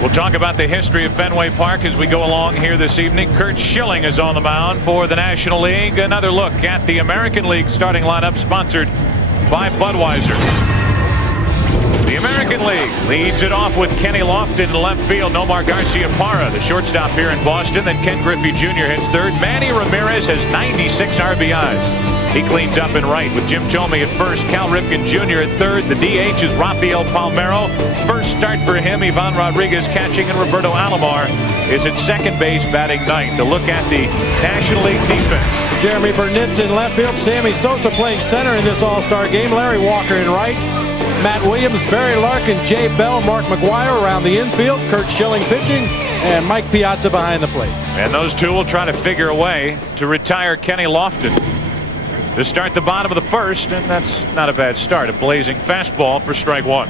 We'll talk about the history of Fenway Park as we go along here this evening. Curt Schilling is on the mound for the National League. Another look at the American League starting lineup sponsored by Budweiser. The American League leads it off with Kenny Lofton in left field. Nomar Garciaparra, the shortstop here in Boston. Then Ken Griffey Jr. hits third. Manny Ramirez has 96 RBIs. He cleans up in right with Jim Thome at first. Cal Ripken Jr. at third. The DH is Rafael Palmeiro. First start for him. Ivan Rodriguez catching, and Roberto Alomar is at second base batting ninth. A look at the National League defense. Jeremy Burnitz in left field. Sammy Sosa playing center in this all-star game. Larry Walker in right. Matt Williams, Barry Larkin, Jay Bell, Mark McGwire around the infield. Curt Schilling pitching, and Mike Piazza behind the plate. And those two will try to figure a way to retire Kenny Lofton to start the bottom of the first, and that's not a bad start. A blazing fastball for strike one.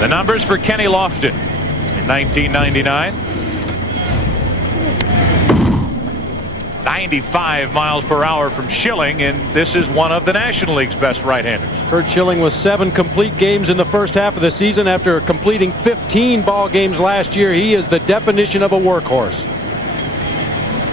The numbers for Kenny Lofton in 1999. 95 miles per hour from Schilling, and this is one of the National League's best right-handers. Curt Schilling was 7 complete games in the first half of the season after completing 15 ball games last year. He is the definition of a workhorse.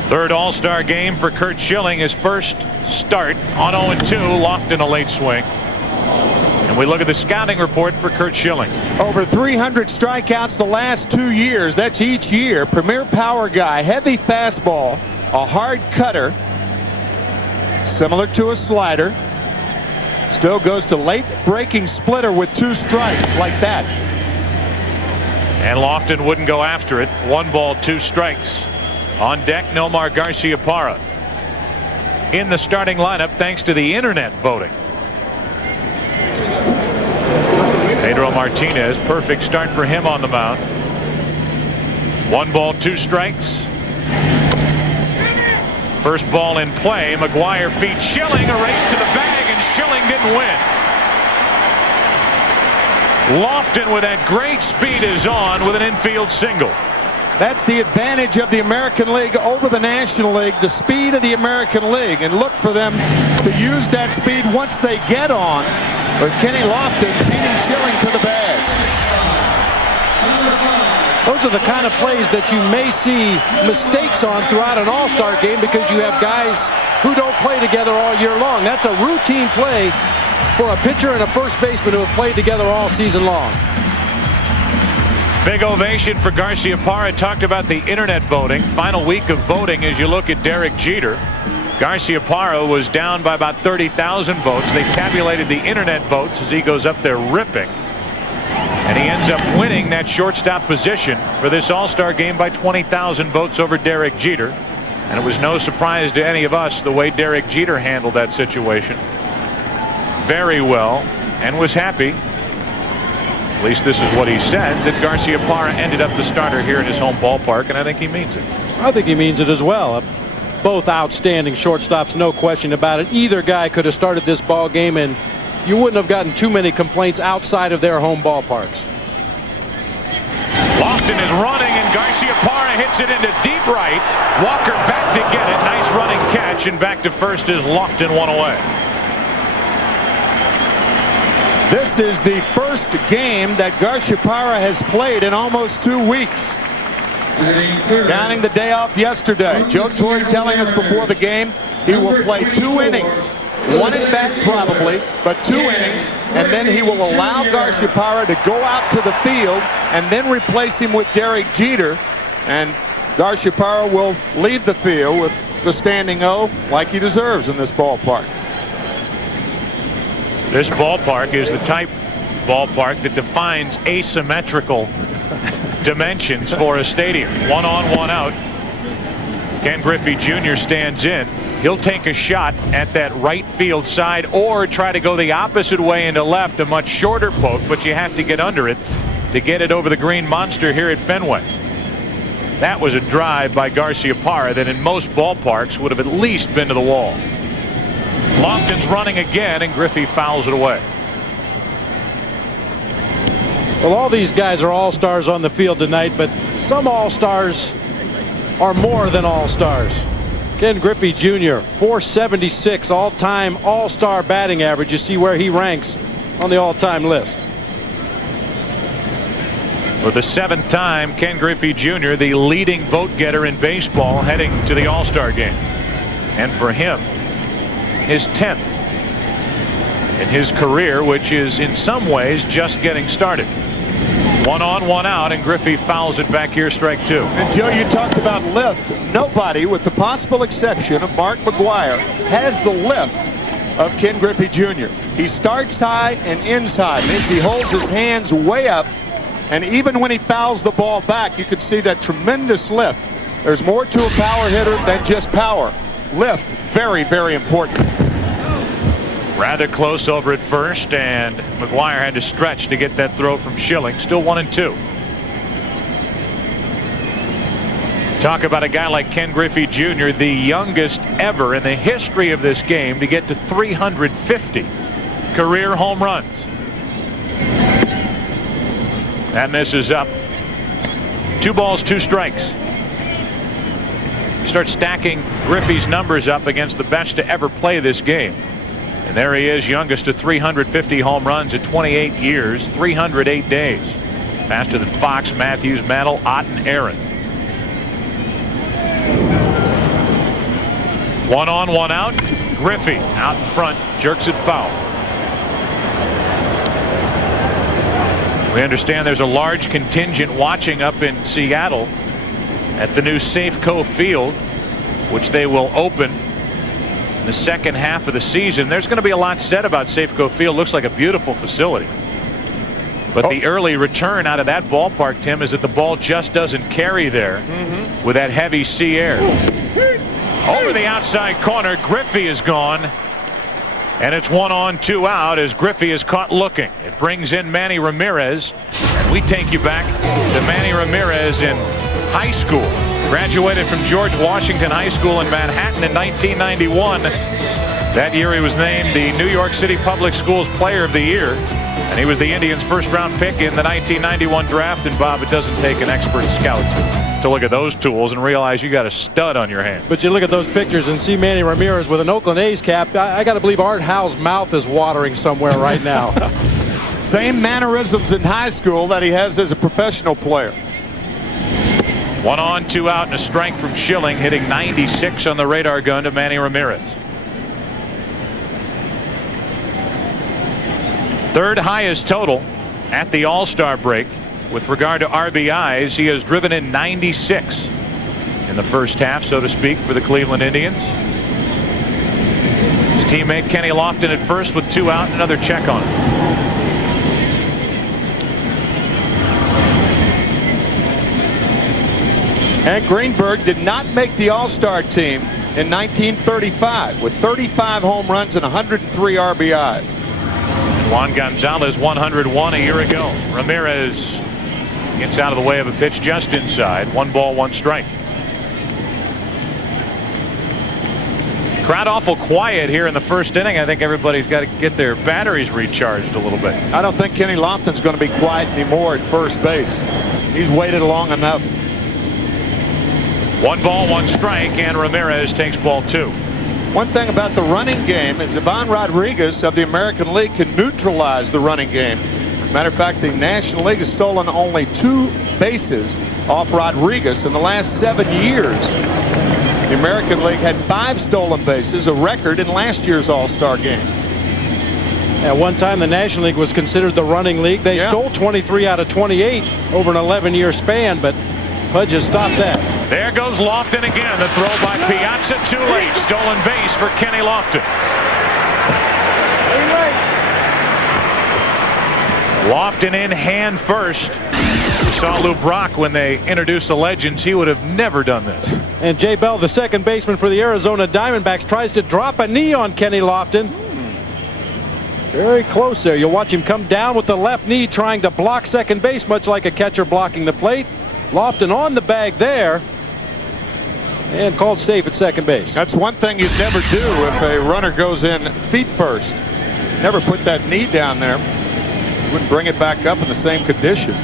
Third All-Star game for Curt Schilling. His first start on 0-2. Lofton a late swing. And we look at the scouting report for Curt Schilling. Over 300 strikeouts the last 2 years. That's each year. Premier power guy, heavy fastball, a hard cutter, similar to a slider. Still goes to late breaking splitter with 2 strikes like that. And Lofton wouldn't go after it. 1 ball, 2 strikes. On deck, Nomar Garciaparra in the starting lineup thanks to the internet voting. Pedro Martínez, perfect start for him on the mound. 1 ball, 2 strikes. First ball in play. McGwire feeds Schilling, a race to the bag, and Schilling didn't win. Lofton with that great speed is on with an infield single. That's the advantage of the American League over the National League, the speed of the American League, and look for them to use that speed once they get on. With Kenny Lofton beating Schilling to the bag. Those are the kind of plays that you may see mistakes on throughout an all-star game because you have guys who don't play together all year long. That's a routine play for a pitcher and a first baseman who have played together all season long. Big ovation for Garciaparra. Talked about the internet voting. Final week of voting as you look at Derek Jeter. Garciaparra was down by about 30,000 votes. They tabulated the internet votes as he goes up there ripping. And he ends up winning that shortstop position for this All-Star game by 20,000 votes over Derek Jeter. And it was no surprise to any of us the way Derek Jeter handled that situation very well and was happy. At least this is what he said, that Garciaparra ended up the starter here in his home ballpark, and I think he means it. I think he means it as well. Both outstanding shortstops, no question about it. Either guy could have started this ball game, and you wouldn't have gotten too many complaints outside of their home ballparks. Lofton is running, and Garciaparra hits it into deep right. Walker back to get it. Nice running catch, and back to first as Lofton one away. This is the first game that Garciaparra has played in almost 2 weeks. Counting the day off yesterday. Joe Torre telling us before the game he will play 2 innings. 1 at bat probably, but 2 innings, and then he will allow Garciaparra to go out to the field and then replace him with Derek Jeter, and Garciaparra will leave the field with the standing O like he deserves in this ballpark. This ballpark is the type ballpark that defines asymmetrical dimensions for a stadium. 1 on, 1 out. Ken Griffey Jr. stands in. He'll take a shot at that right field side or try to go the opposite way into left, a much shorter poke, but you have to get under it to get it over the green monster here at Fenway. That was a drive by Garciaparra that in most ballparks would have at least been to the wall. Lofton's running again, and Griffey fouls it away. Well, all these guys are all-stars on the field tonight, but some all-stars are more than all-stars. Ken Griffey Jr., 476 all-time all-star batting average. You see where he ranks on the all-time list. For the 7th time, Ken Griffey Jr., the leading vote getter in baseball, heading to the All-Star game. And for him, his 10th in his career, which is in some ways just getting started. 1 on, 1 out, and Griffey fouls it back here, strike 2. And Joe, you talked about lift. Nobody, with the possible exception of Mark McGwire, has the lift of Ken Griffey Jr. He starts high and ends high. Means he holds his hands way up, and even when he fouls the ball back, you can see that tremendous lift. There's more to a power hitter than just power. Lift, very, very important. Rather close over at first, and McGwire had to stretch to get that throw from Schilling. Still 1-2. Talk about a guy like Ken Griffey Jr., the youngest ever in the history of this game to get to 350 career home runs. That misses up. 2 balls, 2 strikes. Start stacking Griffey's numbers up against the best to ever play this game. And there he is, youngest to 350 home runs in 28 years, 308 days. Faster than Fox, Matthews, Mantle, Ott, and Aaron. 1 on, 1 out. Griffey out in front, jerks it foul. We understand there's a large contingent watching up in Seattle at the new Safeco Field, which they will open in the second half of the season. There's going to be a lot said about Safeco Field. Looks like a beautiful facility. But the early return out of that ballpark, Tim, is that the ball just doesn't carry there with that heavy sea air. Over the outside corner, Griffey is gone. And it's 1 on, 2 out as Griffey is caught looking. It brings in Manny Ramirez. And we take you back to Manny Ramirez in high school. Graduated from George Washington High School in Manhattan in 1991. That year he was named the New York City Public Schools Player of the Year. And he was the Indians' first-round pick in the 1991 draft. And Bob, it doesn't take an expert scout to look at those tools and realize you got a stud on your hands. But you look at those pictures and see Manny Ramirez with an Oakland A's cap. I got to believe Art Howe's mouth is watering somewhere right now. Same mannerisms in high school that he has as a professional player. 1 on, 2 out, and a strike from Schilling, hitting 96 on the radar gun to Manny Ramirez. Third highest total at the All-Star break. With regard to RBIs, he has driven in 96 in the first half, so to speak, for the Cleveland Indians. His teammate Kenny Lofton at first with 2 out, and another check on him. Hank Greenberg did not make the All-Star team in 1935 with 35 home runs and 103 RBIs. Juan Gonzalez 101 a year ago. Ramirez gets out of the way of a pitch just inside. 1 ball, 1 strike. Crowd awful quiet here in the first inning. I think everybody's got to get their batteries recharged a little bit. I don't think Kenny Lofton's going to be quiet anymore at first base. He's waited long enough. 1 ball, 1 strike, and Ramirez takes ball 2. One thing about the running game is Ivan Rodriguez of the American League can neutralize the running game. Matter of fact, the National League has stolen only 2 bases off Rodriguez in the last 7 years. The American League had 5 stolen bases, a record in last year's All-Star game. At one time, the National League was considered the running league. They stole 23 out of 28 over an 11-year span, but Pudge has stopped that. There goes Lofton again. The throw by Piazza, too late. Stolen base for Kenny Lofton. Lofton in hand first. We saw Lou Brock when they introduced the legends. He would have never done this. And Jay Bell, the second baseman for the Arizona Diamondbacks, tries to drop a knee on Kenny Lofton. Very close there. You'll watch him come down with the left knee trying to block second base, much like a catcher blocking the plate. Lofton on the bag there and called safe at second base. That's one thing you'd never do if a runner goes in feet first. Never put that knee down there. Wouldn't bring it back up in the same condition.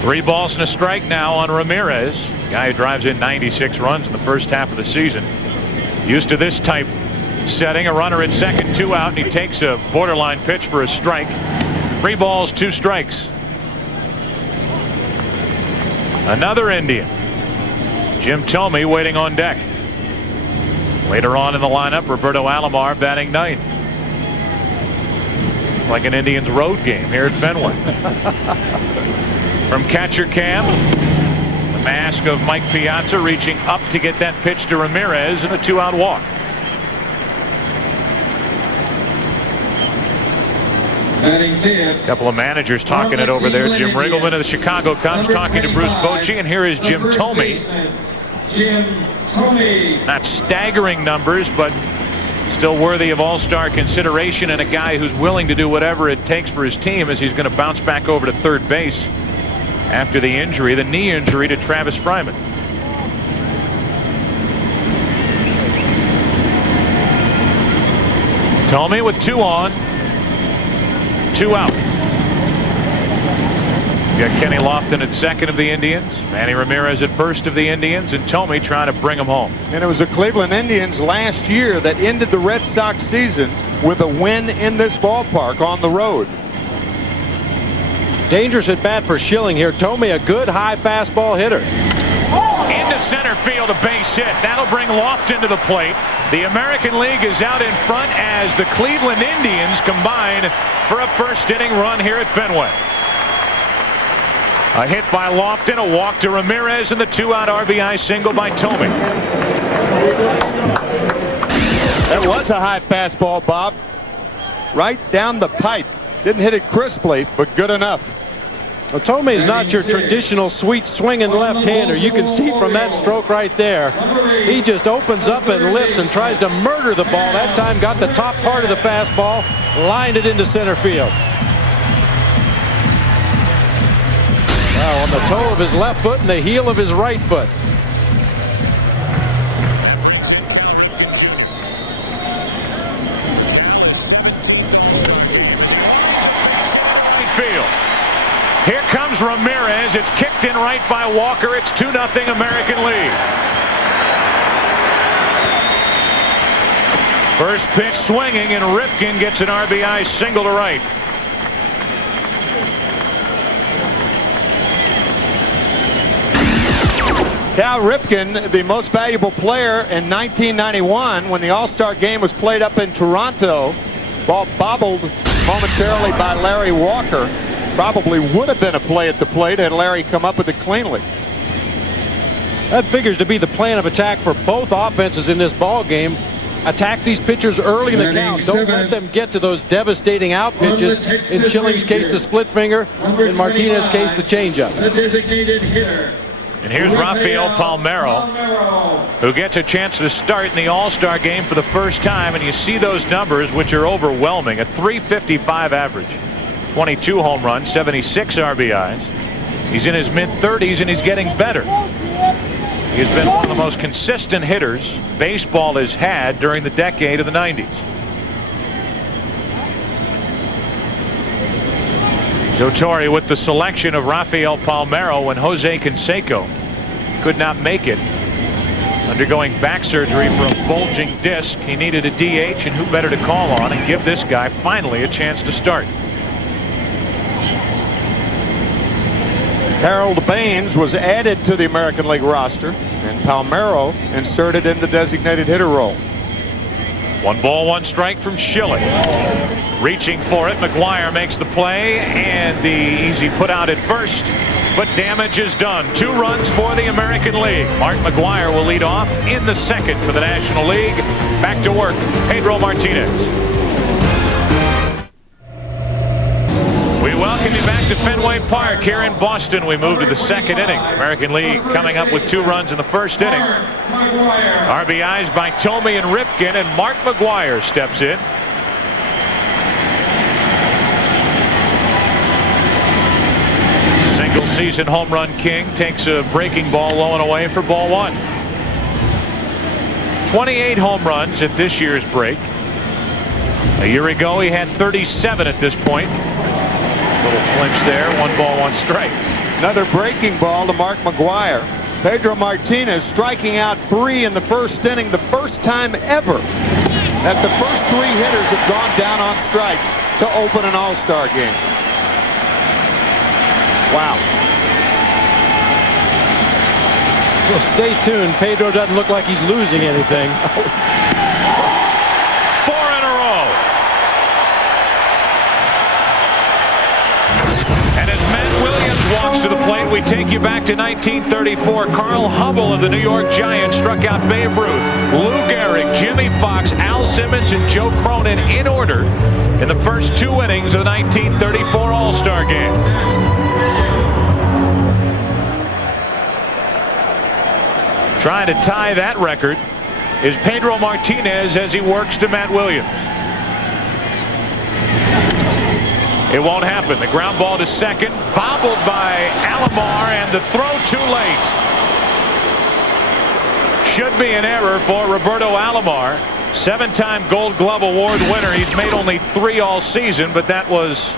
3 balls and a strike now on Ramirez. Guy who drives in 96 runs in the first half of the season. Used to this type setting. A runner at second, 2 out, and he takes a borderline pitch for a strike. 3 balls, 2 strikes. Another Indian. Jim Thome waiting on deck. Later on in the lineup, Roberto Alomar batting ninth. It's like an Indians road game here at Fenway. From catcher cam, the mask of Mike Piazza reaching up to get that pitch to Ramirez and a 2-out walk. A couple of managers talking it over there. Jim Riggleman of the Chicago Cubs talking to Bruce Bochy, and here is Jim Thome. Not staggering numbers, but still worthy of all-star consideration, and a guy who's willing to do whatever it takes for his team, as he's going to bounce back over to third base after the injury, the knee injury to Travis Fryman. Thome with 2 on, 2 out. You got Kenny Lofton at second of the Indians, Manny Ramirez at first of the Indians, and Thome trying to bring them home. And it was the Cleveland Indians last year that ended the Red Sox season with a win in this ballpark on the road. Dangerous at bat for Schilling here. Thome, a good high fastball hitter. Into center field, a base hit. That'll bring Lofton to the plate. The American League is out in front as the Cleveland Indians combine for a first inning run here at Fenway. A hit by Lofton, a walk to Ramirez, and the 2-out RBI single by Thome. That was a high fastball, Bob. Right down the pipe. Didn't hit it crisply, but good enough. Well, Thome is not your traditional sweet swinging left-hander. You can see from that stroke right there. He just opens up and lifts and tries to murder the ball. That time got the top part of the fastball, lined it into center field. Wow, on the toe of his left foot and the heel of his right foot. Field. Here comes Ramirez. It's kicked in right by Walker. It's 2-0 American League. First pitch swinging, and Ripken gets an RBI single to right. Cal Ripken, the most valuable player in 1991 when the All-Star game was played up in Toronto. Ball bobbled momentarily by Larry Walker. Probably would have been a play at the plate had Larry come up with it cleanly. That figures to be the plan of attack for both offenses in this ball game. Attack these pitchers early in the count. Don't let them get to those devastating out pitches. In Schilling's case, the split finger. In Martinez's case, the changeup. The designated hitter. And here's Rafael Palmeiro, who gets a chance to start in the All-Star game for the first time, and you see those numbers, which are overwhelming. A .355 average, 22 home runs, 76 RBIs. He's in his mid-30s, and he's getting better. He's been one of the most consistent hitters baseball has had during the decade of the 90s. Joe Torre with the selection of Rafael Palmeiro when Jose Canseco could not make it. Undergoing back surgery for a bulging disc. He needed a DH, and who better to call on and give this guy finally a chance to start. Harold Baines was added to the American League roster, and Palmeiro inserted in the designated hitter role. 1 ball, 1 strike from Schilling. Reaching for it, McGuire makes the play, and the easy put out at first, but damage is done. 2 runs for the American League. Mark McGuire will lead off in the second for the National League. Back to work, Pedro Martínez. We welcome you back to Fenway Park here in Boston. We move to the second inning. American League coming up with 2 runs in the first inning. RBIs by Thome and Ripken, and Mark McGuire steps in. Single season home run king takes a breaking ball low and away for ball 1. 28 home runs at this year's break. A year ago he had 37 at this point. Little flinch there. 1 ball, 1 strike. Another breaking ball to Mark McGuire. Pedro Martínez striking out 3 in the first inning, the first time ever that the first 3 hitters have gone down on strikes to open an All-Star game. Wow. Well, stay tuned. Pedro doesn't look like he's losing anything. 4 in a row. And as Matt Williams walks to the plate, we take you back to 1934. Carl Hubbell of the New York Giants struck out Babe Ruth, Lou Gehrig, Jimmy Fox, Al Simmons, and Joe Cronin in order in the first 2 innings of the 1934 All-Star Game. Trying to tie that record is Pedro Martínez as he works to Matt Williams. It won't happen. The ground ball to second, bobbled by Alomar, and the throw too late. Should be an error for Roberto Alomar, 7-time Gold Glove Award winner. He's made only 3 all season, but that was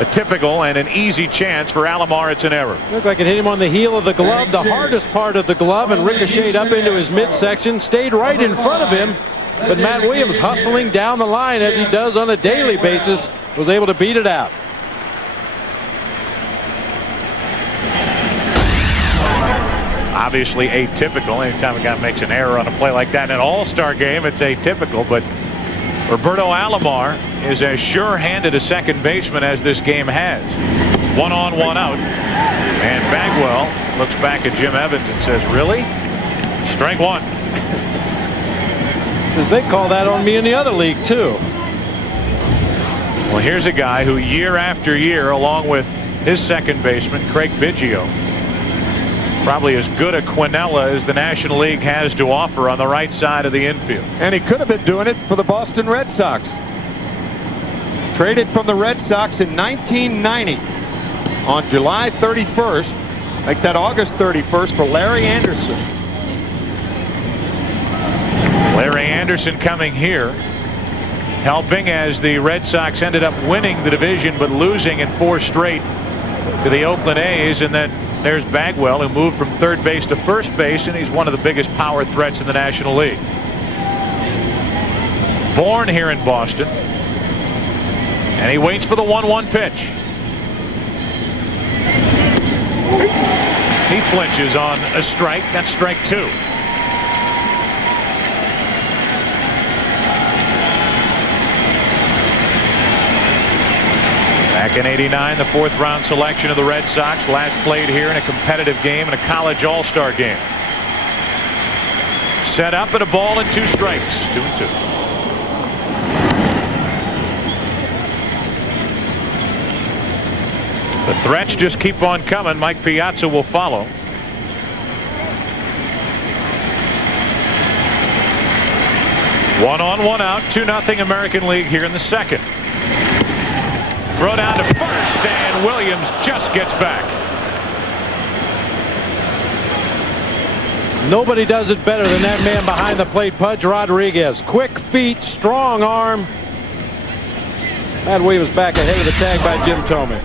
a typical and an easy chance for Alomar. It's an error. Looked like it hit him on the heel of the glove, the hardest part of the glove, and ricocheted up into his midsection, stayed right in front of him. But Matt Williams, hustling down the line as he does on a daily basis, was able to beat it out. Obviously atypical. Anytime a guy makes an error on a play like that in an All-Star game, it's atypical. But Roberto Alomar is as sure-handed a second baseman as this game has. 1 on, 1 out. And Bagwell looks back at Jim Evans and says, really? Strike 1. Says they call that on me in the other league too. Well, here's a guy who year after year, along with his second baseman, Craig Biggio, probably as good a quinella as the National League has to offer on the right side of the infield. And he could have been doing it for the Boston Red Sox. Traded from the Red Sox in 1990 on July 31st, like that August 31st, for Larry Anderson. Larry Anderson coming here, helping as the Red Sox ended up winning the division but losing in 4 straight to the Oakland A's. And then there's Bagwell, who moved from third base to first base, and he's one of the biggest power threats in the National League. Born here in Boston, and he waits for the 1-1 pitch. He flinches on a strike. That's strike 2. Back in '89, the 4th round selection of the Red Sox, last played here in a competitive game in a college all-star game. Set up at a ball and 2 strikes, 2-2. The threats just keep on coming. Mike Piazza will follow. One on, 1 out, 2-0 American League here in the 2nd. Throw down to first, and Williams just gets back. Nobody does it better than that man behind the plate, Pudge Rodriguez. Quick feet, strong arm. Matt Williams back ahead of the tag by Jim Thome.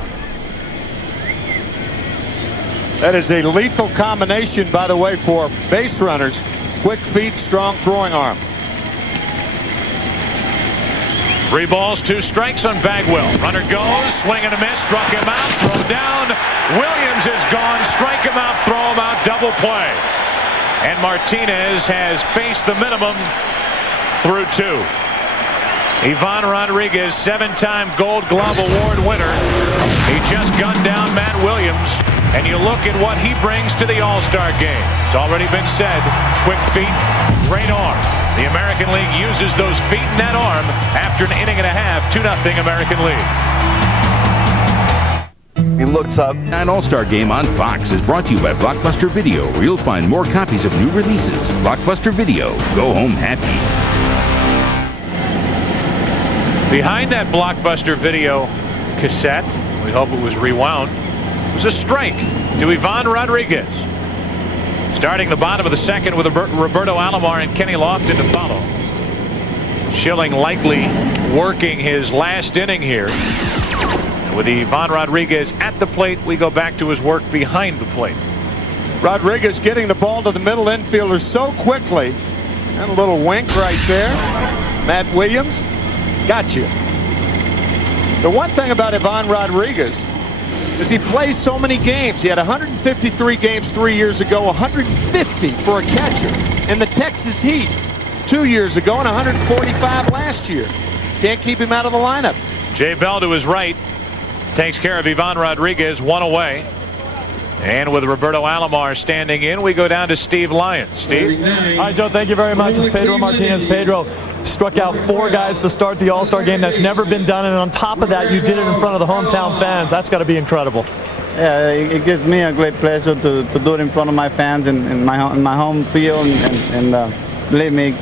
That is a lethal combination, by the way, for base runners. Quick feet, strong throwing arm. 3 balls, 2 strikes on Bagwell. Runner goes, swing and a miss, struck him out, throw down. Williams is gone, strike him out, throw him out, double play. And Martinez has faced the minimum through 2. Ivan Rodriguez, 7-time Gold Glove Award winner. He just gunned down Matt Williams. And you look at what he brings to the All-Star game. It's already been said, quick feet, great arm. The American League uses those feet and that arm after an inning and a half, 2-0 American League. He looks up. An All-Star Game on Fox is brought to you by Blockbuster Video, where you'll find more copies of new releases. Blockbuster Video, go home happy. Behind that Blockbuster Video cassette, we hope it was rewound, was a strike to Ivan Rodriguez. Starting the bottom of the 2nd with Roberto Alomar and Kenny Lofton to follow. Schilling likely working his last inning here. And with Ivan Rodriguez at the plate, we go back to his work behind the plate. Rodriguez getting the ball to the middle infielder so quickly. And a little wink right there. Matt Williams, got you. The one thing about Ivan Rodriguez, is he plays so many games. He had 153 games 3 years ago, 150 for a catcher in the Texas Heat 2 years ago, and 145 last year. Can't keep him out of the lineup. Jay Bell to his right takes care of Ivan Rodriguez, one away. And with Roberto Alomar standing in, we go down to Steve Lyons. Steve? Hi, Joe. Thank you very much. It's Pedro Martínez. Pedro struck out 4 guys to start the All-Star game. That's never been done. And on top of that, you did it in front of the hometown fans. That's got to be incredible. Yeah, it gives me a great pleasure to do it in front of my fans in my home field. And believe me,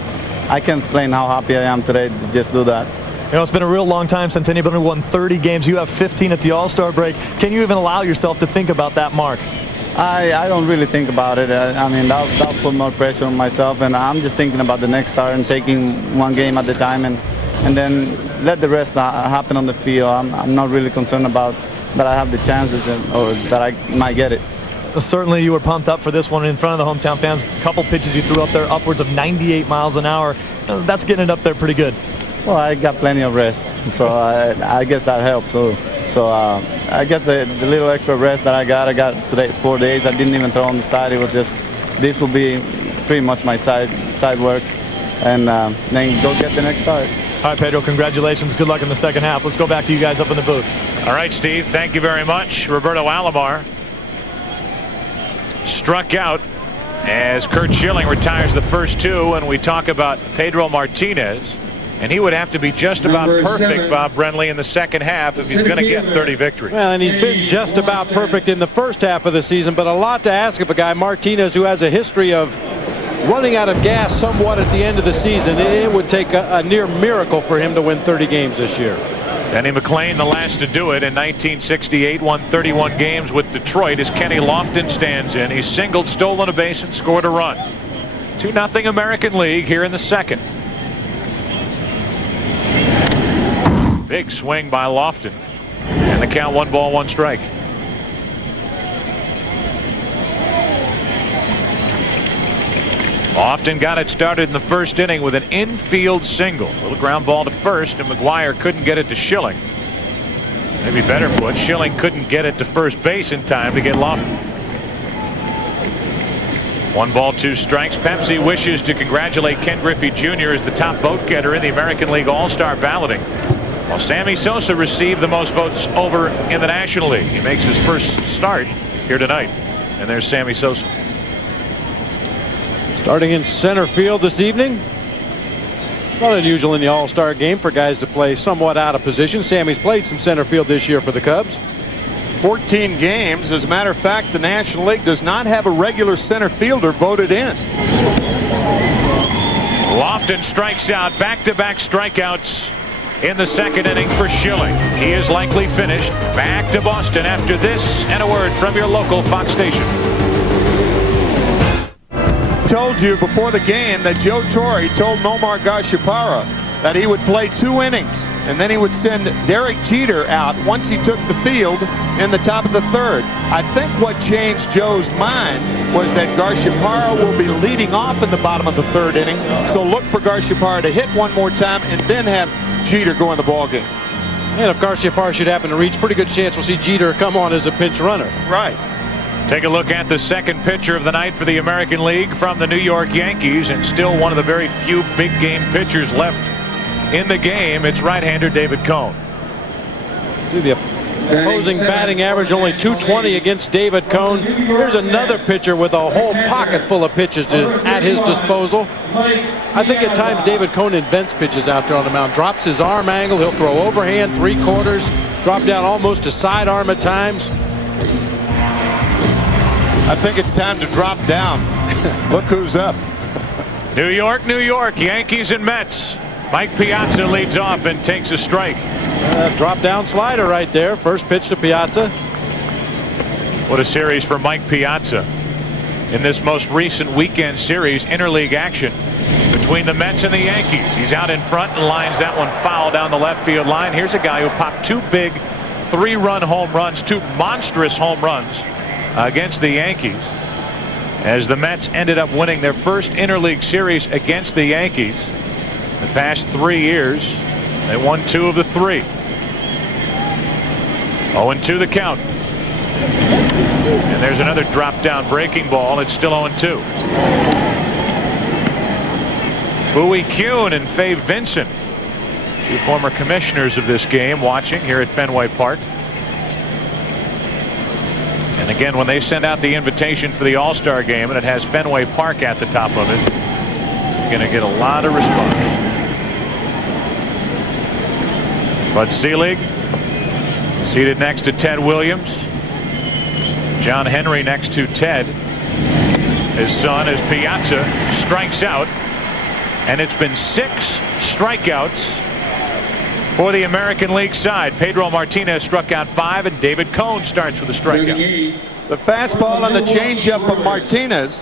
I can't explain how happy I am today to just do that. You know, it's been a real long time since anybody won 30 games. You have 15 at the All-Star break. Can you even allow yourself to think about that mark? I don't really think about it. I mean, that'll put more pressure on myself, and I'm just thinking about the next start and taking one game at a time, and then let the rest happen on the field. I'm not really concerned about that I have the chances or that I might get it. Well, certainly you were pumped up for this one in front of the hometown fans. A couple pitches you threw up there, upwards of 98 miles an hour. That's getting it up there pretty good. Well, I got plenty of rest, so I guess that helps. So I guess the little extra rest that I got today 4 days. I didn't even throw on the side. It was just, this will be pretty much my side work, and then go get the next start. All right, Pedro, congratulations. Good luck in the second half. Let's go back to you guys up in the booth. All right, Steve, thank you very much. Roberto Alomar struck out as Curt Schilling retires the first 2, and we talk about Pedro Martínez. And he would have to be just about perfect, Bob Brenly, in the second half if he's going to get 30 victories. Well, and he's been just about perfect in the first half of the season, but a lot to ask of a guy, Martínez, who has a history of running out of gas somewhat at the end of the season. It would take a near miracle for him to win 30 games this year. Denny McLain, the last to do it in 1968, won 31 games with Detroit as Kenny Lofton stands in. He singled, stolen a base, and scored a run. 2-0 American League here in the second. Big swing by Lofton, and the count 1 ball 1 strike. Lofton got it started in the first inning with an infield single. Little ground ball to first, and McGuire couldn't get it to Schilling. Maybe better put, Schilling couldn't get it to first base in time to get Lofton. 1 ball 2 strikes. Pepsi wishes to congratulate Ken Griffey Jr. as the top vote getter in the American League All-Star balloting, while Sammy Sosa received the most votes over in the National League. He makes his first start here tonight. And there's Sammy Sosa. Starting in center field this evening. Not unusual in the All-Star game for guys to play somewhat out of position. Sammy's played some center field this year for the Cubs. 14 games. As a matter of fact, the National League does not have a regular center fielder voted in. Lofton strikes out, back-to-back strikeouts in the second inning for Schilling. He is likely finished. Back to Boston after this and a word from your local Fox station. Told you before the game that Joe Torre told Nomar Garciaparra that he would play 2 innings and then he would send Derek Jeter out once he took the field in the top of the 3rd. I think what changed Joe's mind was that Garciaparra will be leading off in the bottom of the 3rd inning, so look for Garciaparra to hit 1 more time and then have Jeter go in the ball game. And if Garciaparra should happen to reach, pretty good chance we'll see Jeter come on as a pinch runner. Right. Take a look at the second pitcher of the night for the American League from the New York Yankees, and still one of the very few big game pitchers left in the game. It's right-hander David Cone. See the opposing batting average only .220 against David Cone. Here's another pitcher with a whole pocket full of pitches at his disposal. I think at times David Cone invents pitches out there on the mound. Drops his arm angle. He'll throw overhand 3/4, drop down almost to sidearm at times. I think it's time to drop down. Look who's up. New York, New York, Yankees and Mets. Mike Piazza leads off and takes a strike. Drop down slider right there. First pitch to Piazza. What a series for Mike Piazza. In this most recent weekend series, interleague action between the Mets and the Yankees. He's out in front and lines that one foul down the left field line. Here's a guy who popped 2 big 3-run home runs, 2 monstrous home runs against the Yankees, as the Mets ended up winning their first interleague series against the Yankees. The past 3 years, they won 2 of the 3. 0-2 the count. And there's another drop down breaking ball. It's still 0-2. Bowie Kuhn and Fay Vincent, two former commissioners of this game, watching here at Fenway Park. And again, when they send out the invitation for the All-Star game and it has Fenway Park at the top of it, you're going to get a lot of response. Bud Selig seated next to Ted Williams. John Henry next to Ted. His son, as Piazza strikes out. And it's been 6 strikeouts for the American League side. Pedro Martínez struck out 5, and David Cone starts with a strikeout. The fastball and the changeup of Martínez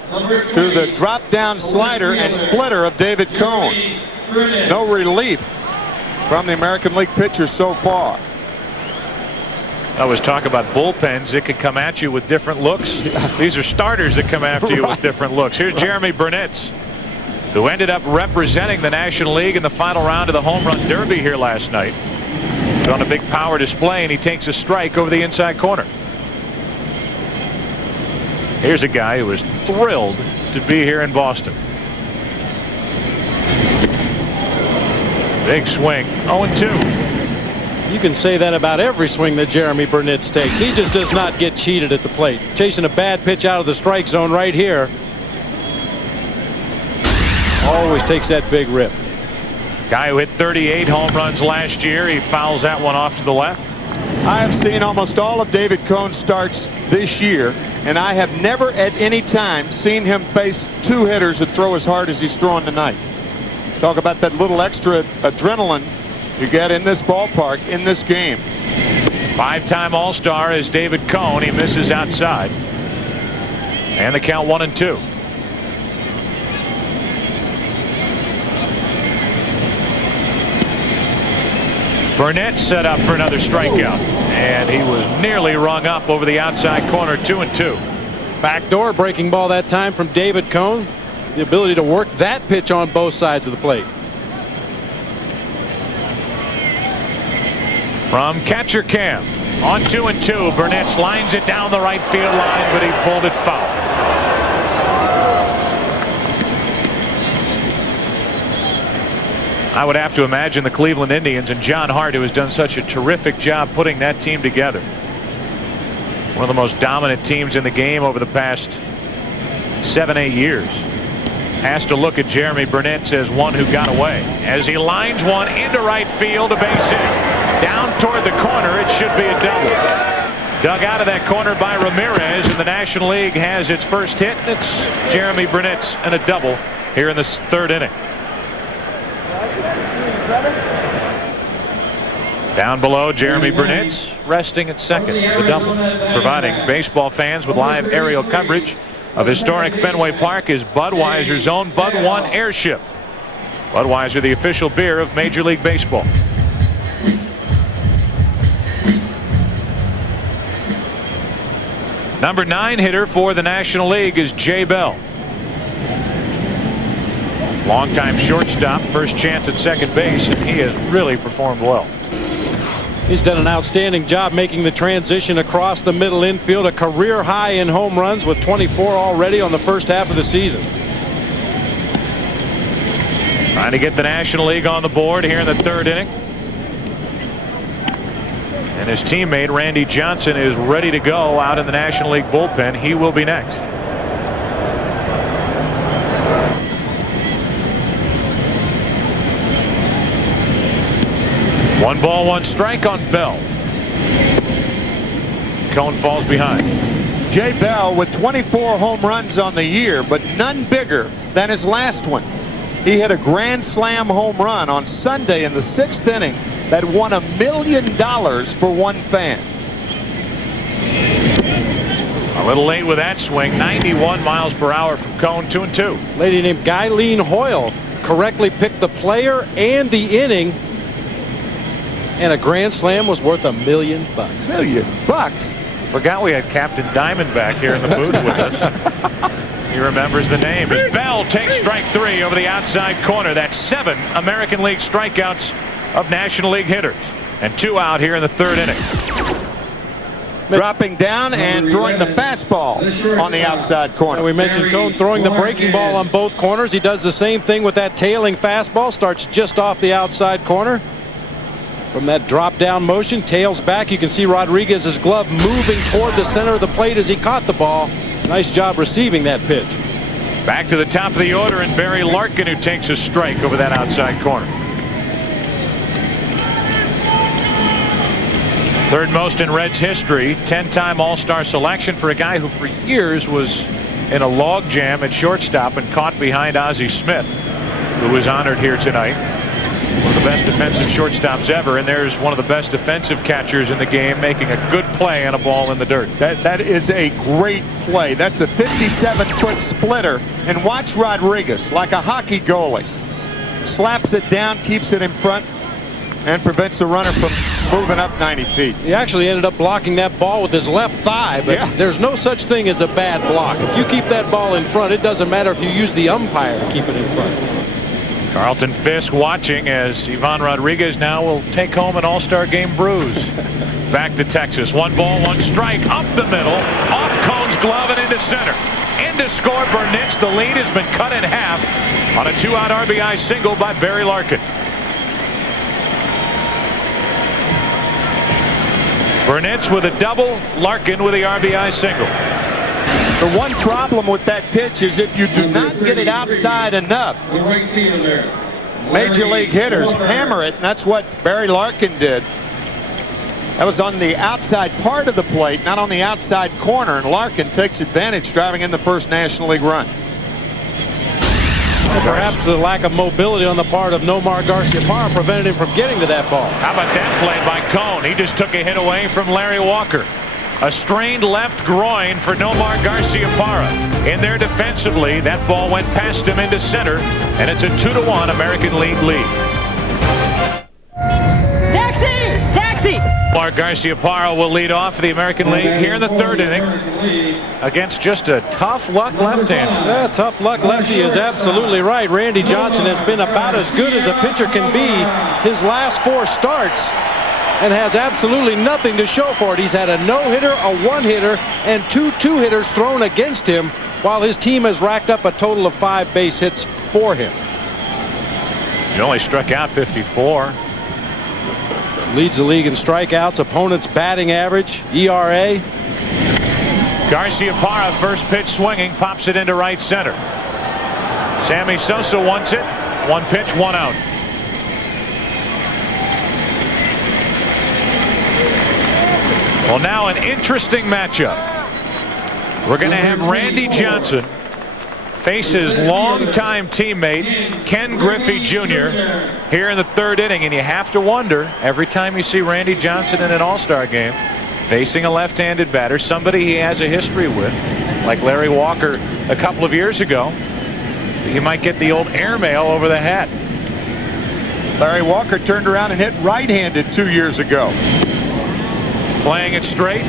to the drop down slider and splitter of David Cone. No relief from the American League pitchers so far. I was talking about bullpens that could come at you with different looks. These are starters that come after you with different looks. Here's Jeremy Burnitz, who ended up representing the National League in the final round of the Home Run Derby here last night. On a big power display, and he takes a strike over the inside corner. Here's a guy who is thrilled to be here in Boston. Big swing, 0-2. You can say that about every swing that Jeremy Burnitz takes. He just does not get cheated at the plate. Chasing a bad pitch out of the strike zone right here. Always takes that big rip. Guy who hit 38 home runs last year. He fouls that one off to the left. I have seen almost all of David Cone's starts this year, and I have never at any time seen him face 2 hitters that throw as hard as he's throwing tonight. Talk about that little extra adrenaline you get in this ballpark in this game. 5-time All-Star is David Cone. He misses outside. And the count 1-2. Burnett set up for another strikeout, and he was nearly rung up over the outside corner. 2-2. Backdoor breaking ball that time from David Cone. The ability to work that pitch on both sides of the plate. From catcher Cam, on 2-2. Burnett lines it down the right field line, but he pulled it foul. I would have to imagine the Cleveland Indians and John Hart, who has done such a terrific job putting that team together. One of the most dominant teams in the game over the past 7-8 years. Has to look at Jeremy Burnett as one who got away. As he lines one into right field, a base hit. Down toward the corner, it should be a double. Dug out of that corner by Ramirez, and the National League has its first hit. It's Jeremy Burnett and a double here in the 3rd inning. Down below, Jeremy Burnett resting at second. The double. Providing baseball fans with live aerial coverage of historic Fenway Park is Budweiser's own Bud One Airship. Budweiser, the official beer of Major League Baseball. Number 9 hitter for the National League is Jay Bell. Longtime shortstop, first chance at second base, and he has really performed well. He's done an outstanding job making the transition across the middle infield. A career high in home runs with 24 already on the first half of the season. Trying to get the National League on the board here in the 3rd inning. And his teammate Randy Johnson is ready to go out in the National League bullpen. He will be next. One ball, one strike on Bell. Cone falls behind. Jay Bell with 24 home runs on the year, but none bigger than his last one. He hit a grand slam home run on Sunday in the 6th inning that won $1 million for one fan. A little late with that swing. 91 miles per hour from Cone. 2-2. Lady named Guyleen Hoyle correctly picked the player and the inning, and a grand slam was worth $1 million. $1 million? Forgot we had Captain Diamond back here in the booth with us. He remembers the name. As Bell takes strike 3 over the outside corner. That's 7 American League strikeouts of National League hitters, and 2 out here in the 3rd inning. dropping down and throwing the fastball on the outside corner. We mentioned Cone throwing the breaking ball on both corners. He does the same thing with that tailing fastball. Starts just off the outside corner. From that drop down motion, tails back. You can see Rodriguez's glove moving toward the center of the plate as he caught the ball. Nice job receiving that pitch. Back to the top of the order, and Barry Larkin, who takes a strike over that outside corner. Third most in Reds history. 10-time All-Star selection for a guy who for years was in a log jam at shortstop and caught behind Ozzie Smith, who was honored here tonight. One of the best defensive shortstops ever, and there's one of the best defensive catchers in the game making a good play on a ball in the dirt. That is a great play. That's a 57-foot splitter, and watch Rodriguez like a hockey goalie. Slaps it down, keeps it in front, and prevents the runner from moving up 90 feet. He actually ended up blocking that ball with his left thigh, but there's no such thing as a bad block. If you keep that ball in front, it doesn't matter if you use the umpire to keep it in front. Carlton Fisk watching as Ivan Rodriguez now will take home an All-Star Game bruise. Back to Texas. 1 ball, 1 strike. Up the middle. Off Cone's glove and into center. In to score Burnitz. The lead has been cut in half on a 2-out RBI single by Barry Larkin. Burnitz with a double. Larkin with the RBI single. The one problem with that pitch is if you do not get it outside enough, major league hitters hammer it, and that's what Barry Larkin did. That was on the outside part of the plate, not on the outside corner, and Larkin takes advantage, driving in the first National League run. Well, perhaps the lack of mobility on the part of Nomar Garciaparra prevented him from getting to that ball. How about that play by Cone? He just took a hit away from Larry Walker. A strained left groin for Nomar Garciaparra. In there defensively, that ball went past him into center, and it's a 2-1 American League lead. Taxi! Nomar Garciaparra will lead off the American League here in the 3rd inning against just a tough luck left-hander. Yeah, tough luck lefty is absolutely right. Randy Johnson has been about as good as a pitcher can be his last 4 starts, and has absolutely nothing to show for it. He's had a no-hitter, a 1-hitter, and 2 2-hitters thrown against him, while his team has racked up a total of 5 base hits for him. He only struck out 54. Leads the league in strikeouts, opponent's batting average, ERA. Garciaparra, first pitch swinging, pops it into right center. Sammy Sosa wants it. 1 pitch, 1 out. Well, now an interesting matchup. We're going to have Randy Johnson face his longtime teammate Ken Griffey Jr. here in the 3rd inning, and you have to wonder every time you see Randy Johnson in an All-Star game facing a left-handed batter, somebody he has a history with, like Larry Walker a couple of years ago, you might get the old airmail over the hat. Larry Walker turned around and hit right-handed 2 years ago. Playing it straight,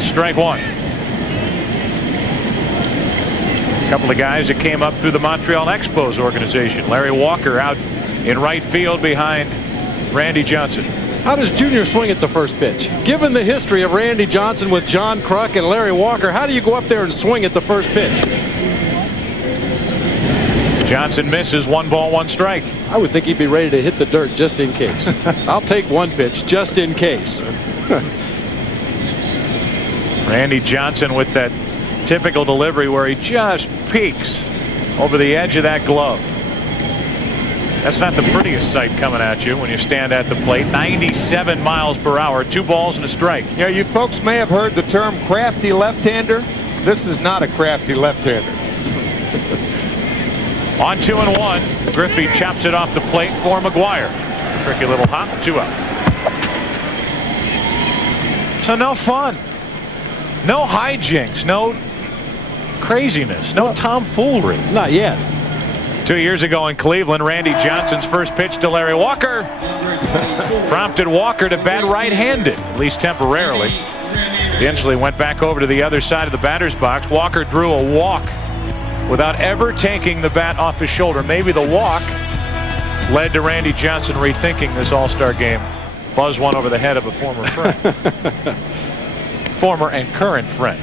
strike 1. A couple of guys that came up through the Montreal Expos organization. Larry Walker out in right field behind Randy Johnson. How does Junior swing at the first pitch? Given the history of Randy Johnson with John Kruk and Larry Walker, how do you go up there and swing at the first pitch? Johnson misses. 1 ball, 1 strike. I would think he'd be ready to hit the dirt just in case. I'll take 1 pitch just in case. Randy Johnson with that typical delivery where he just peeks over the edge of that glove. That's not the prettiest sight coming at you when you stand at the plate. 97 miles per hour, 2 balls and a strike. Yeah, you folks may have heard the term crafty left-hander. This is not a crafty left-hander. On 2-1, Griffey chops it off the plate for McGuire. Tricky little hop, 2 out. So no fun. No hijinks, no craziness, no tomfoolery. Not yet. 2 years ago in Cleveland, Randy Johnson's first pitch to Larry Walker prompted Walker to bat right-handed, at least temporarily. Eventually went back over to the other side of the batter's box. Walker drew a walk without ever taking the bat off his shoulder. Maybe the walk led to Randy Johnson rethinking this All-Star game. Buzz one over the head of a former friend. former and current friend.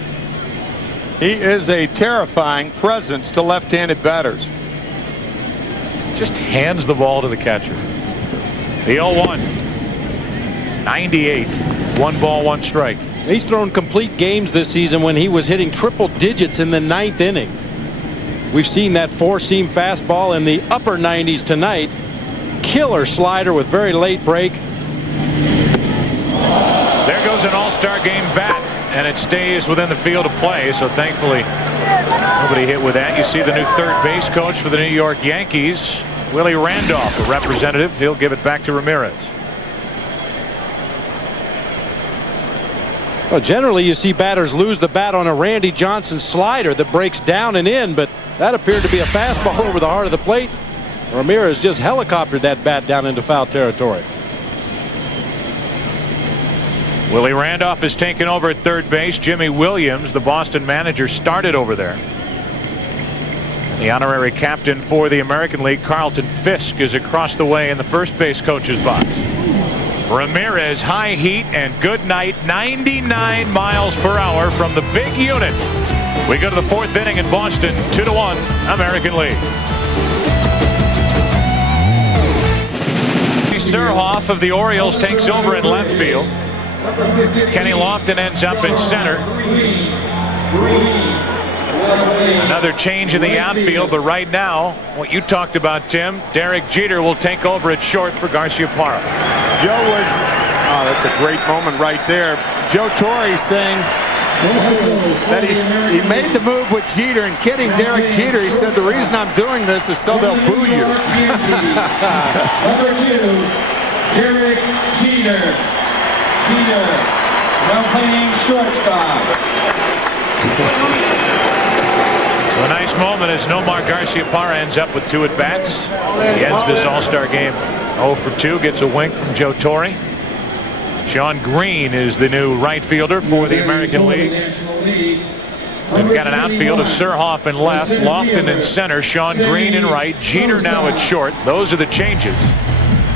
He is a terrifying presence to left-handed batters. Just hands the ball to the catcher. The 0-1. 98. 1 ball, 1 strike. He's thrown complete games this season when he was hitting triple digits in the 9th inning. We've seen that 4-seam fastball in the upper 90s tonight. Killer slider with very late break. There goes an all-star game bat, and it stays within the field of play, so thankfully nobody hit with that. You see the new third base coach for the New York Yankees, Willie Randolph, a representative. He'll give it back to Ramirez. Well, generally you see batters lose the bat on a Randy Johnson slider that breaks down and in, but that appeared to be a fastball over the heart of the plate. Ramirez just helicoptered that bat down into foul territory. Willie Randolph has taken over at third base. Jimmy Williams, the Boston manager, started over there. The honorary captain for the American League, Carlton Fisk, is across the way in the first base coach's box. Ramirez, high heat and good night. 99 miles per hour from the big unit. We go to the 4th inning in Boston. 2-1 American League. Surhoff of the Orioles takes over in left field. Kenny Lofton ends up in center. Another change in the outfield, but right now, what you talked about, Tim, Derek Jeter will take over at short for Garciaparra. Joe was, oh, that's a great moment right there. Joe Torre saying that he made the move with Jeter and kidding Derek Jeter. He said, the reason I'm doing this is so they'll boo you. Number 2, Derek Jeter. Jeter, now playing shortstop. So a nice moment as Nomar Garciaparra ends up with 2 at-bats. He ends this all-star game 0 for 2, gets a wink from Joe Torre. Sean Green is the new right fielder for the American League. We've got an outfield of Surhoff in left, Lofton in center, Sean Green in right, Jeter now at short. Those are the changes.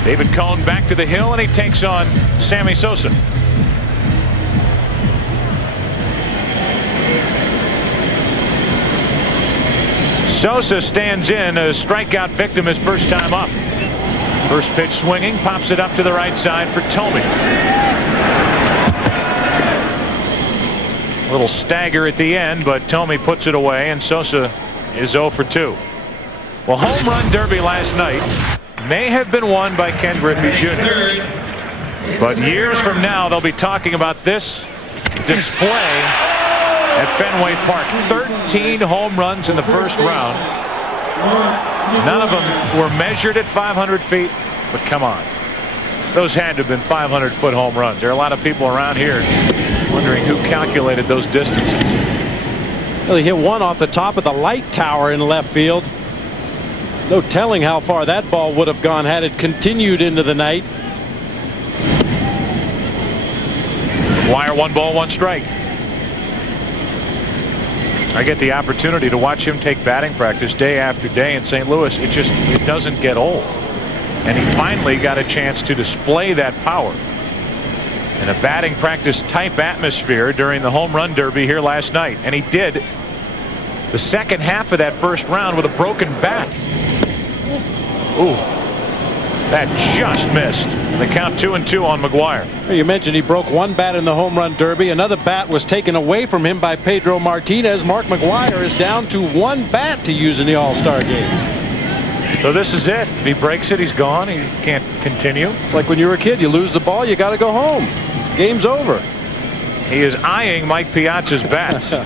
David Cohn back to the hill, and he takes on Sammy Sosa. Sosa stands in, a strikeout victim his first time up. First pitch swinging, pops it up to the right side for Tomey. A little stagger at the end, but Tomey puts it away, and Sosa is 0 for 2. Well, home run derby last night may have been won by Ken Griffey Jr. But years from now, they'll be talking about this display at Fenway Park. 13 home runs in the first round. None of them were measured at 500 feet, but come on. Those had to have been 500-foot home runs. There are a lot of people around here wondering who calculated those distances. Well, he hit one off the top of the light tower in left field. No telling how far that ball would have gone had it continued into the night. Wire 1 ball, 1 strike. I get the opportunity to watch him take batting practice day after day in St. Louis. It doesn't get old. And he finally got a chance to display that power in a batting practice type atmosphere during the home run derby here last night. And he did the second half of that first round with a broken bat. Ooh, that just missed. And the count 2-2 on McGuire. You mentioned he broke one bat in the home run derby. Another bat was taken away from him by Pedro Martínez. Mark McGuire is down to 1 bat to use in the All-Star game. So this is it. If he breaks it, he's gone. He can't continue. It's like when you were a kid, you lose the ball, you got to go home. Game's over. He is eyeing Mike Piazza's bats in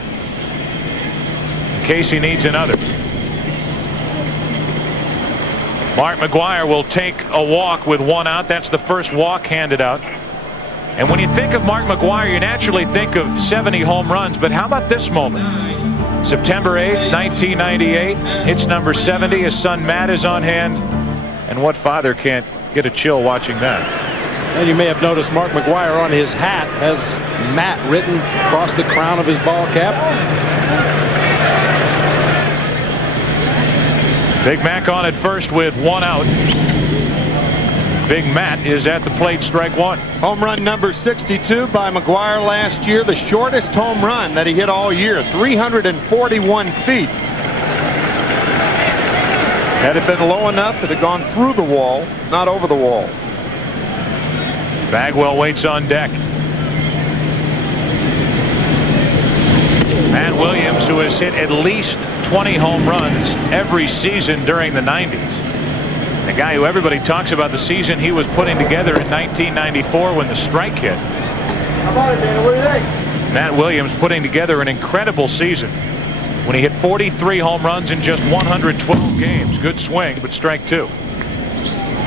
case he needs another. Mark McGuire will take a walk with 1 out. That's the first walk handed out. And when you think of Mark McGuire, you naturally think of 70 home runs. But how about this moment? September 8th, 1998. It's number 70. His son Matt is on hand. And what father can't get a chill watching that? And you may have noticed Mark McGuire on his hat has Matt written across the crown of his ball cap. Big Mac on at first with 1 out. Big Matt is at the plate, strike one. Home run number 62 by McGuire last year. The shortest home run that he hit all year, 341 feet. Had it been low enough, it had gone through the wall, not over the wall. Bagwell waits on deck. Matt Williams, who has hit at least 20 home runs every season during the 90s. The guy who everybody talks about the season he was putting together in 1994 when the strike hit. How about it, man? What do you think? Matt Williams putting together an incredible season when he hit 43 home runs in just 112 games. Good swing, but strike two.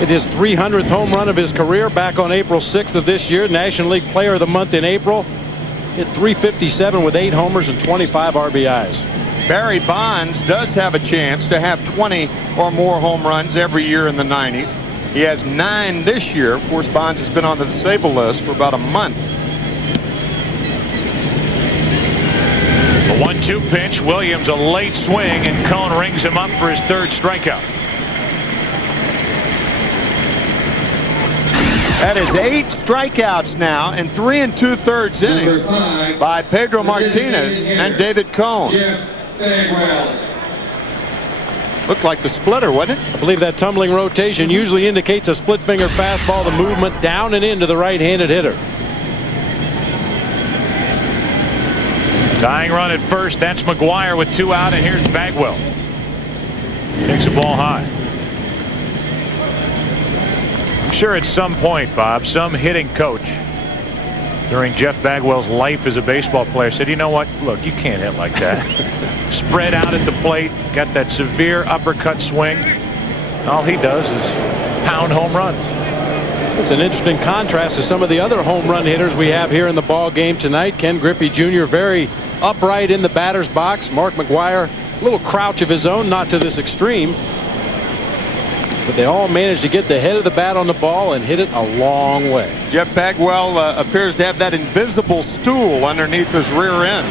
It is 300th home run of his career back on April 6th of this year. National League Player of the Month in April. Hit 357 with 8 homers and 25 RBIs. Barry Bonds does have a chance to have 20 or more home runs every year in the 90s. He has 9 this year. Of course, Bonds has been on the disabled list for about a month. The 1-2 pitch. Williams a late swing, and Cone rings him up for his third strikeout. That is 8 strikeouts now in 3 2/3 innings by Pedro Martínez and David Cone. Looked like the splitter, wasn't it? I believe that tumbling rotation usually indicates a split finger fastball, the movement down and into the right-handed hitter. Tying run at first. That's McGuire with 2 out, and here's Bagwell. Takes the ball high. I'm sure at some point, Bob, some hitting coach during Jeff Bagwell's life as a baseball player said, you know what, look, you can't hit like that. Spread out at the plate, got that severe uppercut swing. All he does is pound home runs. It's an interesting contrast to some of the other home run hitters we have here in the ball game tonight. Ken Griffey Jr. very upright in the batter's box. Mark McGuire, a little crouch of his own, not to this extreme. But they all managed to get the head of the bat on the ball and hit it a long way. Jeff Bagwell appears to have that invisible stool underneath his rear end.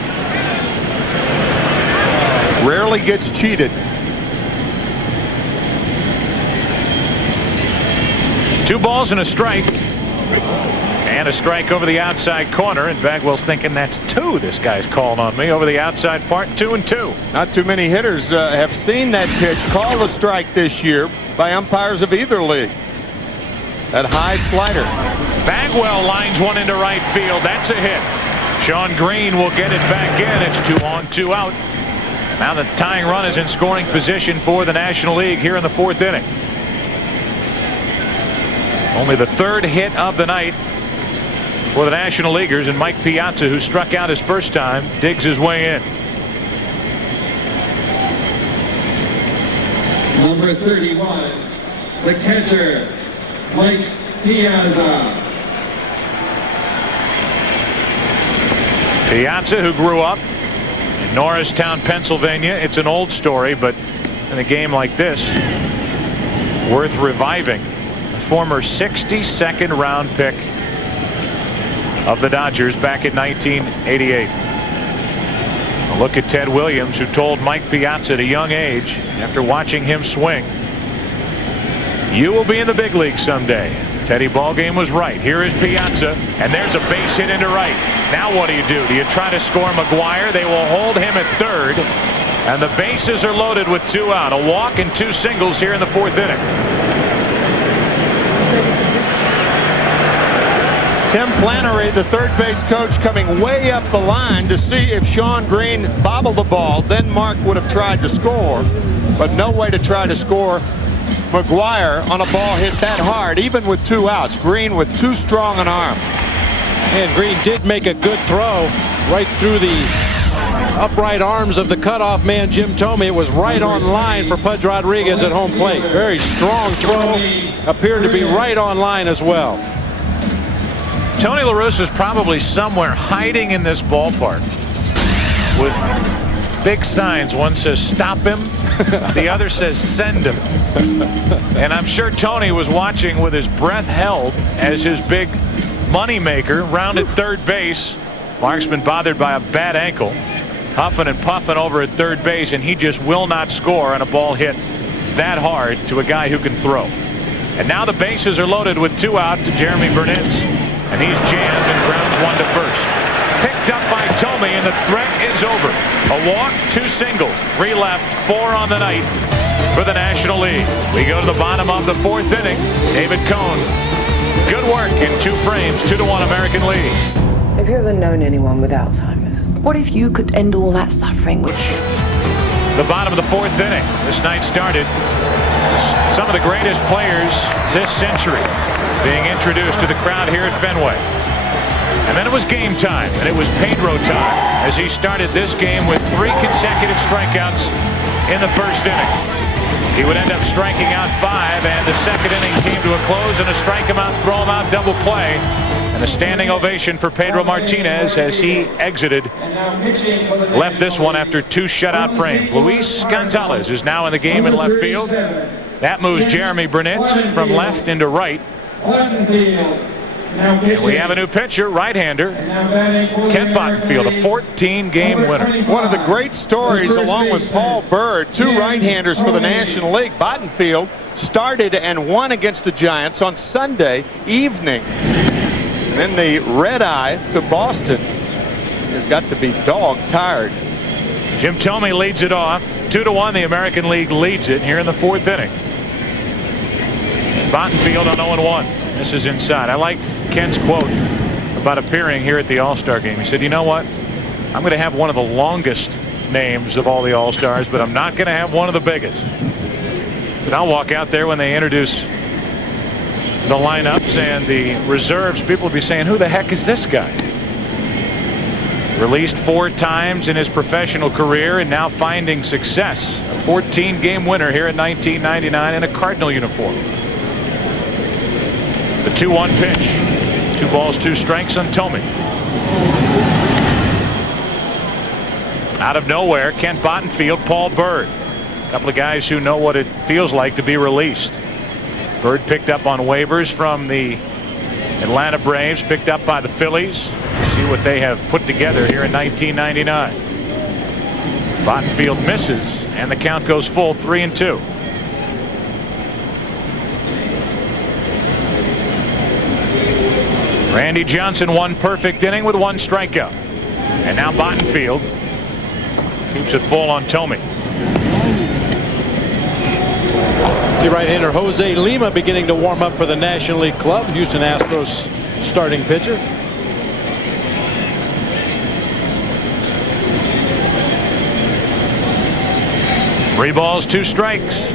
Rarely gets cheated. 2 balls and a strike. And a strike over the outside corner, and Bagwell's thinking that's 2 this guy's calling on me over the outside part. 2-2. Not too many hitters have seen that pitch called a strike this year by umpires of either league. That high slider. Bagwell lines one into right field. That's a hit. Sean Green will get it back in. It's 2 on, 2 out. Now the tying run is in scoring position for the National League here in the 4th inning. Only the 3rd hit of the night for the National Leaguers, and Mike Piazza, who struck out his first time, digs his way in. Number 31, the catcher, Mike Piazza. Piazza, who grew up in Norristown, Pennsylvania. It's an old story, but in a game like this, worth reviving. A former 62nd round pick of the Dodgers back in 1988. A look at Ted Williams, who told Mike Piazza at a young age, after watching him swing, you will be in the big league someday. Teddy Ballgame was right. Here is Piazza, and there's a base hit into right. Now what do? Do you try to score McGuire? They will hold him at 3rd, and the bases are loaded with 2 out. A walk and 2 singles here in the 4th inning. Tim Flannery, the third base coach, coming way up the line to see if Sean Green bobbled the ball. Then Mark would have tried to score, but no way to try to score McGuire on a ball hit that hard, even with 2 outs. Green with too strong an arm. And Green did make a good throw right through the upright arms of the cutoff man, Jim Thome. It was right on line for Pudge Rodriguez at home plate. Very strong throw. Appeared to be right on line as well. Tony La Russa is probably somewhere hiding in this ballpark with big signs. One says stop him, the other says send him. And I'm sure Tony was watching with his breath held as his big moneymaker rounded 3rd base. Mark's been bothered by a bad ankle, huffing and puffing over at 3rd base, and he just will not score on a ball hit that hard to a guy who can throw. And now the bases are loaded with 2 out to Jeremy Burnitz. And he's jammed and grounds 1 to first. Picked up by Tomey, and the threat is over. A walk, 2 singles, 3 left, 4 on the night for the National League. We go to the bottom of the 4th inning. David Cohn. Good work in 2 frames, 2-1 American League. Have you ever known anyone with Alzheimer's? What if you could end all that suffering? The bottom of the 4th inning. This night started some of the greatest players this century being introduced to the crowd here at Fenway. And then it was game time, and it was Pedro time as he started this game with 3 consecutive strikeouts in the 1st inning. He would end up striking out 5, and the 2nd inning came to a close and a strike him out, throw him out, double play. And a standing ovation for Pedro Martínez as he exited. Left this one after 2 shutout frames. Luis Gonzalez is now in the game in left field. That moves Jeremy Burnitz from left into right. And we have a new pitcher, right-hander, Kent Bottenfield, a 14-game winner. One of the great stories, along with Paul Bird, 2 right-handers for the National League. Bottenfield started and won against the Giants on Sunday evening. And then the red-eye to Boston has got to be dog-tired. Jim Tomey leads it off. 2-1, the American League leads it here in the 4th inning. Bottenfield on 0-1. This is inside. I liked Kent's quote about appearing here at the All-Star game. He said, you know what? I'm going to have one of the longest names of all the All-Stars, but I'm not going to have one of the biggest. But I'll walk out there when they introduce the lineups and the reserves. People will be saying, who the heck is this guy? Released 4 times in his professional career and now finding success. A 14-game winner here in 1999 in a Cardinal uniform. The 2-1 pitch. 2 balls, 2 strikes on Tomey. Out of nowhere, Kent Bottenfield, Paul Bird. A couple of guys who know what it feels like to be released. Bird picked up on waivers from the Atlanta Braves, picked up by the Phillies. See what they have put together here in 1999. Bottenfield misses, and the count goes full, 3-2. Randy Johnson, 1 perfect inning with 1 strikeout. And now Bottenfield keeps it full on Tomey. The right-hander Jose Lima beginning to warm up for the National League club. Houston Astros starting pitcher. Three balls, 2 strikes.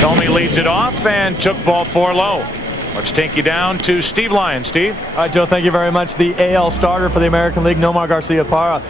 Tomey leads it off and took ball 4 low. Let's take you down to Steve Lyons. Steve. All right, Joe, thank you very much. The AL starter for the American League, Nomar Garciaparra.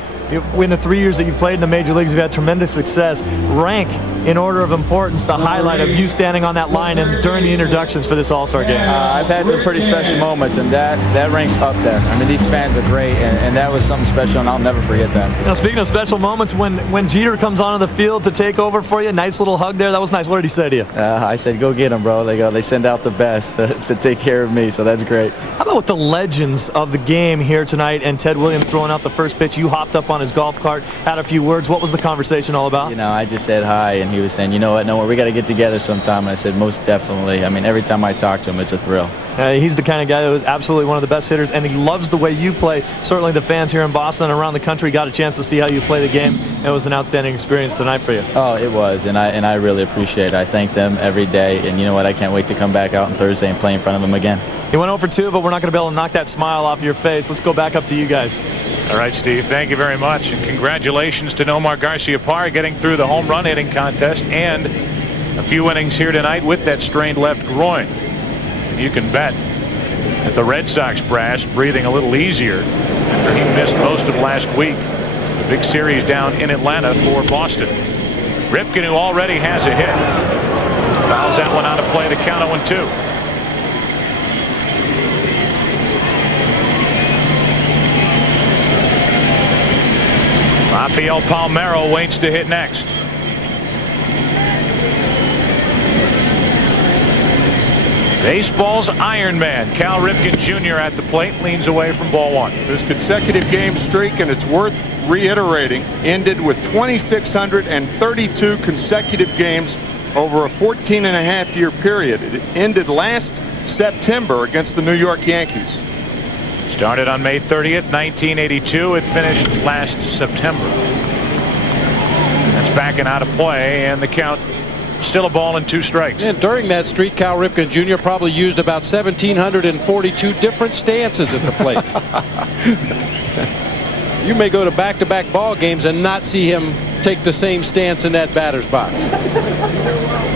In the 3 years that you've played in the major leagues, you've had tremendous success. Rank in order of importance the highlight of you standing on that line and during the introductions for this All-Star game. I've had some pretty special moments, and that ranks up there. I mean, these fans are great, and that was something special, and I'll never forget that. Now, speaking of special moments, when Jeter comes onto the field to take over for you, nice little hug there. That was nice. What did he say to you? I said, go get him, bro. They send out the best to take care of me, so that's great. How about with the legends of the game here tonight and Ted Williams throwing out the first pitch? You hopped up on his golf cart, had a few words. What was the conversation all about? You know, I just said hi, and he was saying, you know what, no, we got to get together sometime. And I said, most definitely. I mean, every time I talk to him, it's a thrill. He's the kind of guy that was absolutely one of the best hitters, and he loves the way you play. Certainly the fans here in Boston and around the country got a chance to see how you play the game. It was an outstanding experience tonight for you. Oh, it was, and I really appreciate it. I thank them every day, and you know what, I can't wait to come back out on Thursday and play in front of them again. You went 0 for 2, but we're not going to be able to knock that smile off your face. Let's go back up to you guys. All right, Steve, thank you very much, and congratulations to Nomar Garciaparra getting through the home run hitting contest and a few innings here tonight with that strained left groin. And you can bet that the Red Sox brass breathing a little easier after he missed most of last week. The big series down in Atlanta for Boston. Ripken, who already has a hit, fouls that one out of play, the count 0-2. Rafael Palmeiro waits to hit next. Baseball's Iron Man, Cal Ripken Jr. at the plate, leans away from ball 1. His consecutive game streak, and it's worth reiterating, ended with 2,632 consecutive games over a 14-and-a-half-year period. It ended last September against the New York Yankees. Started on May 30th, 1982. It finished last September. That's backing out of play, and the count still a ball and 2 strikes. And during that streak, Cal Ripken Jr. probably used about 1,742 different stances at the plate. You may go to back-to-back ball games and not see him take the same stance in that batter's box.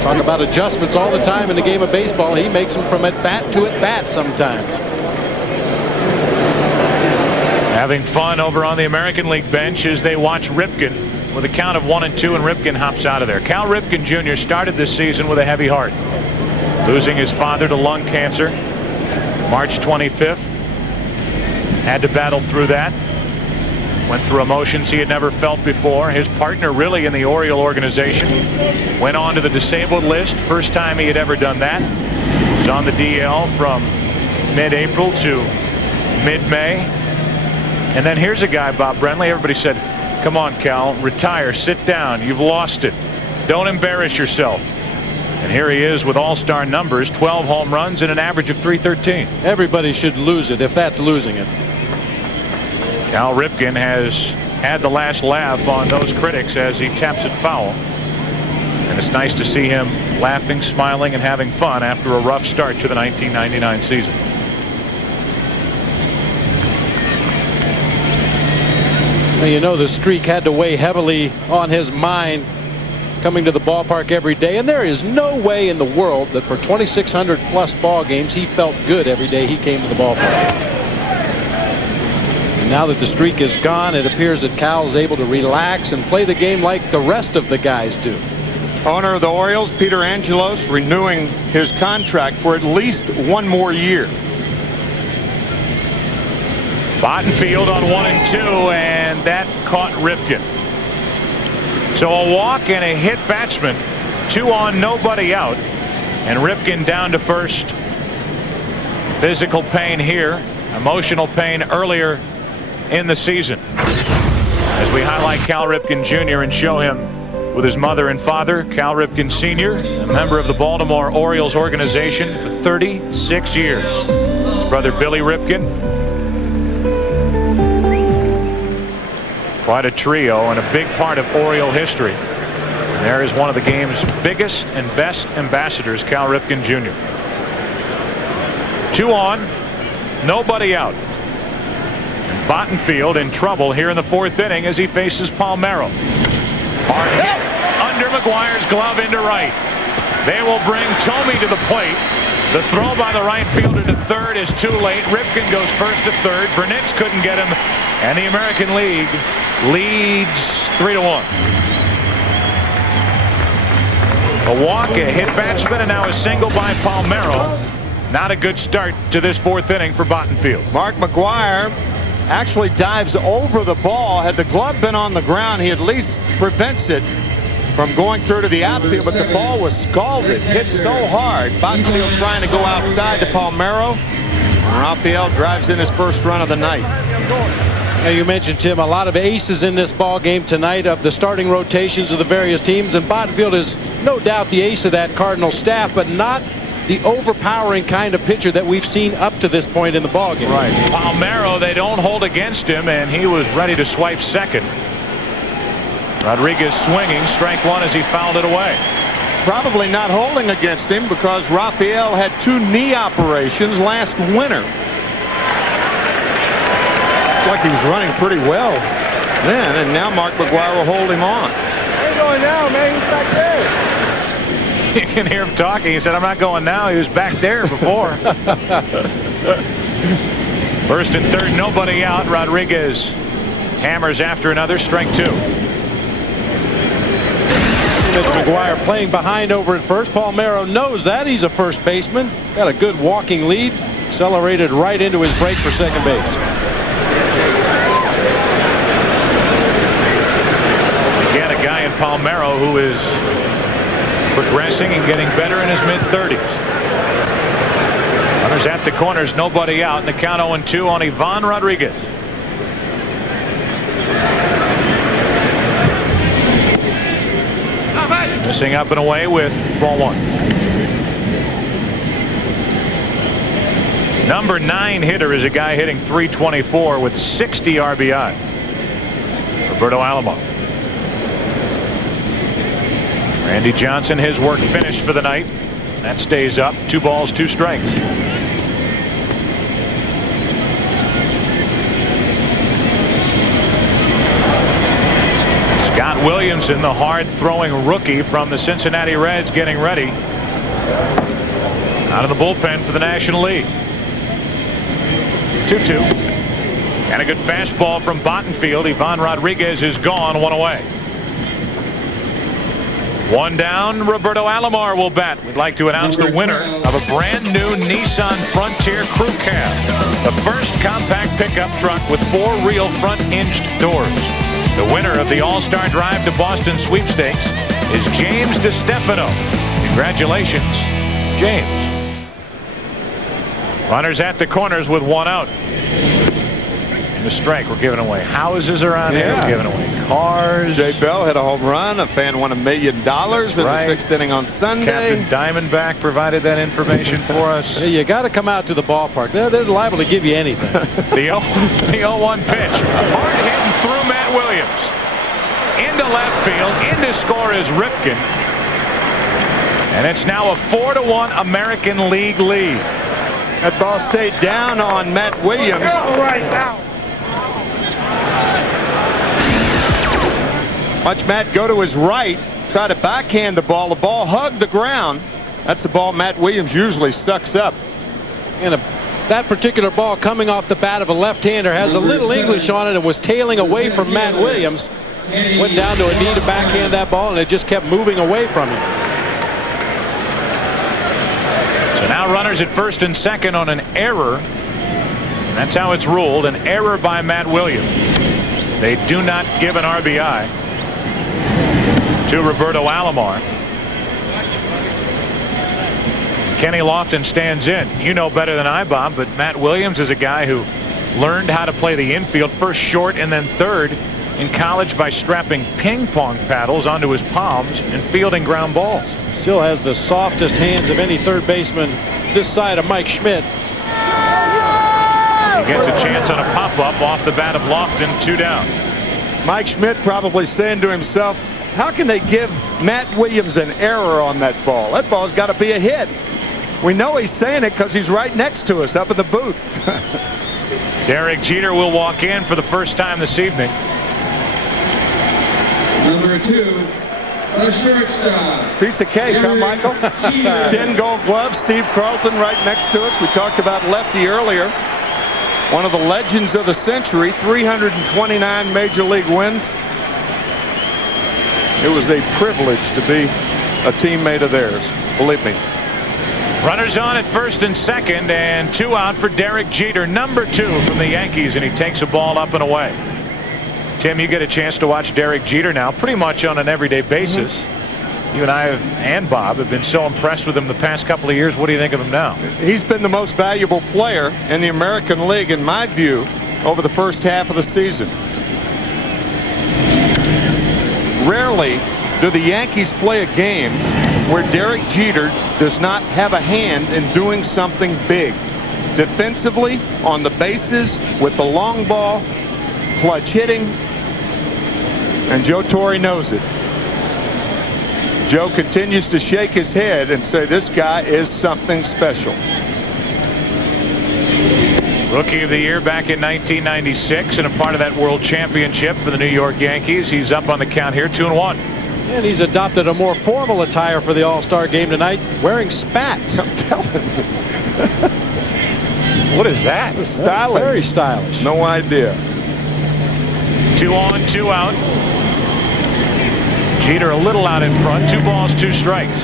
Talk about adjustments all the time in the game of baseball. He makes them from at bat to at bat sometimes. Having fun over on the American League bench as they watch Ripken with a count of 1-2, and Ripken hops out of there. Cal Ripken Jr. started this season with a heavy heart, losing his father to lung cancer March 25th. Had to battle through that. Went through emotions he had never felt before. His partner really in the Oriole organization went on to the disabled list. First time he had ever done that. Was on the DL from mid-April to mid-May. And then here's a guy, Bob Brenly. Everybody said, come on, Cal, retire, sit down. You've lost it. Don't embarrass yourself. And here he is with all-star numbers, 12 home runs and an average of .313. Everybody should lose it if that's losing it. Cal Ripken has had the last laugh on those critics as he taps it foul. And it's nice to see him laughing, smiling, and having fun after a rough start to the 1999 season. Well, you know, the streak had to weigh heavily on his mind coming to the ballpark every day, and there is no way in the world that for 2,600 plus ball games he felt good every day he came to the ballpark. And now that the streak is gone, it appears that Cal is able to relax and play the game like the rest of the guys do. Owner of the Orioles, Peter Angelos, renewing his contract for at least 1 more year. Bottenfield on 1-2, and that caught Ripken. So a walk and a hit batsman, 2 on, nobody out, and Ripken down to first. Physical pain here, emotional pain earlier in the season. As we highlight Cal Ripken Jr. and show him with his mother and father, Cal Ripken Sr., a member of the Baltimore Orioles organization for 36 years. His brother Billy Ripken. Quite a trio and a big part of Oriole history. And there is one of the game's biggest and best ambassadors, Cal Ripken Jr. 2 on, nobody out. And Bottenfield in trouble here in the 4th inning as he faces Palmeiro. Hard hit under McGuire's glove into right. They will bring Tomey to the plate. The throw by the right fielder to third is too late. Ripken goes first to third. Burnitz couldn't get him, and the American League leads 3-1. A walk, a hit batsman, and now a single by Palmeiro. Not a good start to this 4th inning for Bottenfield. Mark McGuire actually dives over the ball. Had the glove been on the ground, he at least prevents it from going through to the outfield, but the ball was scalded, hit so hard. Bottenfield trying to go outside to Palmeiro, and Rafael drives in his first run of the night. Now you mentioned, Tim, a lot of aces in this ball game tonight of the starting rotations of the various teams, and Bottenfield is no doubt the ace of that Cardinal staff, but not the overpowering kind of pitcher that we've seen up to this point in the ball game. Right. Palmeiro, they don't hold against him, and he was ready to swipe second. Rodriguez swinging, strike 1 as he fouled it away. Probably not holding against him because Rafael had 2 knee operations last winter. Like he was running pretty well then, and now Mark McGuire will hold him on. Where you going now, man? He's back there. You can hear him talking. He said, I'm not going now. He was back there before. First and third, nobody out. Rodriguez hammers after another, strike 2. It's McGuire playing behind over at first. Palmeiro knows that. He's a first baseman. Got a good walking lead. Accelerated right into his break for second base. Again, a guy in Palmeiro who is progressing and getting better in his mid-30s. Runners at the corners, nobody out, and the count 0-2 on Ivan Rodriguez. Tossing up and away with ball 1. Number 9 hitter is a guy hitting .324 with 60 RBI. Roberto Alomar. Randy Johnson, his work finished for the night. That stays up. 2 balls, 2 strikes. Scott Williamson, the hard-throwing rookie from the Cincinnati Reds, getting ready. Out of the bullpen for the National League. 2-2. And a good fastball from Bottenfield. Ivan Rodriguez is gone, 1 away. 1 down. Roberto Alomar will bat. We'd like to announce the winner of a brand new Nissan Frontier Crew Cab, the first compact pickup truck with 4 real front hinged doors. The winner of the All-Star Drive to Boston sweepstakes is James DeStefano. Congratulations, James. Runners at the corners with 1 out. And a strike. We're giving away houses around here. We're giving away cars. Jay Bell hit a home run. A fan won $1 million in the 6th inning on Sunday. Captain Diamondback provided that information for us. Hey, you got to come out to the ballpark. They're liable to give you anything. The 0-1 pitch. Hard hitting through Matt Williams. Into left field. In to score is Ripken. And it's now a 4-1 American League lead. That ball stayed down on Matt Williams. Watch Matt go to his right, try to backhand the ball. The ball hugged the ground. That's the ball Matt Williams usually sucks up. And that particular ball coming off the bat of a left-hander has a little English on it and was tailing away from Matt Williams. Went down to a knee to backhand that ball, and it just kept moving away from him. So now runners at first and second on an error. And that's how it's ruled. An error by Matt Williams. They do not give an RBI to Roberto Alomar. Kenny Lofton stands in. You know better than I, Bob, but Matt Williams is a guy who learned how to play the infield, first short and then third in college by strapping ping pong paddles onto his palms and fielding ground balls. Still has the softest hands of any third baseman this side of Mike Schmidt. He gets a chance on a pop-up off the bat of Lofton. 2 down. Mike Schmidt probably saying to himself, how can they give Matt Williams an error on that ball? That ball's got to be a hit. We know he's saying it because he's right next to us up in the booth. Derek Jeter will walk in for the first time this evening. Number 2, the shortstop. Piece of cake, huh, Michael? 10 gold gloves. Steve Carlton right next to us. We talked about Lefty earlier. One of the legends of the century, 329 major league wins. It was a privilege to be a teammate of theirs, believe me. Runners on at first and second, and 2 out for Derek Jeter, number 2 from the Yankees, and he takes a ball up and away. Tim, you get a chance to watch Derek Jeter now pretty much on an everyday basis. You and I and Bob have been so impressed with him the past couple of years. What do you think of him now? He's been the most valuable player in the American League, in my view, over the first half of the season. Rarely do the Yankees play a game where Derek Jeter does not have a hand in doing something big. Defensively, on the bases, with the long ball, clutch hitting, and Joe Torre knows it. Joe continues to shake his head and say this guy is something special. Rookie of the Year back in 1996 and a part of that World Championship for the New York Yankees. He's up on the count here, 2-1. And he's adopted a more formal attire for the All-Star game tonight, wearing spats. I'm telling you. What is that? Stylish. Very stylish. No idea. 2 on, 2 out. Jeter a little out in front. 2 balls, 2 strikes.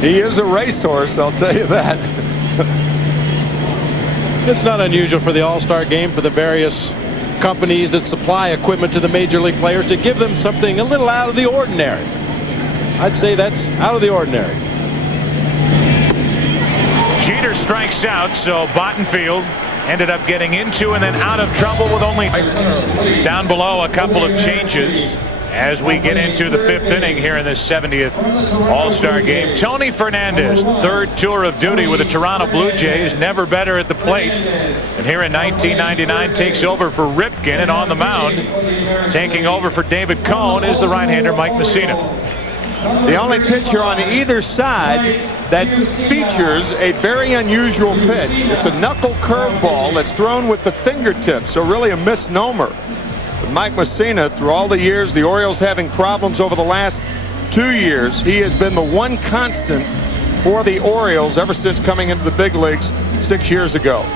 He is a racehorse, I'll tell you that. It's not unusual for the All-Star game for the various companies that supply equipment to the major league players to give them something a little out of the ordinary. I'd say that's out of the ordinary. Jeter strikes out, so Bottenfield ended up getting into and then out of trouble with only down below a couple of changes. as we get into the 5th inning here in this 70th All-Star game. Tony Fernandez, 3rd tour of duty with the Toronto Blue Jays, never better at the plate. And here in 1999 takes over for Ripken, and on the mound, taking over for David Cone, is the right-hander Mike Messina. The only pitcher on either side that features a very unusual pitch. It's a knuckle curveball that's thrown with the fingertips, so really a misnomer. But Mike Messina, through all the years, the Orioles having problems over the last 2 years, he has been the one constant for the Orioles ever since coming into the big leagues 6 years ago.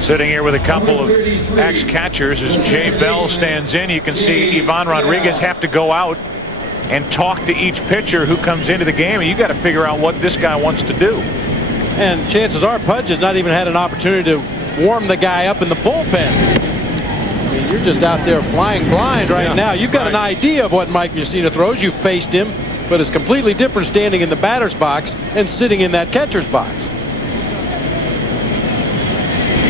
Sitting here with a couple of ex-catchers as Jay Bell stands in. You can see Ivan Rodriguez have to go out and talk to each pitcher who comes into the game, and you got to figure out what this guy wants to do. And chances are Pudge has not even had an opportunity to warm the guy up in the bullpen. I mean, you're just out there flying blind right now. You've got an idea of what Mike Messina throws. You faced him, but it's completely different standing in the batter's box and sitting in that catcher's box.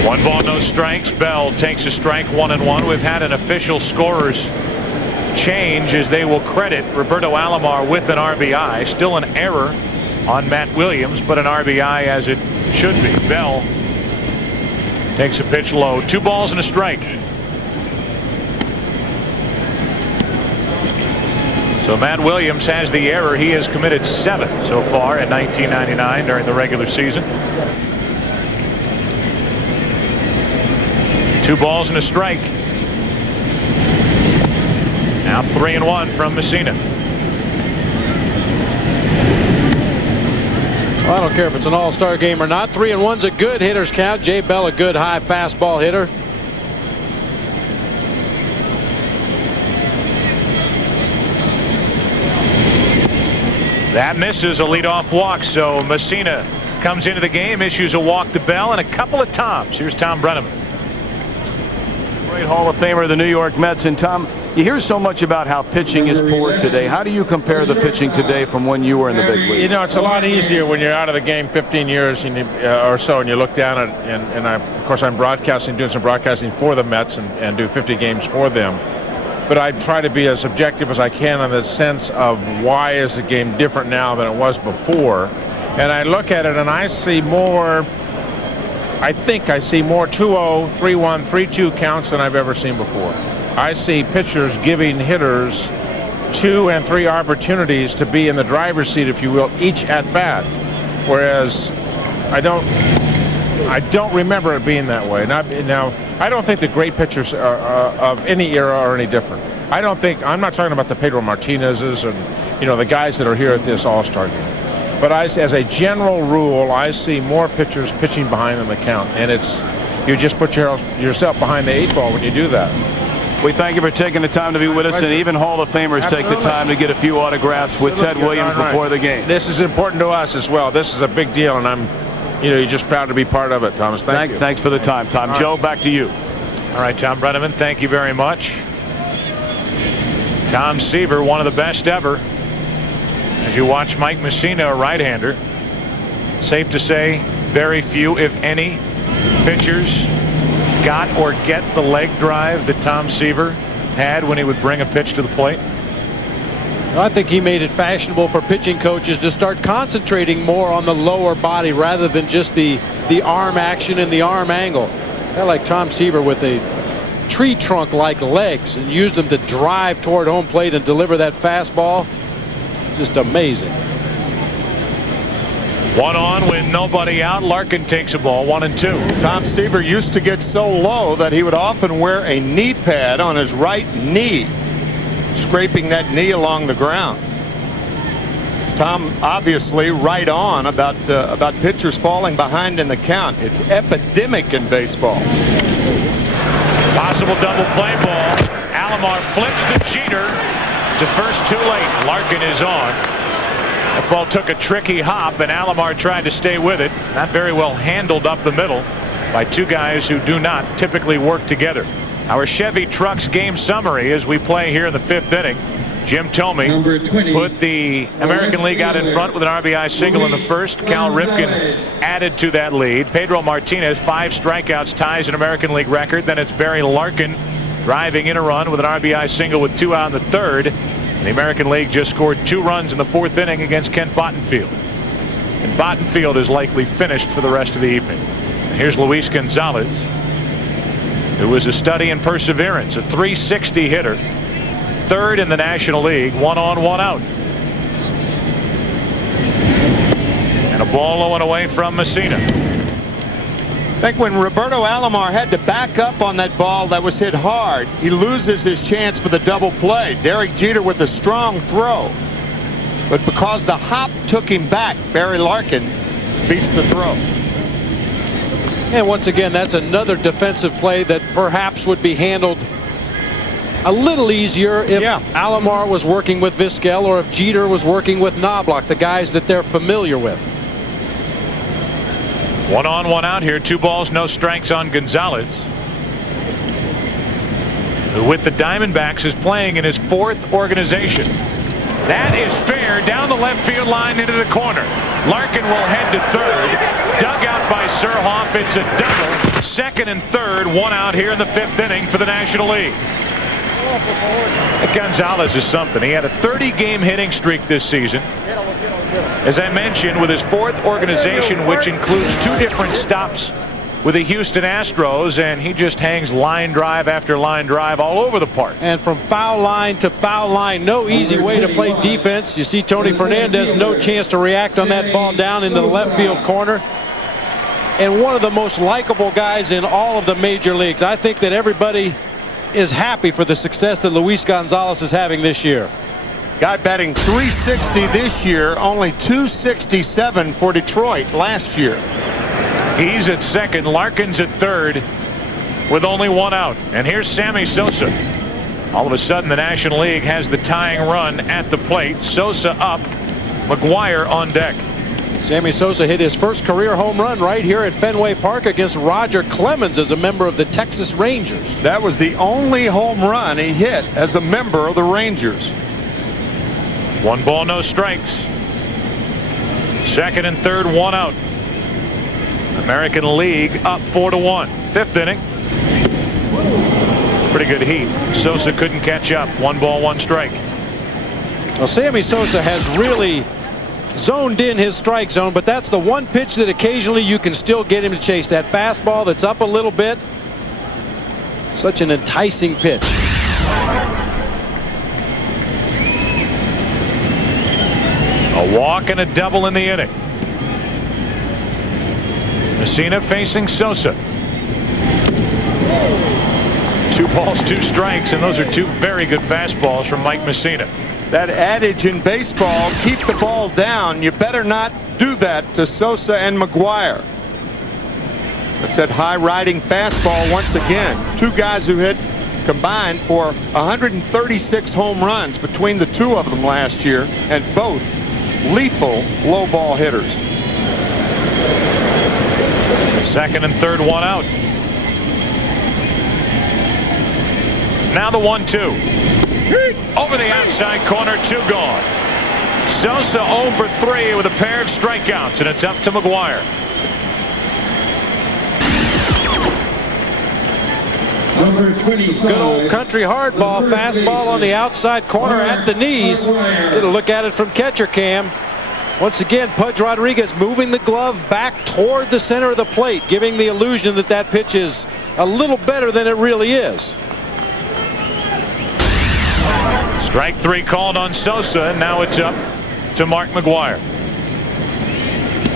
1 ball, no strikes. Bell takes a strike, 1-1. We've had an official scorer's change as they will credit Roberto Alomar with an RBI. Still an error on Matt Williams, but an RBI as it should be. Bell takes a pitch low. 2 balls and a strike. So Matt Williams has the error. He has committed 7 so far in 1999 during the regular season. 2 balls and a strike. Now 3-1 from Messina. Well, I don't care if it's an all-star game or not. 3-1's a good hitter's count. Jay Bell, a good high fastball hitter. That misses a leadoff walk, so Messina comes into the game, issues a walk to Bell and a couple of toms. Here's Tom Brenneman. Great Hall of Famer of the New York Mets. And Tom, you hear so much about how pitching is poor today. How do you compare the pitching today from when you were in the big league? You know, it's a lot easier when you're out of the game 15 years or so, and you look down at, and of course I'm broadcasting, doing some broadcasting for the Mets and do 50 games for them. But I try to be as objective as I can in the sense of why is the game different now than it was before. And I look at it and I see more, I think I see more 2-0, 3-1, 3-2 counts than I've ever seen before. I see pitchers giving hitters 2 and 3 opportunities to be in the driver's seat, if you will, each at bat. Whereas I don't remember it being that way. Now, I don't think the great pitchers of any era are any different. I'm not talking about the Pedro Martínezes and, you know, the guys that are here at this All-Star game. But as a general rule, I see more pitchers pitching behind in the count. And you just put yourself behind the 8 ball when you do that. We thank you for taking the time to be with us, and even Hall of Famers take the time to get a few autographs with Ted Williams before the game. This is important to us as well. This is a big deal, and you're just proud to be part of it, Thomas. Thank you. Thanks for the time, Tom. Joe, back to you. All right, Tom Brenneman, thank you very much. Tom Seaver, one of the best ever. As you watch Mike Messina, a right-hander, safe to say very few, if any, pitchers got or get the leg drive that Tom Seaver had when he would bring a pitch to the plate. I think he made it fashionable for pitching coaches to start concentrating more on the lower body rather than just the arm action and the arm angle. I like Tom Seaver with a tree trunk like legs and use them to drive toward home plate and deliver that fastball. Just amazing. 1 on with nobody out. Larkin takes a ball, 1-2. Tom Seaver used to get so low that he would often wear a knee pad on his right knee, scraping that knee along the ground. Tom obviously right on about pitchers falling behind in the count. It's epidemic in baseball. Possible double play ball. Alomar flips to Jeter. To first, too late. Larkin is on. That ball took a tricky hop, and Alomar tried to stay with it. Not very well handled up the middle by 2 guys who do not typically work together. Our Chevy Trucks game summary as we play here in the 5th inning. Jim Thome put the American League out in front with an RBI single in the first. Cal Ripken added to that lead. Pedro Martínez, 5 strikeouts, ties an American League record. Then it's Barry Larkin driving in a run with an RBI single with 2 out in the 3rd. The American League just scored 2 runs in the 4th inning against Kent Bottenfield. And Bottenfield is likely finished for the rest of the evening. And here's Luis Gonzalez, who was a study in perseverance, a .360 hitter, 3rd in the National League, 1 on, 1 out. And a ball low and away from Messina. I think when Roberto Alomar had to back up on that ball that was hit hard, he loses his chance for the double play. Derek Jeter with a strong throw. But because the hop took him back, Barry Larkin beats the throw. And once again, that's another defensive play that perhaps would be handled a little easier if Alomar was working with Vizquel or if Jeter was working with Knobloch, the guys that they're familiar with. 1 on, 1 out here. 2 balls, no strikes on Gonzalez, who with the Diamondbacks is playing in his 4th organization. That is fair down the left field line into the corner. Larkin will head to 3rd. Dug out by Surhoff. It's a double. 2nd and 3rd. 1 out here in the 5th inning for the National League. Gonzalez is something. He had a 30-game hitting streak this season. As I mentioned, with his 4th organization, which includes 2 different stops with the Houston Astros, and he just hangs line drive after line drive all over the park. And from foul line to foul line, no easy way to play defense. You see Tony Fernandez, no chance to react on that ball down into the left field corner. And one of the most likable guys in all of the major leagues. I think that everybody is happy for the success that Luis Gonzalez is having this year. Guy batting .360 this year, only .267 for Detroit last year. He's at 2nd. Larkin's at 3rd with only 1 out. And here's Sammy Sosa. All of a sudden, the National League has the tying run at the plate. Sosa up, McGuire on deck. Sammy Sosa hit his first career home run right here at Fenway Park against Roger Clemens as a member of the Texas Rangers. That was the only home run he hit as a member of the Rangers. 1 ball, no strikes. 2nd and 3rd, 1 out. American League up 4-1. 5th inning. Pretty good heat. Sosa couldn't catch up. 1 ball, 1 strike. Well, Sammy Sosa has really zoned in his strike zone, but that's the one pitch that occasionally you can still get him to chase. That fastball that's up a little bit. Such an enticing pitch. A walk and a double in the inning. Messina facing Sosa. 2 balls, 2 strikes, and those are 2 very good fastballs from Mike Messina. That adage in baseball, keep the ball down. You better not do that to Sosa and McGuire. It's that high riding fastball once again. 2 guys who hit combined for 136 home runs between the 2 of them last year, and both lethal low ball hitters. 2nd and 3rd, 1 out. Now the 1-2. Over the outside corner, 2 gone. Sosa 0 for 3 with a pair of strikeouts, and it's up to McGuire. Some good old country hardball fastball on the outside corner at the knees. Get a look at it from catcher cam. Once again, Pudge Rodriguez moving the glove back toward the center of the plate, giving the illusion that that pitch is a little better than it really is. Strike 3 called on Sosa, and now it's up to Mark McGuire.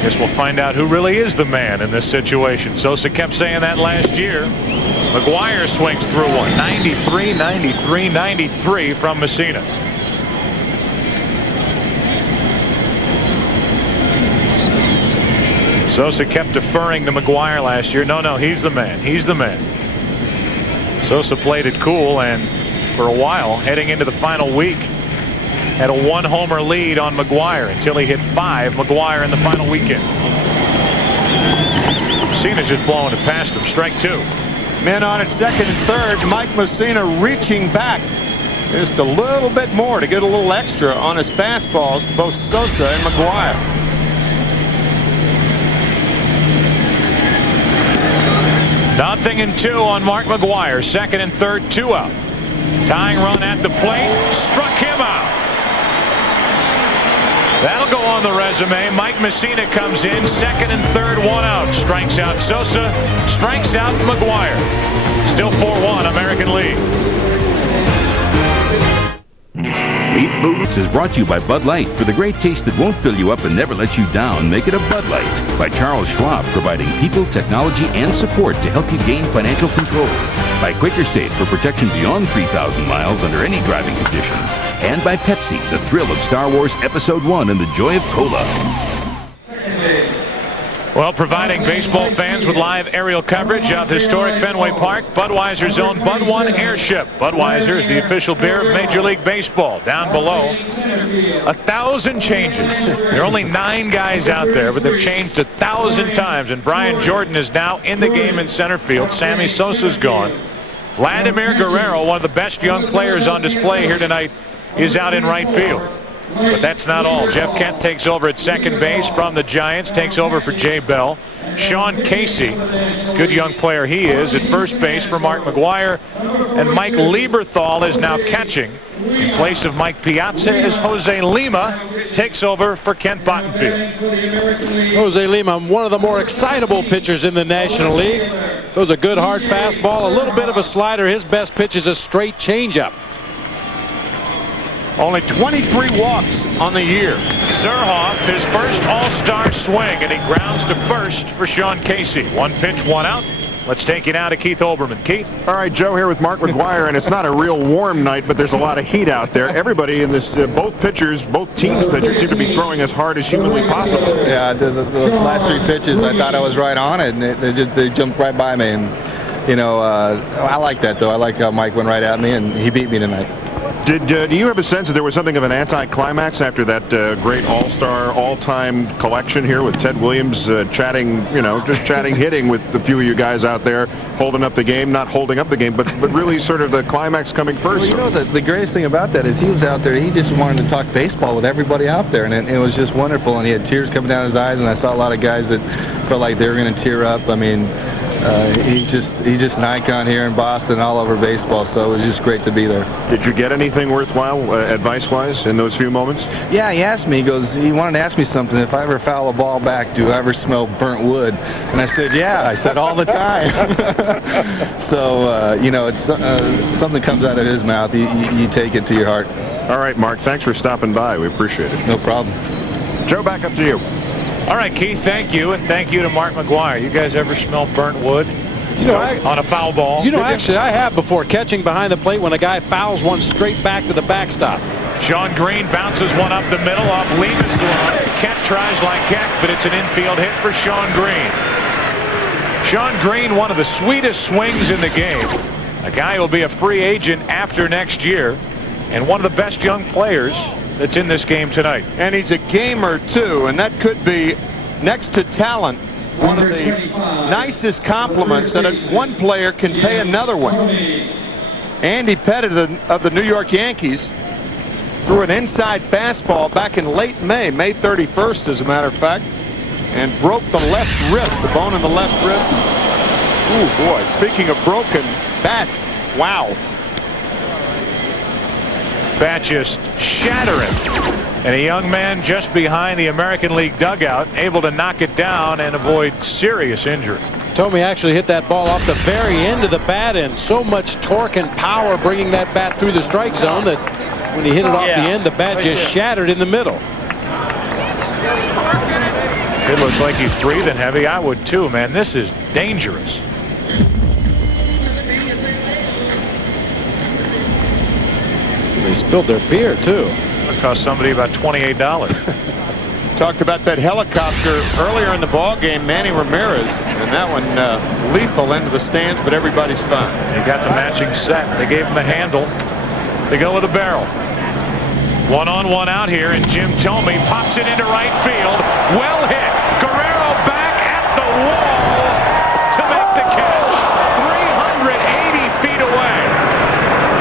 Guess we'll find out who really is the man in this situation. Sosa kept saying that last year. McGuire swings through one. 93, 93, 93 from Messina. Sosa kept deferring to McGuire last year. No, he's the man. He's the man. Sosa played it cool, and for a while, heading into the final week, had a 1-homer lead on McGuire until he hit 5. McGuire in the final weekend. Messina's just blowing it past him. Strike 2. Men on at 2nd and 3rd. Mike Messina reaching back just a little bit more to get a little extra on his fastballs to both Sosa and McGuire. 0-2 on Mark McGwire. Second and third, 2 out. Tying run at the plate, struck him out. That'll go on the resume. Mike Messina comes in, second and third, 1 out. Strikes out Sosa, strikes out McGwire. Still 4-1 American League. Meat Boots is brought to you by Bud Light. For the great taste that won't fill you up and never let you down, make it a Bud Light. By Charles Schwab, providing people, technology, and support to help you gain financial control. By Quaker State, for protection beyond 3,000 miles under any driving conditions. And by Pepsi, the thrill of Star Wars Episode 1 and the joy of cola. Well, providing baseball fans with live aerial coverage of historic Fenway Park, Budweiser's own Bud One Airship. Budweiser is the official beer of Major League Baseball. Down below, 1,000 changes. There are only 9 guys out there, but they've changed 1,000 times. And Brian Jordan is now in the game in center field. Sammy Sosa's gone. Vladimir Guerrero, one of the best young players on display here tonight, is out in right field. But that's not all. Jeff Kent takes over at second base from the Giants, takes over for Jay Bell. Sean Casey, good young player he is, at first base for Mark McGwire. And Mike Lieberthal is now catching in place of Mike Piazza as Jose Lima takes over for Kent Bottenfield. Jose Lima, one of the more excitable pitchers in the National League. Throws a good hard fastball, a little bit of a slider. His best pitch is a straight changeup. Only 23 walks on the year. Zerhoff, his first all-star swing, and he grounds to first for Sean Casey. 1 pitch, 1 out. Let's take you now to Keith Olbermann. Keith? All right, Joe here with Mark McGwire, and it's not a real warm night, but there's a lot of heat out there. Everybody in this, both teams' pitchers seem to be throwing as hard as humanly possible. Yeah, those last 3 pitches, I thought I was right on it, and they jumped right by me. And, you know, I like that, though. I like how Mike went right at me, and he beat me tonight. Do you have a sense that there was something of an anticlimax after that great all-star, all-time collection here with Ted Williams chatting, just chatting hitting with a few of you guys out there, holding up the game, not holding up the game, but really sort of the climax coming first? Well, the greatest thing about that is he was out there, he just wanted to talk baseball with everybody out there, and it was just wonderful, and he had tears coming down his eyes, and I saw a lot of guys that felt like they were going to tear up. I mean, he's just an icon here in Boston, all over baseball, so it was just great to be there. Did you get anything worthwhile advice-wise in those few moments? Yeah, he asked me, he wanted to ask me something. If I ever foul a ball back, do I ever smell burnt wood? And I said, yeah. I said, all the time. So, it's something comes out of his mouth. You take it to your heart. All right, Mark, thanks for stopping by. We appreciate it. No problem. Joe, back up to you. All right, Keith, thank you, and thank you to Mark McGwire. You guys ever smell burnt wood? On a foul ball? Actually, I have before, catching behind the plate when a guy fouls one straight back to the backstop. Sean Green bounces one up the middle off Lima's glove. Kent tries like heck, but it's an infield hit for Sean Green. Sean Green, one of the sweetest swings in the game. A guy who will be a free agent after next year, and one of the best young players that's in this game tonight. And he's a gamer too, and that could be, next to talent, one of the nicest compliments that one player can pay another one. Andy Pettit of the New York Yankees threw an inside fastball back in late May 31st as a matter of fact, and broke the left wrist, the bone in the left wrist. Ooh boy, speaking of broken bats, wow. Bat just shattering. And a young man just behind the American League dugout, able to knock it down and avoid serious injury. Tommy actually hit that ball off the very end of the bat, and so much torque and power bringing that bat through the strike zone that when he hit it off the end, the bat just shattered in the middle. It looks like he's breathing heavy. I would too, man. This is dangerous. They spilled their beer too. It cost somebody about $28. Talked about that helicopter earlier in the ball game, Manny Ramirez, and that one lethal into the stands, but everybody's fine. They got the matching set. They gave him a handle. They go with a barrel. 1-on-1 out here, and Jim Thome pops it into right field. Well hit. Guerrero back at the wall to make the catch. 380 feet away.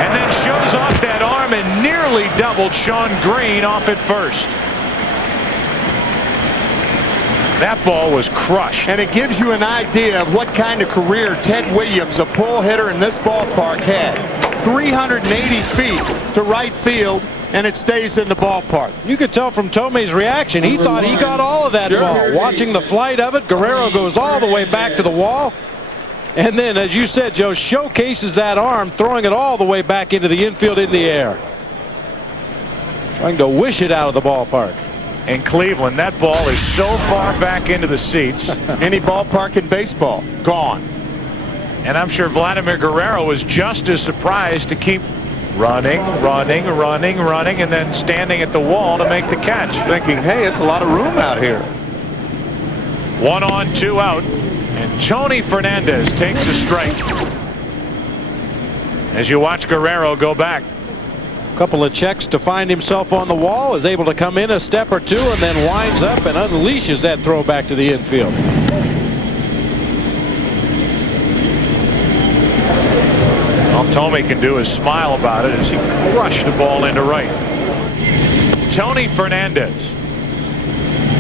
And then shows off that arm and nearly doubled Sean Green off at first. That ball was crushed. And it gives you an idea of what kind of career Ted Williams, a pull hitter in this ballpark, had. 380 feet to right field, and it stays in the ballpark. You could tell from Tomei's reaction, he thought he got all of that ball. Watching the flight of it, Guerrero goes all the way back to the wall. And then, as you said, Joe, showcases that arm, throwing it all the way back into the infield in the air. Trying to wish it out of the ballpark. In Cleveland, that ball is so far back into the seats. Any ballpark in baseball, gone. And I'm sure Vladimir Guerrero was just as surprised to keep running, and then standing at the wall to make the catch. Thinking, hey, it's a lot of room out here. 1 on, 2 out. And Tony Fernandez takes a strike. As you watch Guerrero go back. Couple of checks to find himself on the wall, is able to come in a step or two, and then winds up and unleashes that throw back to the infield. All Tomei can do is smile about it as he crushed the ball into right. Tony Fernandez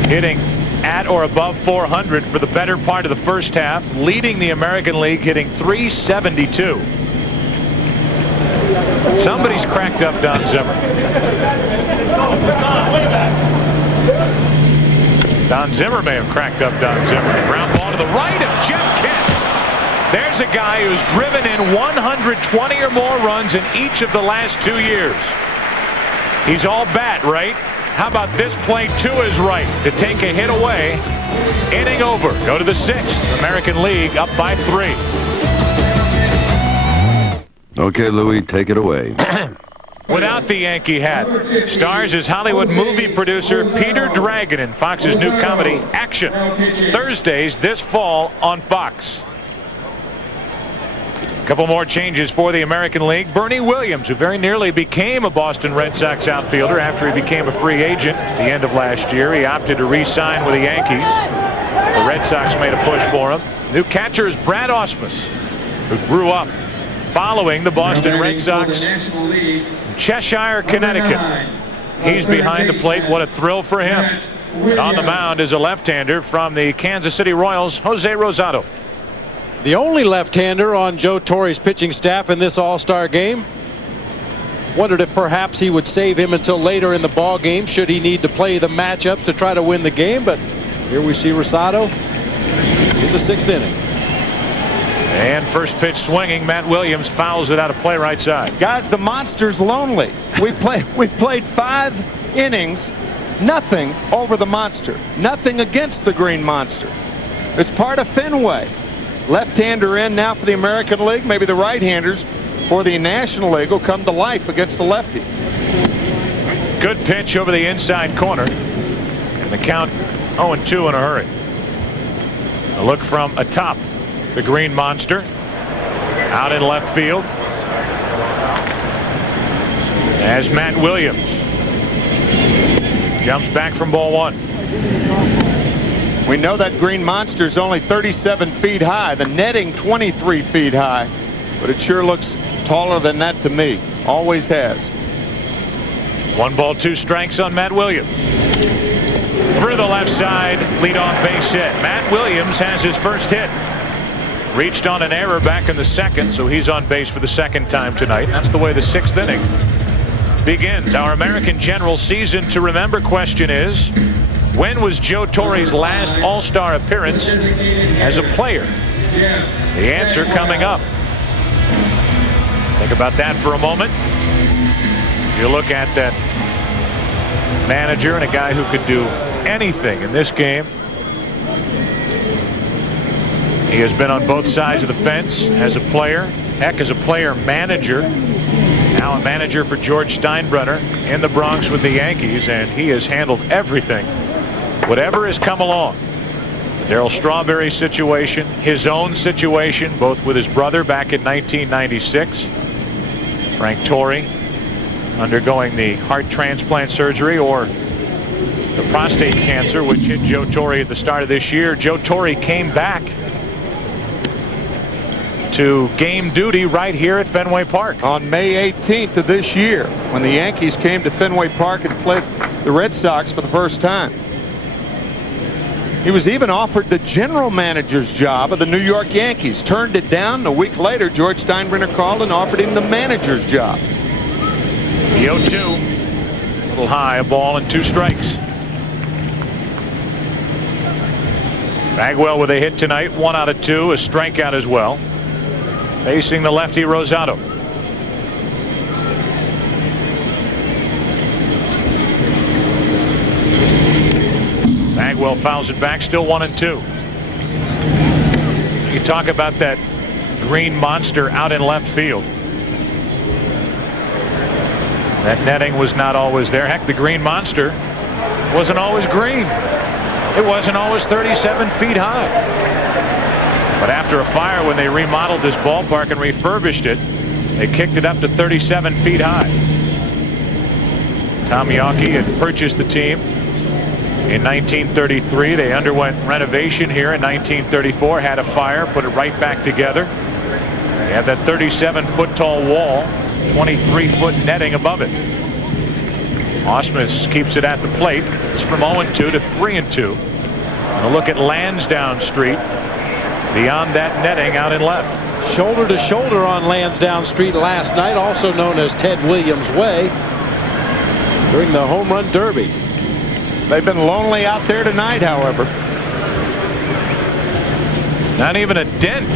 hitting at or above 400 for the better part of the first half, leading the American League, hitting .372. Somebody's cracked up Don Zimmer. Don Zimmer may have cracked up Don Zimmer. Ground ball to the right of Jeff Kent. There's a guy who's driven in 120 or more runs in each of the last 2 years. He's all bat, right? How about this play to his right to take a hit away? Inning over. Go to the 6th. American League up by 3. Okay, Louie, take it away. Without the Yankee hat, stars as Hollywood movie producer Peter Dragon in Fox's new comedy Action. Thursdays this fall on Fox. A couple more changes for the American League. Bernie Williams, who very nearly became a Boston Red Sox outfielder after he became a free agent at the end of last year. He opted to re-sign with the Yankees. The Red Sox made a push for him. New catcher is Brad Ausmus, who grew up following the Boston Red Sox in Cheshire, Connecticut. He's behind the plate. What a thrill for him. On the mound is a left-hander from the Kansas City Royals, Jose Rosado. The only left-hander on Joe Torre's pitching staff in this all-star game. Wondered if perhaps he would save him until later in the ball game should he need to play the matchups to try to win the game. But here we see Rosado in the 6th inning. And first pitch swinging. Matt Williams fouls it out of play right side. Guys, the monster's lonely. We've played 5 innings, nothing over the monster, nothing against the Green Monster. It's part of Fenway. Left-hander in now for the American League. Maybe the right-handers for the National League will come to life against the lefty. Good pitch over the inside corner. And the count 0-2 in a hurry. A look from atop the Green Monster. Out in left field. As Matt Williams jumps back from ball 1. We know that Green Monster is only 37 feet high. The netting 23 feet high. But it sure looks taller than that to me. Always has. 1 ball, 2 strikes on Matt Williams. Through the left side, leadoff base hit. Matt Williams has his first hit. Reached on an error back in the 2nd, so he's on base for the 2nd time tonight. That's the way the 6th inning begins. Our American General season to remember question is, when was Joe Torre's last All-Star appearance as a player? The answer coming up. Think about that for a moment. You look at that manager and a guy who could do anything in this game. He has been on both sides of the fence as a player, heck, as a player manager. Now a manager for George Steinbrenner in the Bronx with the Yankees, and he has handled everything, whatever has come along. The Darryl Strawberry situation, his own situation, both with his brother back in 1996. Frank Torre undergoing the heart transplant surgery, or the prostate cancer, which hit Joe Torre at the start of this year. Joe Torre came back to game duty right here at Fenway Park on May 18th of this year, when the Yankees came to Fenway Park and played the Red Sox for the first time. He was even offered the general manager's job of the New York Yankees. Turned it down. A week later, George Steinbrenner called and offered him the manager's job. The 0-2. A little high, a ball and 2 strikes. Bagwell with a hit tonight, 1 out of 2, a strikeout as well. Facing the lefty Rosado. Bagwell fouls it back, still 1-2. You talk about that green monster out in left field. That netting was not always there. Heck, the green monster wasn't always green. It wasn't always 37 feet high. But after a fire, when they remodeled this ballpark and refurbished it, they kicked it up to 37 feet high. Tom Yawkey had purchased the team in 1933. They underwent renovation here in 1934, had a fire, put it right back together. They have that 37-foot tall wall, 23-foot netting above it. Ausmus keeps it at the plate. It's from 0-2 to 3-2. And a look at Lansdowne Street beyond that netting out in left. Shoulder to shoulder on Lansdowne Street last night, also known as Ted Williams Way, during the home run derby. They've been lonely out there tonight, however. Not even a dent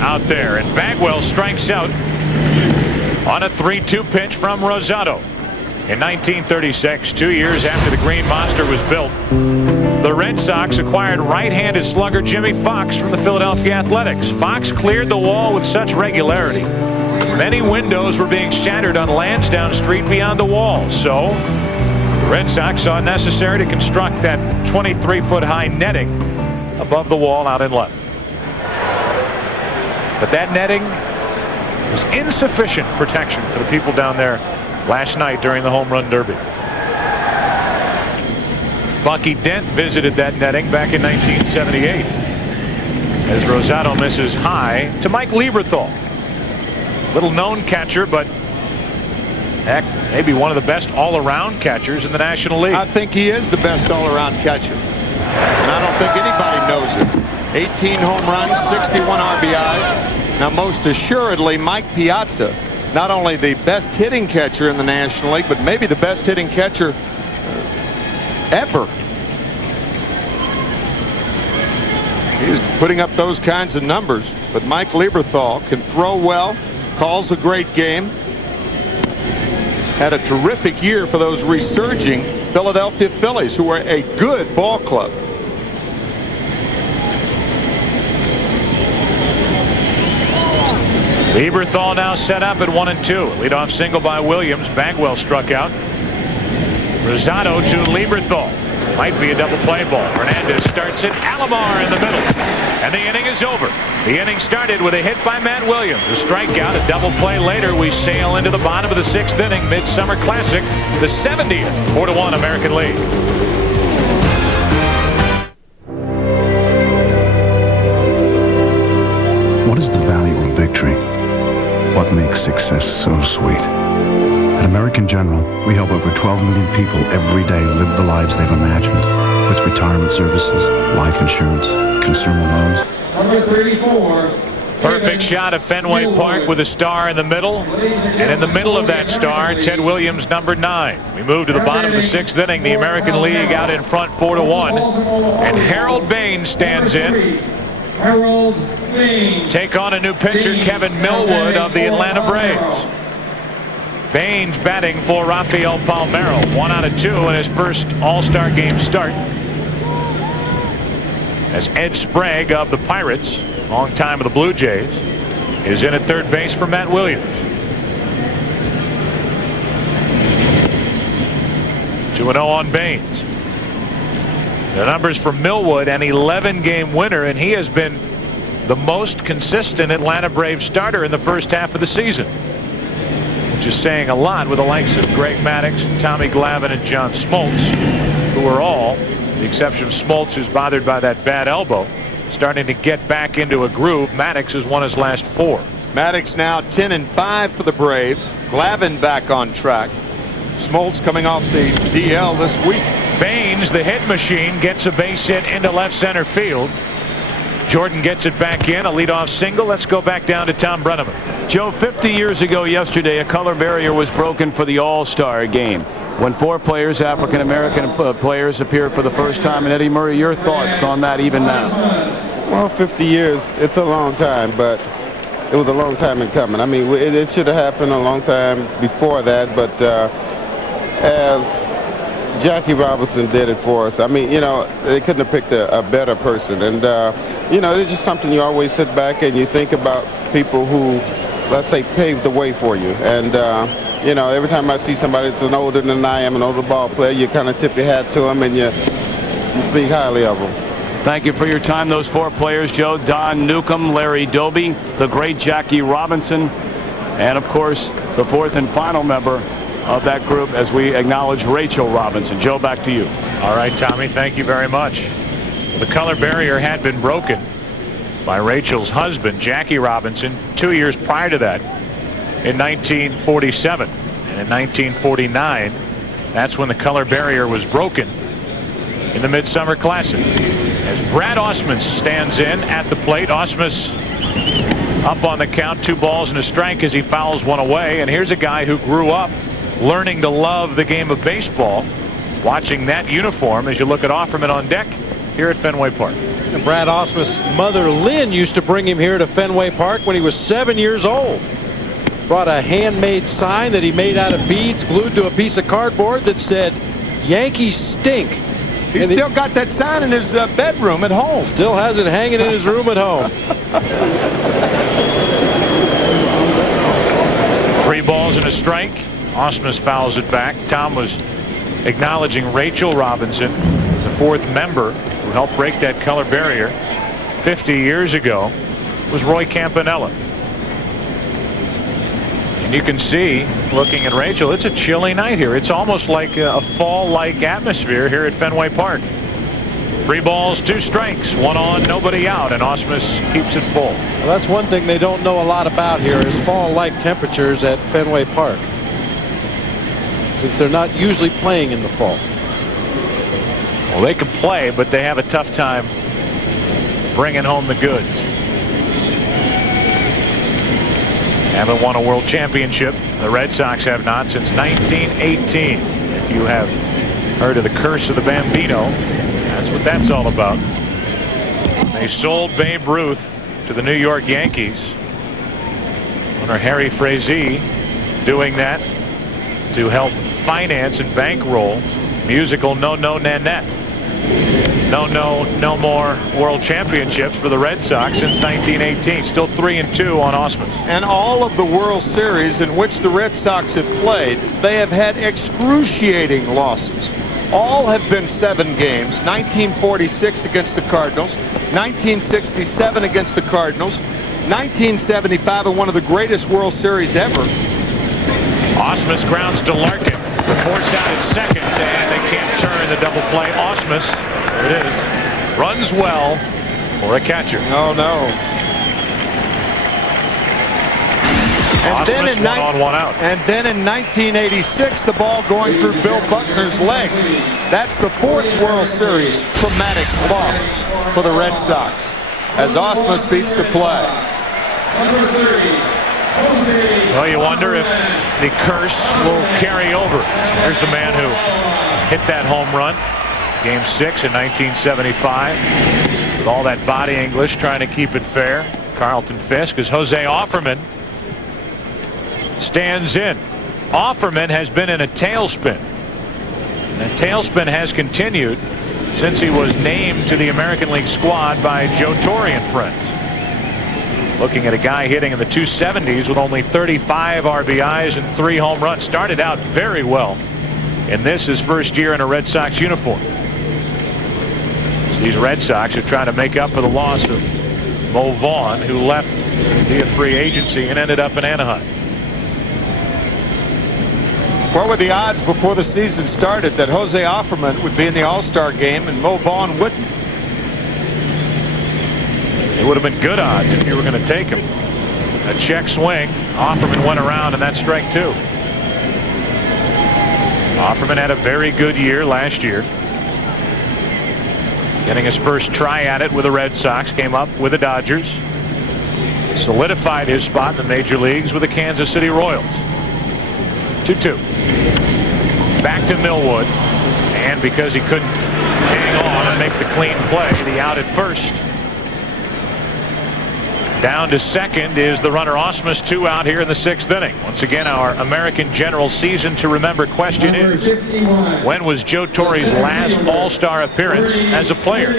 out there, and Bagwell strikes out on a 3-2 pitch from Rosado. In 1936, 2 years after the Green Monster was built, the Red Sox acquired right-handed slugger Jimmy Fox from the Philadelphia Athletics. Fox cleared the wall with such regularity. Many windows were being shattered on Lansdowne Street beyond the wall. So the Red Sox saw it necessary to construct that 23-foot high netting above the wall out in left. But that netting was insufficient protection for the people down there last night during the home run derby. Bucky Dent visited that netting back in 1978 as Rosado misses high to Mike Lieberthal. Little known catcher, but heck, maybe one of the best all-around catchers in the National League. I think he is the best all-around catcher, and I don't think anybody knows it. 18 home runs, 61 RBIs. Now, most assuredly, Mike Piazza, not only the best hitting catcher in the National League, but maybe the best hitting catcher ever. He's putting up those kinds of numbers, but Mike Lieberthal can throw well, calls a great game. Had a terrific year for those resurging Philadelphia Phillies, who are a good ball club. Lieberthal now set up at 1-2. Leadoff single by Williams. Bagwell struck out. Rosado to Lieberthal. Might be a double play ball. Fernandez starts it. Alomar in the middle. And the inning is over. The inning started with a hit by Matt Williams. A strikeout, a double play later. We sail into the bottom of the 6th inning. Midsummer Classic. The 70th 4-1 American League. What is the value of victory? What makes success so sweet? At American General, we help over 12 million people every day live the lives they've imagined. With retirement services, life insurance, consumer loans. Number 34. Perfect shot of Fenway Park with a star in the middle. And in the middle of that star, Ted Williams, number 9. We move to the bottom of the 6th inning. The American League out in front 4-1. And Harold Baines stands in. Harold Baines. Take on a new pitcher, Kevin Millwood of the Atlanta Braves. Baines batting for Rafael Palmeiro. 1 out of 2 in his first All-Star game start. As Ed Sprague of the Pirates, long time of the Blue Jays, is in at third base for Matt Williams. 2-0 on Baines. The numbers for Millwood, an 11-game winner, and he has been the most consistent Atlanta Braves starter in the first half of the season. Which is saying a lot with the likes of Greg Maddux, Tommy Glavine, and John Smoltz, who are all, with the exception of Smoltz, who's bothered by that bad elbow, starting to get back into a groove. Maddux has won his last 4. Maddux now 10-5 for the Braves. Glavine back on track. Smoltz coming off the DL this week. Baines, the hit machine, gets a base hit into left center field. Jordan gets it back in, a leadoff single. Let's go back down to Tom Brenneman. Joe, 50 years ago yesterday, a color barrier was broken for the All-Star game when 4 players, African-American players, appeared for the first time. And Eddie Murray, your thoughts on that even now? Well, 50 years, it's a long time, but it was a long time in coming. I mean, it should have happened a long time before that, but as Jackie Robinson did it for us, I mean, you know, they couldn't have picked a better person. And, you know, it's just something you always sit back and you think about people who, let's say, paved the way for you. And, you know, every time I see somebody that's older than I am, an older ball player, you kind of tip your hat to them and you speak highly of them. Thank you for your time. Those 4 players, Joe: Don Newcomb, Larry Doby, the great Jackie Robinson, and, of course, the 4th and final member of that group as we acknowledge Rachel Robinson. Joe, back to you. All right, Tommy, thank you very much. The color barrier had been broken by Rachel's husband, Jackie Robinson, 2 years prior to that in 1947. And in 1949, that's when the color barrier was broken in the Midsummer Classic. As Brad Ausmus stands in at the plate, Ausmus up on the count, 2 balls and a strike as he fouls one away. And here's a guy who grew up learning to love the game of baseball, watching that uniform as you look at Offerman on deck here at Fenway Park. And Brad Ausmus' mother Lynn used to bring him here to Fenway Park when he was 7 years old. Brought a handmade sign that he made out of beads glued to a piece of cardboard that said, "Yankees stink." He's still got that sign in his bedroom at home. Still has it hanging in his room at home. 3 balls and a strike. Ausmus fouls it back. Tom was acknowledging Rachel Robinson, the 4th member who helped break that color barrier 50 years ago, was Roy Campanella. And you can see, looking at Rachel, it's a chilly night here. It's almost like a fall-like atmosphere here at Fenway Park. 3 balls, 2 strikes, 1 on, nobody out, and Ausmus keeps it full. Well, that's one thing they don't know a lot about here is fall-like temperatures at Fenway Park, since they're not usually playing in the fall. Well, they can play, but they have a tough time bringing home the goods. Haven't won a world championship. The Red Sox have not since 1918. If you have heard of the curse of the Bambino, that's what that's all about. They sold Babe Ruth to the New York Yankees. Owner Harry Frazee doing that to help finance and bankroll musical No No Nanette. No more world championships for the Red Sox since 1918. Still 3-2 on Ausmus. And all of the World Series in which the Red Sox have played, they have had excruciating losses. All have been 7 games. 1946 against the Cardinals, 1967 against the Cardinals, 1975 in one of the greatest World Series ever. Ausmus grounds to Larkin. The force out at second, and they can't turn the double play. Ausmus, there it is, runs well for a catcher. Oh no. And then, in 1 out. And then in 1986, the ball going through Bill Buckner's legs. That's the 4th World Series traumatic loss for the Red Sox as Ausmus beats the play. Number 30. Well, you wonder if the curse will carry over. Here's the man who hit that home run, Game 6 in 1975, with all that body English trying to keep it fair. Carlton Fisk, as Jose Offerman stands in. Offerman has been in a tailspin. And that tailspin has continued since he was named to the American League squad by Joe Torre and friends. Looking at a guy hitting in the 270s with only 35 RBIs and 3 home runs. Started out very well in this, his first year in a Red Sox uniform. As these Red Sox are trying to make up for the loss of Mo Vaughn, who left via free agency and ended up in Anaheim. What were the odds before the season started that Jose Offerman would be in the All-Star game and Mo Vaughn wouldn't? It would have been good odds if you were going to take him. A check swing. Offerman went around, and that's strike 2. Offerman had a very good year last year. Getting his first try at it with the Red Sox. Came up with the Dodgers. Solidified his spot in the major leagues with the Kansas City Royals. 2-2. Back to Millwood. And because he couldn't hang on and make the clean play, the out at first. Down to second is the runner Ausmus, 2 out here in the 6th inning. Once again, our American General season to remember question is, when was Joe Torre's last All-Star appearance as a player?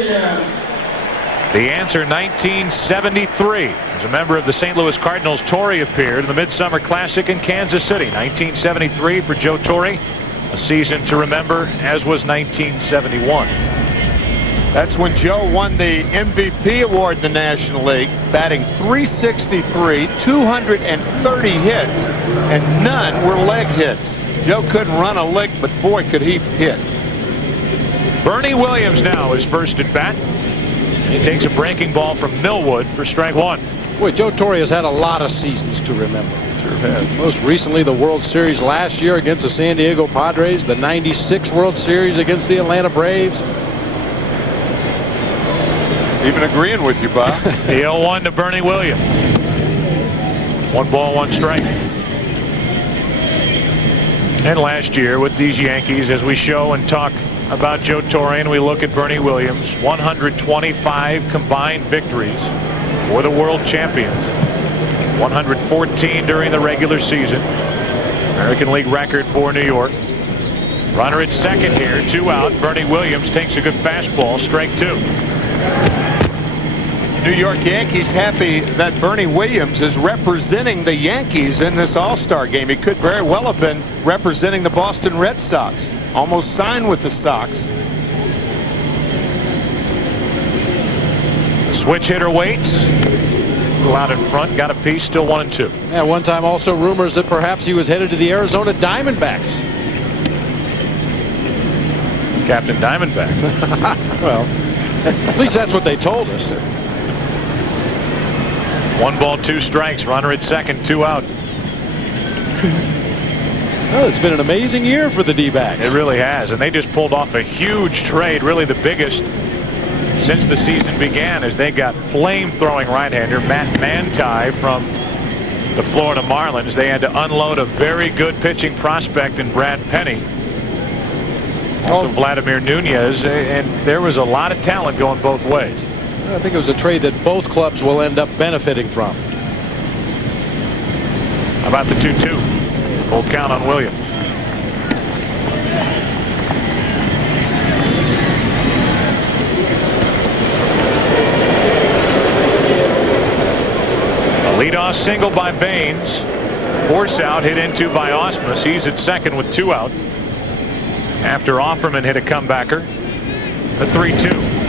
The answer, 1973. As a member of the St. Louis Cardinals, Torre appeared in the Midsummer Classic in Kansas City. 1973 for Joe Torre. A season to remember, as was 1971. That's when Joe won the MVP award in the National League, batting .363, 230 hits, and none were leg hits. Joe couldn't run a lick, but boy, could he hit. Bernie Williams now is first at bat. He takes a breaking ball from Millwood for strike 1. Boy, Joe Torre has had a lot of seasons to remember. Sure has. Most recently, the World Series last year against the San Diego Padres, the '96 World Series against the Atlanta Braves. Even agreeing with you, Bob. The 0-1 to Bernie Williams. 1 ball, 1 strike. And last year with these Yankees, as we show and talk about Joe Torre and we look at Bernie Williams, 125 combined victories for the world champions. 114 during the regular season. American League record for New York. Runner at second here, 2 out. Bernie Williams takes a good fastball, strike 2. New York Yankees happy that Bernie Williams is representing the Yankees in this All-Star game. He could very well have been representing the Boston Red Sox. Almost signed with the Sox. The switch hitter waits. Out in front, got a piece, still 1-2. Yeah, one time also rumors that perhaps he was headed to the Arizona Diamondbacks. Captain Diamondback. Well, at least that's what they told us. 1 ball, 2 strikes. Runner at second, 2 out. Well, it's been an amazing year for the D-backs. It really has, and they just pulled off a huge trade, really the biggest since the season began, as they got flame-throwing right-hander Matt Manti from the Florida Marlins. They had to unload a very good pitching prospect in Brad Penny. Also Vladimir Nunez, and there was a lot of talent going both ways. I think it was a trade that both clubs will end up benefiting from. How about the 2-2? Full count on Williams. A leadoff single by Baines. Force out, hit into by Ausmus. He's at second with 2 out. After Offerman hit a comebacker. The 3-2.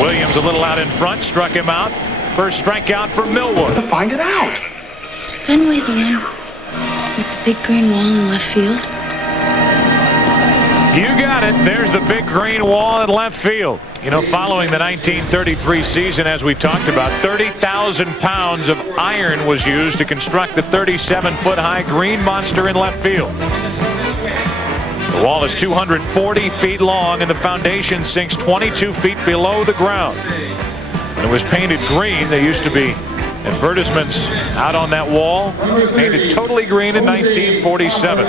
Williams a little out in front, struck him out. First strikeout for Millwood. Find it out. Fenway the one with the big green wall in left field? You got it. There's the big green wall in left field. You know, following the 1933 season, as we talked about, 30,000 pounds of iron was used to construct the 37-foot high green monster in left field. The wall is 240 feet long, and the foundation sinks 22 feet below the ground. When it was painted green, there used to be advertisements out on that wall, painted totally green in 1947.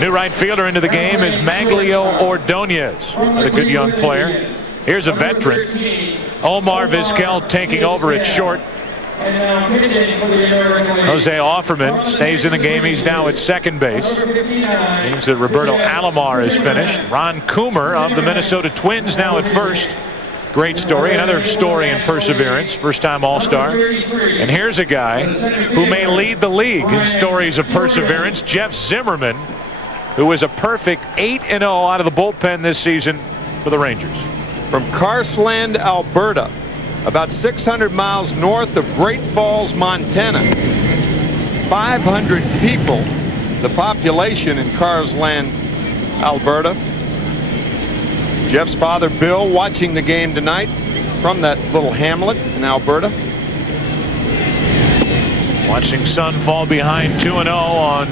New right fielder into the game is Maglio Ordonez. That's a good young player. Here's a veteran, Omar Vizquel, taking over at short. Jose Offerman stays in the game. He's now at second base. Means that Roberto Alomar is finished. Ron Coomer of the Minnesota Twins now at first. Great story. Another story in perseverance. First-time All-Star. And here's a guy who may lead the league in stories of perseverance, Jeff Zimmerman, who is a perfect 8-0 out of the bullpen this season for the Rangers. From Carsland, Alberta, about 600 miles north of Great Falls, Montana. 500 people, the population in Carsland, Alberta. Jeff's father, Bill, watching the game tonight from that little hamlet in Alberta. Watching son fall behind 2-0 on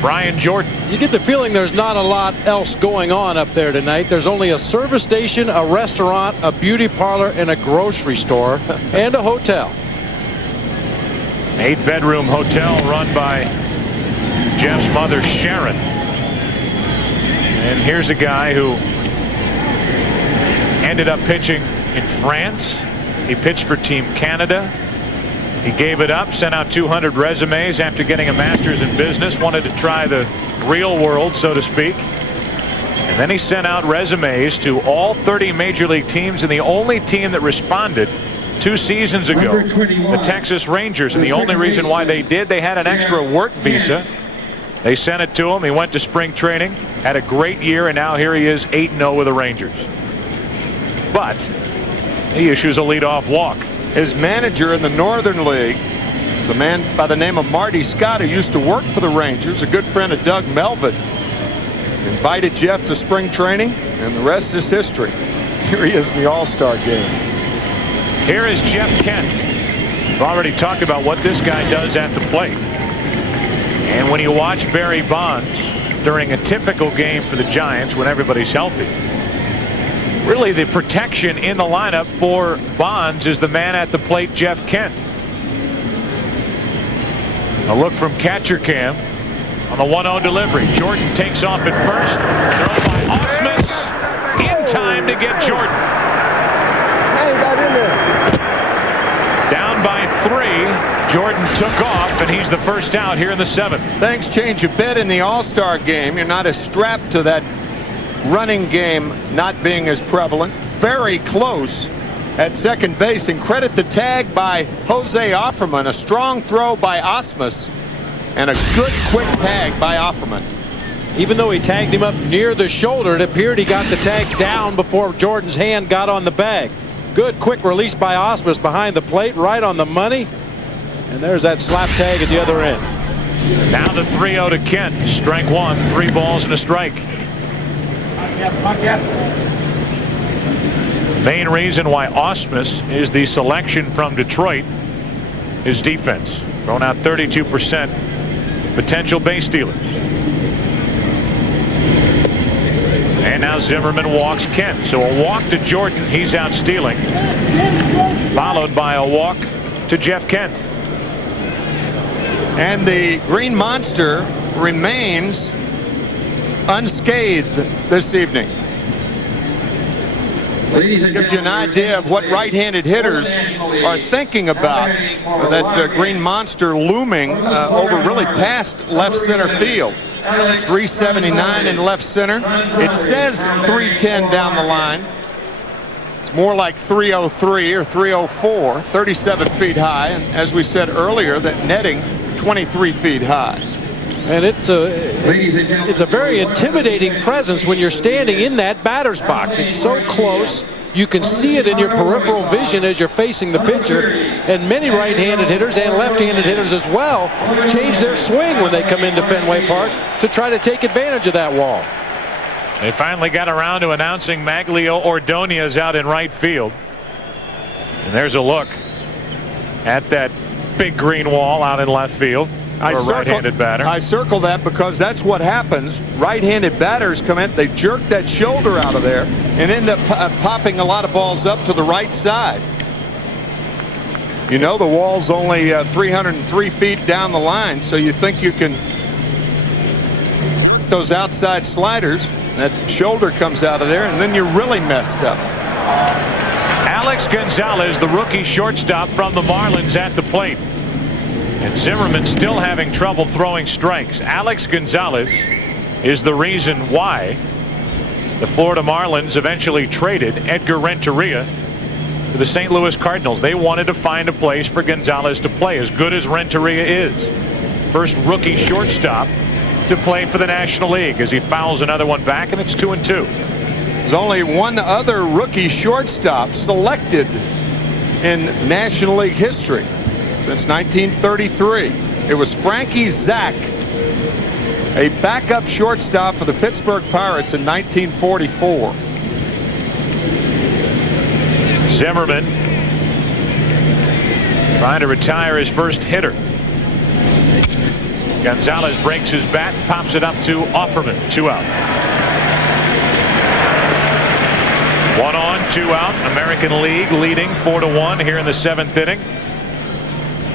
Brian Jordan. You get the feeling there's not a lot else going on up there tonight. There's only a service station, a restaurant, a beauty parlor, and a grocery store, and a hotel. 8-bedroom hotel run by Jeff's mother, Sharon. And here's a guy who ended up pitching in France. He pitched for Team Canada. He gave it up, sent out 200 resumes after getting a master's in business, wanted to try the real world, so to speak. And then he sent out resumes to all 30 major league teams, and the only team that responded 2 seasons ago, the Texas Rangers. And the only reason why they did, they had an extra work visa. They sent it to him. He went to spring training, had a great year, and now here he is 8-0 with the Rangers. But he issues a leadoff walk. His manager in the Northern League, the man by the name of Marty Scott, who used to work for the Rangers, a good friend of Doug Melvin, invited Jeff to spring training, and the rest is history. Here he is in the All-Star game. Here is Jeff Kent. We've already talked about what this guy does at the plate. And when you watch Barry Bonds during a typical game for the Giants when everybody's healthy, really the protection in the lineup for Bonds is the man at the plate, Jeff Kent. A look from catcher cam on the 1-0 delivery. Jordan takes off at first. Throw by Ausmus in time to get Jordan. Hey, got in there. Down by 3. Jordan took off, and he's the first out here in the 7th. Things change a bit in the All-Star game. You're not as strapped to that running game not being as prevalent. Very close at second base, and credit the tag by Jose Offerman. A strong throw by Ausmus and a good quick tag by Offerman. Even though he tagged him up near the shoulder, it appeared he got the tag down before Jordan's hand got on the bag. Good quick release by Ausmus behind the plate, right on the money. And there's that slap tag at the other end. Now the 3-0 to Kent. Strike 1, 3 balls and a strike. Main reason why Ausmus is the selection from Detroit is defense. Thrown out 32% potential base stealers. And now Zimmerman walks Kent. So a walk to Jordan, he's out stealing. Followed by a walk to Jeff Kent. And the Green Monster remains unscathed this evening. Gives you an idea of what right-handed hitters are thinking about. That Green Monster looming over really past left center field. 379 in left center. It says 310 down the line. It's more like 303 or 304, 37 feet high. And as we said earlier, that netting 23 feet high. And it's a very intimidating presence when you're standing in that batter's box. It's so close. You can see it in your peripheral vision as you're facing the pitcher. And many right-handed hitters and left-handed hitters as well change their swing when they come into Fenway Park to try to take advantage of that wall. They finally got around to announcing Maglio Ordonez out in right field. And there's a look at that big green wall out in left field. I circle that because that's what happens. Right-handed batters come in, they jerk that shoulder out of there and end up popping a lot of balls up to the right side. You know, the wall's only 303 feet down the line, so you think you can those outside sliders, that shoulder comes out of there, and then you're really messed up. Alex Gonzalez, the rookie shortstop from the Marlins, at the plate. And Zimmerman still having trouble throwing strikes. Alex Gonzalez is the reason why the Florida Marlins eventually traded Edgar Renteria to the St. Louis Cardinals. They wanted to find a place for Gonzalez to play, as good as Renteria is. First rookie shortstop to play for the National League, as he fouls another one back, and it's 2-2. There's only one other rookie shortstop selected in National League history since 1933. It was Frankie Zach, a backup shortstop for the Pittsburgh Pirates in 1944. Zimmerman trying to retire his first hitter. Gonzalez breaks his bat and pops it up to Offerman. 2 out. 1 on, 2 out. American League leading 4-1 here in the 7th inning.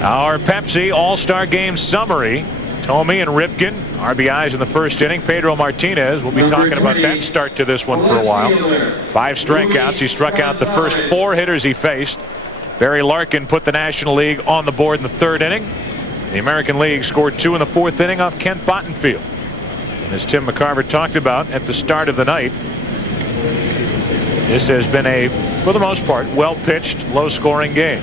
Our Pepsi All-Star Game summary. Tomey and Ripken, RBIs in the first inning. Pedro Martínez, we'll be talking about that start to this one for a while. 5 strikeouts. He struck out the first 4 hitters he faced. Barry Larkin put the National League on the board in the 3rd inning. The American League scored 2 in the 4th inning off Kent Bottenfield. And as Tim McCarver talked about at the start of the night, this has been a, for the most part, well-pitched, low-scoring game.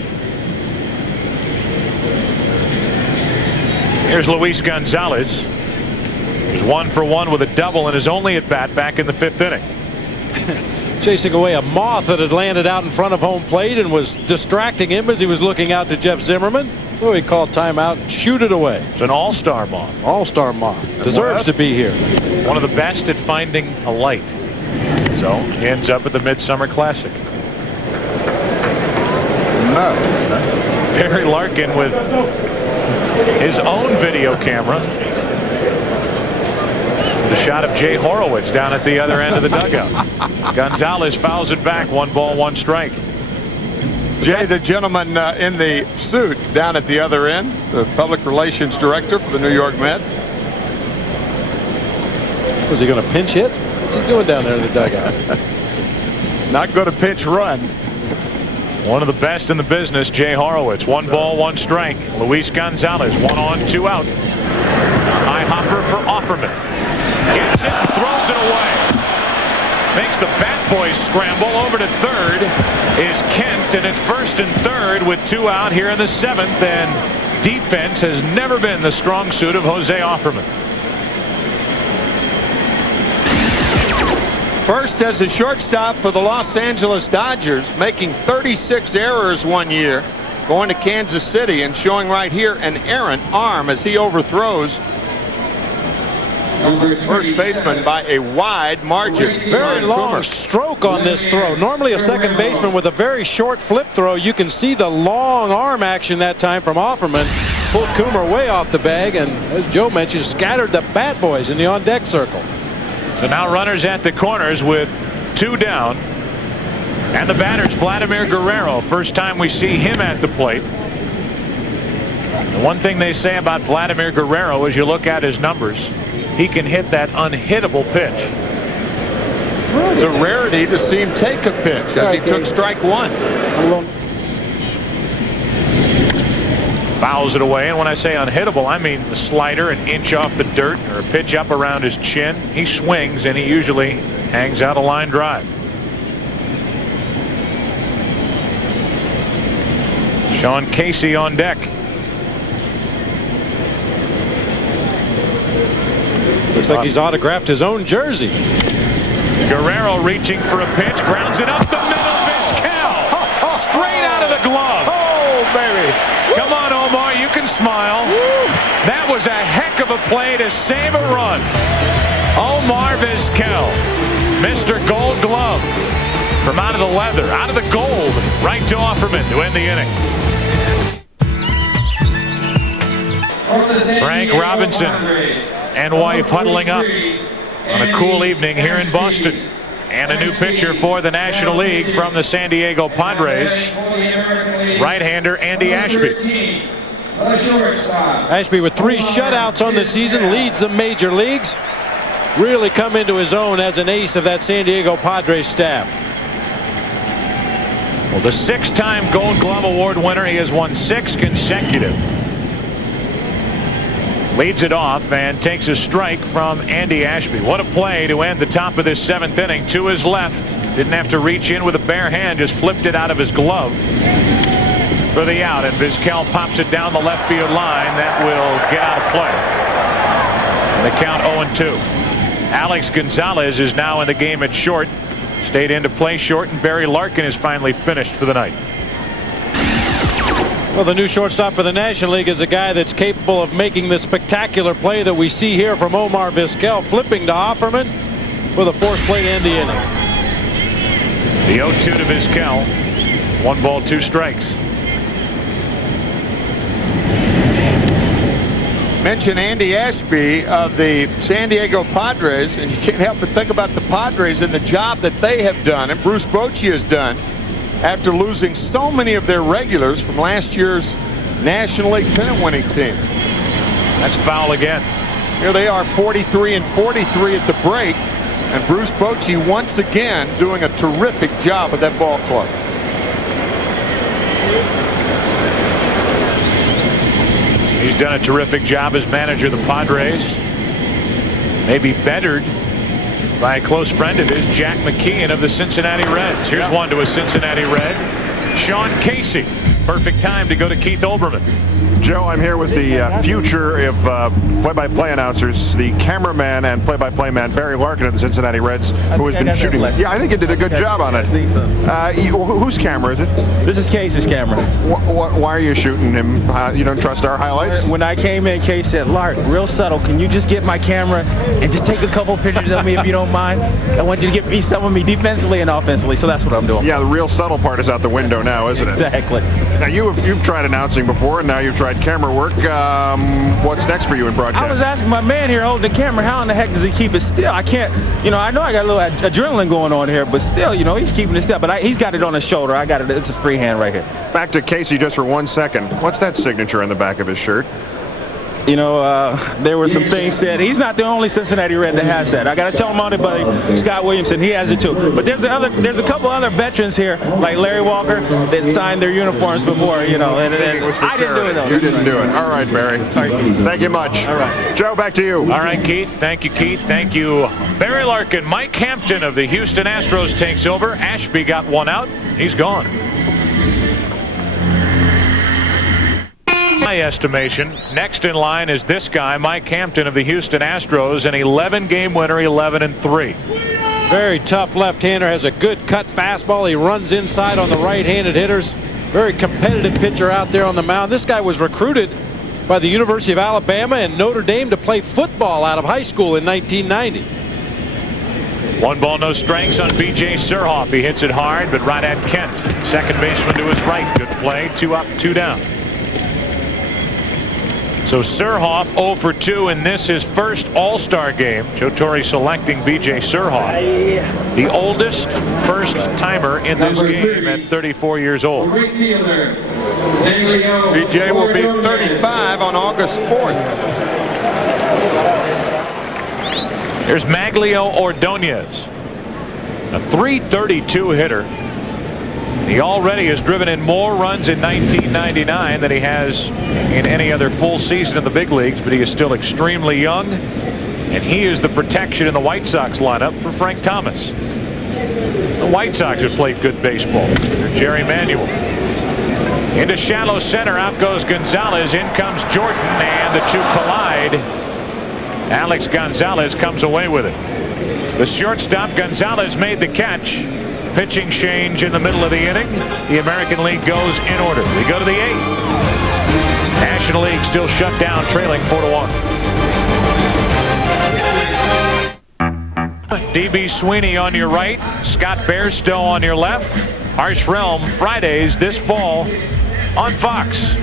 Here's Luis Gonzalez. He was 1 for 1 with a double in his only at bat back in the 5th inning. Chasing away a moth that had landed out in front of home plate and was distracting him as he was looking out to Jeff Zimmerman. So he called timeout and shoot it away. It's an all-star moth. All-star moth. Deserves to be here. One of the best at finding a light. So he ends up at the Midsummer Classic. Barry Larkin with his own video camera. The shot of Jay Horowitz down at the other end of the dugout. Gonzalez fouls it back. 1 ball, 1 strike. Jay, the gentleman in the suit down at the other end, the public relations director for the New York Mets. Was he going to pinch hit? What's he doing down there in the dugout? Not going to pinch run. One of the best in the business, Jay Horowitz. 1 ball, 1 strike. Luis Gonzalez, 1 on, 2 out. High hopper for Offerman. Gets it and throws it away. Makes the Bat Boys scramble. Over to 3rd is Kent, and it's 1st and 3rd with 2 out here in the 7th. And defense has never been the strong suit of Jose Offerman. First as a shortstop for the Los Angeles Dodgers, making 36 errors one year, going to Kansas City and showing right here an errant arm as he overthrows first baseman by a wide margin. Very long stroke on this throw. Normally a second baseman with a very short flip throw. You can see the long arm action that time from Offerman. Pulled Coomer way off the bag, and as Joe mentioned, scattered the Bat Boys in the on-deck circle. So now runners at the corners with 2 down. And the batter's Vladimir Guerrero. First time we see him at the plate. The one thing they say about Vladimir Guerrero is you look at his numbers, he can hit that unhittable pitch. It's a rarity to see him take a pitch as he took strike 1. Fouls it away, and when I say unhittable, I mean the slider an inch off the dirt or a pitch up around his chin. He swings and he usually hangs out a line drive. Sean Casey on deck. Looks like he's autographed his own jersey. Guerrero reaching for a pitch, grounds it up the middle. Vizquel straight out of the glove. Oh, baby. Come on, Omar, you can smile. That was a heck of a play to save a run. Omar Vizquel, Mr. Gold Glove, from out of the leather, out of the gold, right to Offerman to end the inning. Frank Robinson and wife huddling up on a cool evening here in Boston. And a new pitcher for the National League from the San Diego Padres, right-hander Andy Ashby. Ashby with 3 shutouts on the season, leads the major leagues. Really come into his own as an ace of that San Diego Padres staff. Well, the 6-time Gold Glove Award winner, he has won 6 consecutive. Leads it off and takes a strike from Andy Ashby. What a play to end the top of this 7th inning. To his left. Didn't have to reach in with a bare hand. Just flipped it out of his glove for the out. And Vizquel pops it down the left field line. That will get out of play. And the count 0-2. Alex Gonzalez is now in the game at short. Stayed in to play short. And Barry Larkin is finally finished for the night. Well, the new shortstop for the National League is a guy that's capable of making the spectacular play that we see here from Omar Vizquel, flipping to Offerman for the force play to end the inning. The 0-2 to Vizquel. 1 ball, 2 strikes. mention Andy Ashby of the San Diego Padres, and you can't help but think about the Padres and the job that they have done, and Bruce Bochy has done, after losing so many of their regulars from last year's National League pennant winning team. That's foul again. Here they are, 43 and 43 at the break, and Bruce Bochy once again doing a terrific job with that ball club. He's done a terrific job as manager of the Padres. Maybe bettered by a close friend of his, Jack McKeon of the Cincinnati Reds. Here's one to a Cincinnati Red, Sean Casey. Perfect time to go to Keith Olbermann. Joe, I'm here with the future of play-by-play announcers, the cameraman and play-by-play man Barry Larkin of the Cincinnati Reds, who has been shooting. Yeah, I think you did a good job on it. I think so. Whose camera is it? This is Casey's camera. Why are you shooting him? You don't trust our highlights? When I came in, Case said, "Lark, real subtle. Can you just get my camera and just take a couple pictures of me if you don't mind? I want you to get me some of me defensively and offensively." So that's what I'm doing. Yeah, the real subtle part is out the window now, isn't it? Exactly. Now you've tried announcing before, and now you've tried camera work. What's next for you in broadcast? I was asking my man here holding the camera, how in the heck does he keep it still? I can't, I know I got a little adrenaline going on here, but still, he's keeping it still. But he's got it on his shoulder. I got it. It's his free hand right here. Back to Casey just for 1 second. What's that signature on the back of his shirt? There were some things said. He's not the only Cincinnati Red that has that. I got to tell him on it, buddy. Scott Williamson, he has it too. But there's a couple other veterans here, like Larry Walker, that signed their uniforms before, and I didn't do it, though. You didn't do it. All right, Barry. Thank you much. All right. Joe, back to you. All right, Keith. Thank you, Keith. Thank you, Barry Larkin. Mike Hampton of the Houston Astros takes over. Ashby got one out. He's gone. My estimation, next in line is this guy, Mike Hampton of the Houston Astros, an 11-game winner, 11-3. Very tough left-hander, has a good cut fastball. He runs inside on the right-handed hitters. Very competitive pitcher out there on the mound. This guy was recruited by the University of Alabama and Notre Dame to play football out of high school in 1990. 1 ball, no strikes on B.J. Surhoff. He hits it hard, but right at Kent. Second baseman to his right. Good play. 2 up, 2 down. So Surhoff 0 for 2 in this, his first All-Star game. Joe Torre selecting B.J. Surhoff, the oldest first-timer in this game at 34 years old. B.J. will be 35 on August 4th. Here's Maglio Ordonez, a .332 hitter. He already has driven in more runs in 1999 than he has in any other full season in the big leagues, but he is still extremely young, and he is the protection in the White Sox lineup for Frank Thomas. The White Sox have played good baseball. Jerry Manuel. Into shallow center, out goes Gonzalez, in comes Jordan, and the two collide. Alex Gonzalez comes away with it. The shortstop, Gonzalez, made the catch. Pitching change in the middle of the inning. The American League goes in order. We go to the 8th. National League still shut down, trailing 4-1. D.B. Sweeney on your right, Scott Bairstow on your left. Harsh Realm Fridays this fall on Fox.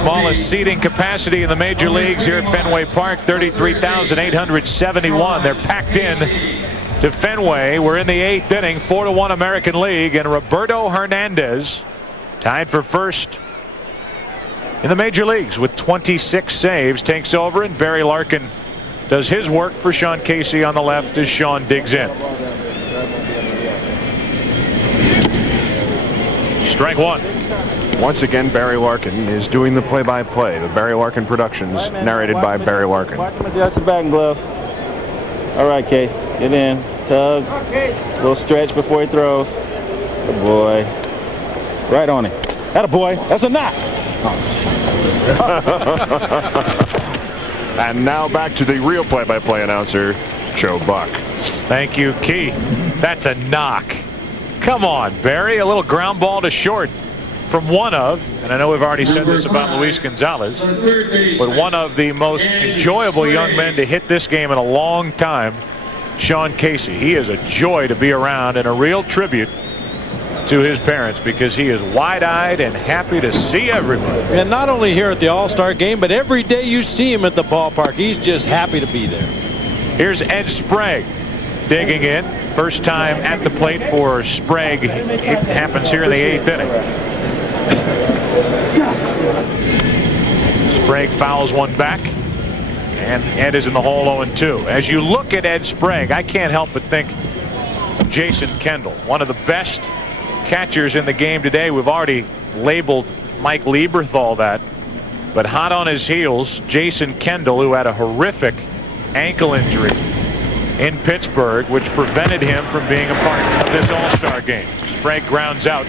Smallest seating capacity in the major leagues here at Fenway Park, 33,871. They're packed in to Fenway. We're in the 8th inning, 4-1 American League, and Roberto Hernandez tied for first in the major leagues with 26 saves, takes over, and Barry Larkin does his work for Sean Casey on the left as Sean digs in. Strike 1. Once again, Barry Larkin is doing the play-by-play. The Barry Larkin Productions, narrated by Barry Larkin. That's the batting gloves. All right, Case, get in, tug, little stretch before he throws. Good boy. Right on him. That a boy. That's a knock. And now back to the real play-by-play announcer, Joe Buck. Thank you, Keith. That's a knock. Come on, Barry. A little ground ball to short from one of, and I know we've already said this about Luis Gonzalez, but one of the most enjoyable young men to hit this game in a long time, Sean Casey. He is a joy to be around and a real tribute to his parents because he is wide-eyed and happy to see everybody. And not only here at the All-Star game, but every day you see him at the ballpark, he's just happy to be there. Here's Ed Sprague digging in. First time at the plate for Sprague. It happens here in the 8th inning. Sprague fouls one back, and Ed is in the hole 0-2. As you look at Ed Sprague, I can't help but think of Jason Kendall, one of the best catchers in the game today. We've already labeled Mike Lieberthal that, but hot on his heels, Jason Kendall, who had a horrific ankle injury in Pittsburgh, which prevented him from being a part of this All-Star game. Sprague grounds out.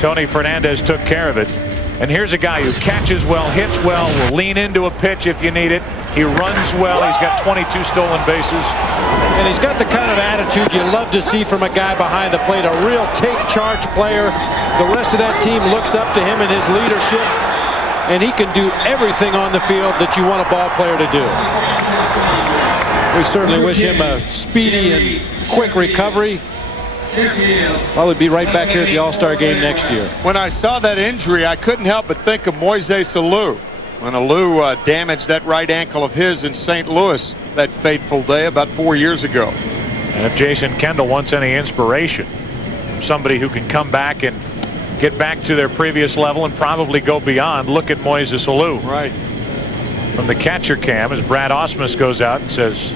Tony Fernandez took care of it. And here's a guy who catches well, hits well, will lean into a pitch if you need it. He runs well. He's got 22 stolen bases. And he's got the kind of attitude you love to see from a guy behind the plate, a real take-charge player. The rest of that team looks up to him and his leadership. And he can do everything on the field that you want a ball player to do. We certainly wish him a speedy and quick recovery. Probably be right back here at the All-Star game next year. When I saw that injury, I couldn't help but think of Moises Alou. When Alou damaged that right ankle of his in St. Louis that fateful day about 4 years ago. And if Jason Kendall wants any inspiration from somebody who can come back and get back to their previous level and probably go beyond, look at Moises Alou. Right. From the catcher cam as Brad Ausmus goes out and says,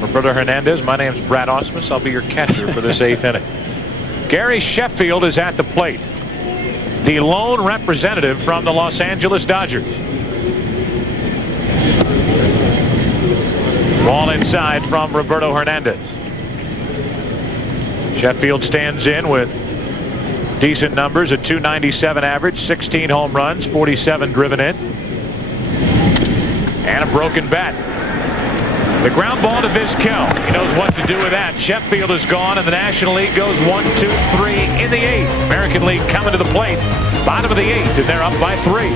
Roberto Hernandez, my name's Brad Ausmus. I'll be your catcher for this 8th inning. Gary Sheffield is at the plate, the lone representative from the Los Angeles Dodgers. Ball inside from Roberto Hernandez. Sheffield stands in with decent numbers, a .297 average, 16 home runs, 47 driven in, and a broken bat. The ground ball to Vizquel. He knows what to do with that. Sheffield is gone, and the National League goes 1-2-3 in the 8th. American League coming to the plate, bottom of the 8th, and they're up by 3.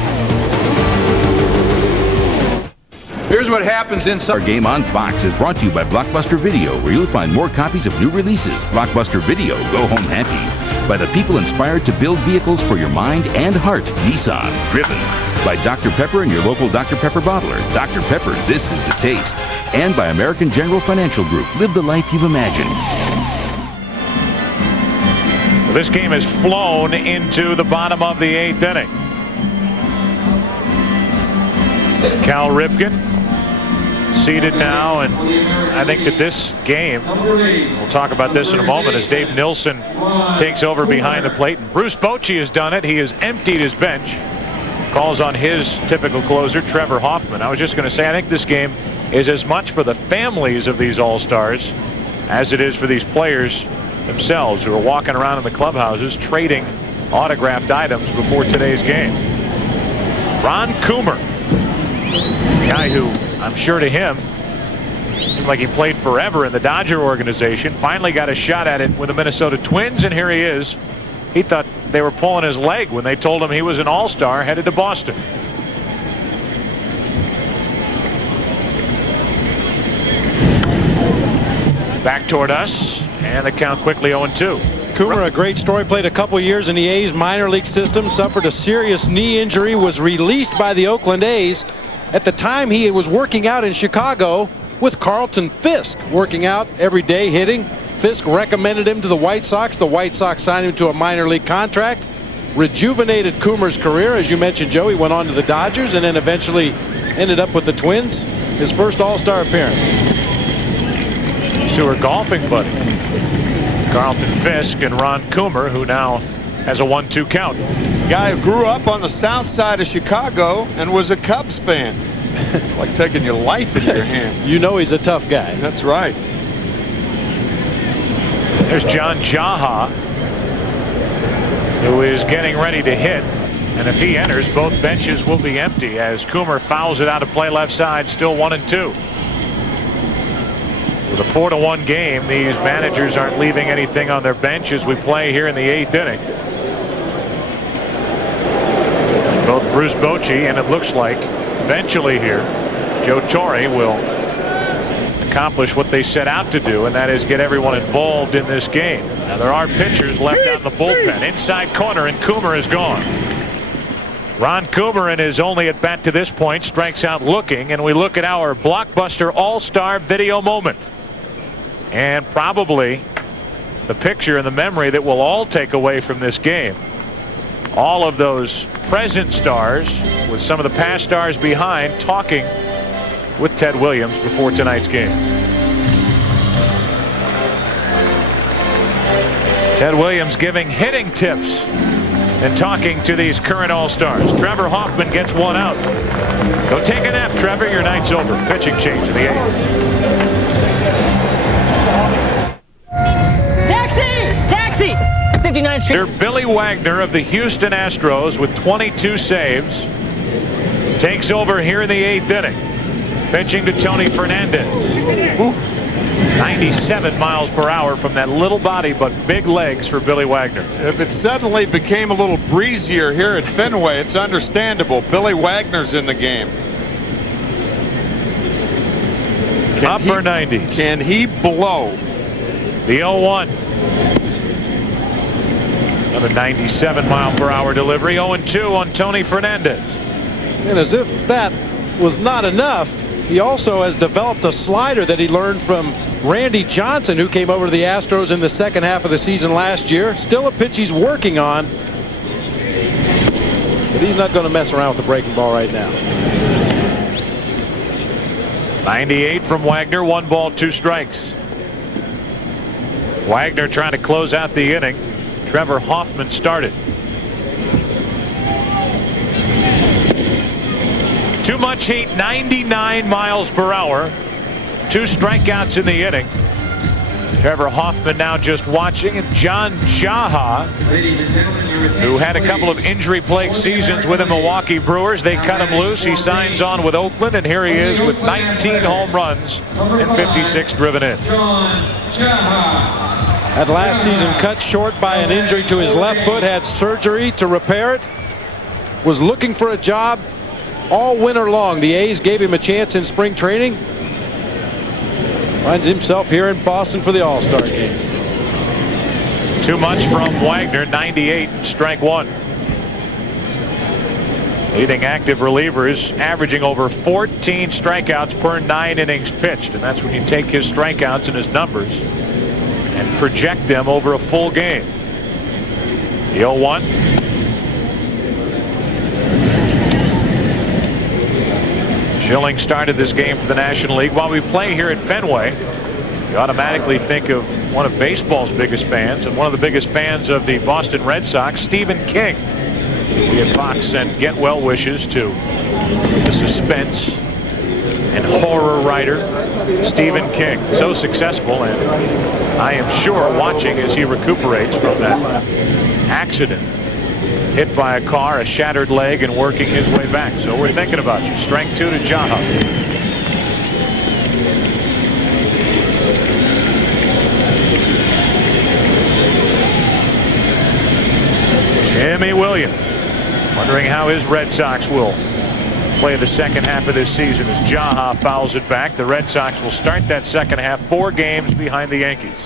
Here's what happens inside. Our game on Fox is brought to you by Blockbuster Video, where you'll find more copies of new releases. Blockbuster Video, go home happy. By the people inspired to build vehicles for your mind and heart, Nissan, driven. By Dr. Pepper and your local Dr. Pepper bottler. Dr. Pepper, this is the taste. And by American General Financial Group. Live the life you've imagined. Well, this game has flown into the bottom of the 8th inning. Cal Ripken seated now, and I think that this game, we'll talk about this in a moment, as Dave Nilsson takes over behind the plate. And Bruce Bochy has done it. He has emptied his bench. Calls on his typical closer, Trevor Hoffman. I was just going to say, I think this game is as much for the families of these All-Stars as it is for these players themselves who are walking around in the clubhouses trading autographed items before today's game. Ron Coomer, guy who I'm sure to him seemed like he played forever in the Dodger organization, finally got a shot at it with the Minnesota Twins, and here he is. He thought they were pulling his leg when they told him he was an All-Star headed to Boston. Back toward us, and the count quickly 0-2. Coomer, a great story, played a couple years in the A's minor league system, suffered a serious knee injury, was released by the Oakland A's. At the time, he was working out in Chicago with Carlton Fisk, working out every day, hitting. Fisk recommended him to the White Sox. The White Sox signed him to a minor league contract. Rejuvenated Coomer's career. As you mentioned, Joe, he went on to the Dodgers and then eventually ended up with the Twins. His first All-Star appearance. These two are golfing buddies. Carlton Fisk and Ron Coomer, who now has a 1-2 count. Guy who grew up on the south side of Chicago and was a Cubs fan. It's like taking your life in your hands. You know he's a tough guy. That's right. There's John Jaha, who is getting ready to hit. And if he enters, both benches will be empty as Coomer fouls it out of play left side, still 1-2. With a 4-1 game, these managers aren't leaving anything on their bench as we play here in the 8th inning. Both Bruce Bochy and it looks like eventually here Joe Torre will accomplish what they set out to do, and that is get everyone involved in this game. Now there are pitchers left out in the bullpen. Inside corner, and Coomer is gone. Ron Coomer in his only at bat to this point strikes out looking, and we look at our blockbuster all-star video moment. And probably the picture and the memory that we'll all take away from this game. All of those present stars with some of the past stars behind talking with Ted Williams before tonight's game. Ted Williams giving hitting tips and talking to these current all-stars. Trevor Hoffman gets one out. Go take a nap, Trevor. Your night's over. Pitching change in the 8th. Taxi! 59th Street. They're Billy Wagner of the Houston Astros with 22 saves. Takes over here in the 8th inning. Pitching to Tony Fernandez. 97 miles per hour from that little body, but big legs for Billy Wagner. If it suddenly became a little breezier here at Fenway, it's understandable. Billy Wagner's in the game. Upper 90s. Can he blow? The 0-1. Another 97 mile per hour delivery. 0-2 on Tony Fernandez. And as if that was not enough, he also has developed a slider that he learned from Randy Johnson, who came over to the Astros in the second half of the season last year. Still a pitch he's working on, but he's not going to mess around with the breaking ball right now. 98 from Wagner. 1 ball, 2 strikes. Wagner trying to close out the inning. Trevor Hoffman started. Too much heat, 99 miles per hour. 2 strikeouts in the inning. Trevor Hoffman now just watching, and John Jaha, who had a couple of injury-plagued seasons with the Milwaukee Brewers. They cut him loose. He signs on with Oakland, and here he is with 19 home runs and 56 driven in. Had last season cut short by an injury to his left foot, had surgery to repair it, was looking for a job all winter long. The A's gave him a chance in spring training. Finds himself here in Boston for the All-Star game. Too much from Wagner. 98, strike 1. Leading active relievers averaging over 14 strikeouts per 9 innings pitched, and that's when you take his strikeouts and his numbers and project them over a full game. The 0-1. Schilling started this game for the National League. While we play here at Fenway, you automatically think of one of baseball's biggest fans and one of the biggest fans of the Boston Red Sox, Stephen King. We at Fox sent get well wishes to the suspense and horror writer Stephen King. So successful, and I am sure watching as he recuperates from that accident. Hit by a car, a shattered leg, and working his way back. So we're thinking about you. Strike 2 to Jaha. Jimmy Williams wondering how his Red Sox will play the second half of this season as Jaha fouls it back. The Red Sox will start that second half 4 games behind the Yankees.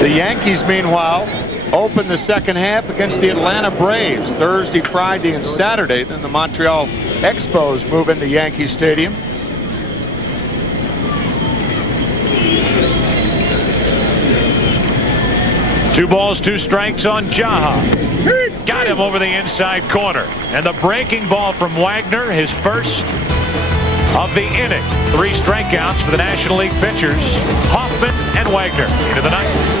The Yankees, meanwhile, open the second half against the Atlanta Braves Thursday, Friday, and Saturday. Then the Montreal Expos move into Yankee Stadium. Two balls, 2 strikes on Jaha. Got him over the inside corner. And the breaking ball from Wagner, his first of the inning. 3 strikeouts for the National League pitchers, Hoffman and Wagner. Into the ninth.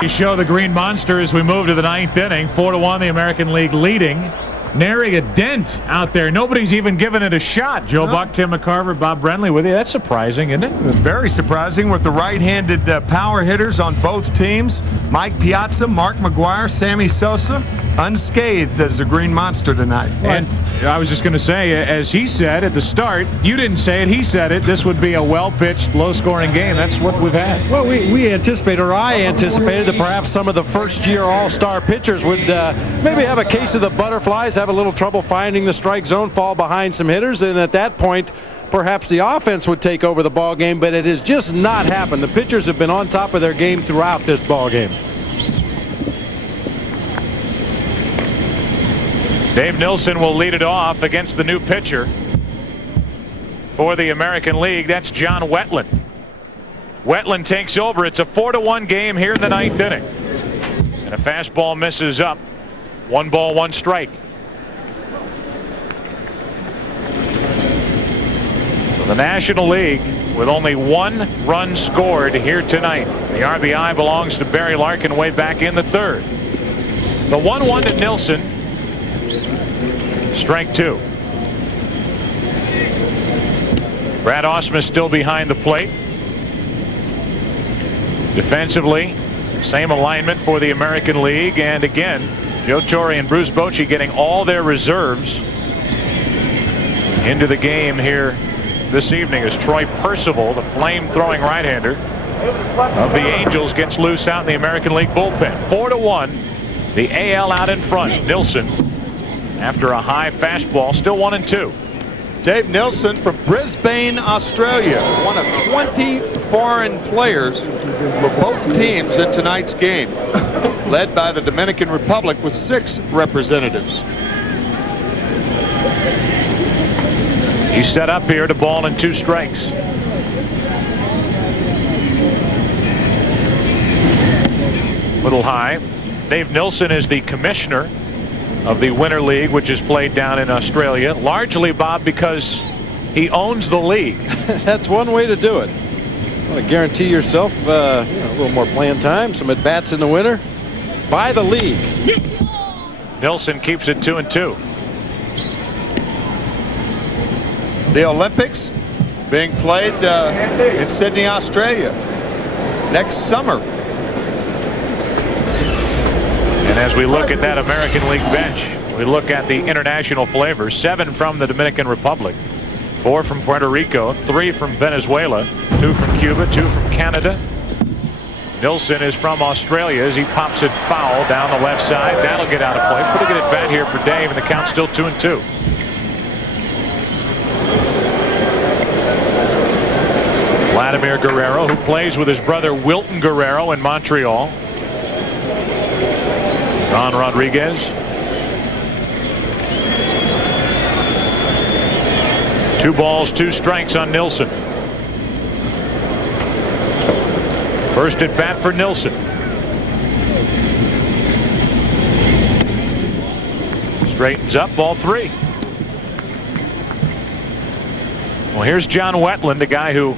You show the Green Monster as we move to the 9th inning. 4-1, the American League leading. Nary a dent out there. Nobody's even given it a shot. Joe Buck, Tim McCarver, Bob Brenly with you. That's surprising, isn't it? Very surprising with the right-handed power hitters on both teams. Mike Piazza, Mark McGuire, Sammy Sosa, unscathed as the Green Monster tonight. And I was just going to say, as he said at the start, you didn't say it, he said it, this would be a well-pitched, low-scoring game. That's what we've had. Well, we anticipated, or I anticipated, that perhaps some of the first-year all-star pitchers would maybe have a case of the butterflies, have a little trouble finding the strike zone, fall behind some hitters, and at that point, perhaps the offense would take over the ball game, but it has just not happened. The pitchers have been on top of their game throughout this ball game. Dave Nilsson will lead it off against the new pitcher for the American League. That's John Wetland. Wetland takes over. It's a 4-1 game here in the 9th inning. And a fastball misses up. 1 ball, 1 strike. So the National League with only 1 run scored here tonight. The RBI belongs to Barry Larkin way back in the 3rd. The 1-1 to Nilsson. Strike 2. Brad Ausmus still behind the plate. Defensively, same alignment for the American League. And again, Joe Torre and Bruce Bochy getting all their reserves into the game here this evening as Troy Percival, the flame-throwing right-hander of the Angels, gets loose out in the American League bullpen. 4-1. The AL out in front. Nilsson, after a high fastball, still 1-2. Dave Nilsson from Brisbane, Australia, one of 20 foreign players for both teams in tonight's game, led by the Dominican Republic with 6 representatives. He's set up here to ball and 2 strikes. Little high. Dave Nilsson is the commissioner of the Winter League, which is played down in Australia, largely, Bob, because he owns the league. That's one way to do it. You want to guarantee yourself a little more playing time, some at-bats in the winter. Buy the league. Nilsson keeps it 2-2. The Olympics being played in Sydney, Australia next summer. And as we look at that American League bench, we look at the international flavors. 7 from the Dominican Republic, 4 from Puerto Rico, 3 from Venezuela, 2 from Cuba, 2 from Canada. Nilsson is from Australia as he pops it foul down the left side. That'll get out of play. Pretty good at bat here for Dave, and the count's still 2-2. Vladimir Guerrero, who plays with his brother Wilton Guerrero in Montreal. Ron Rodriguez. 2 balls, 2 strikes on Nilsson. First at bat for Nilsson. Straightens up, ball 3. Well, here's John Wetland, a guy who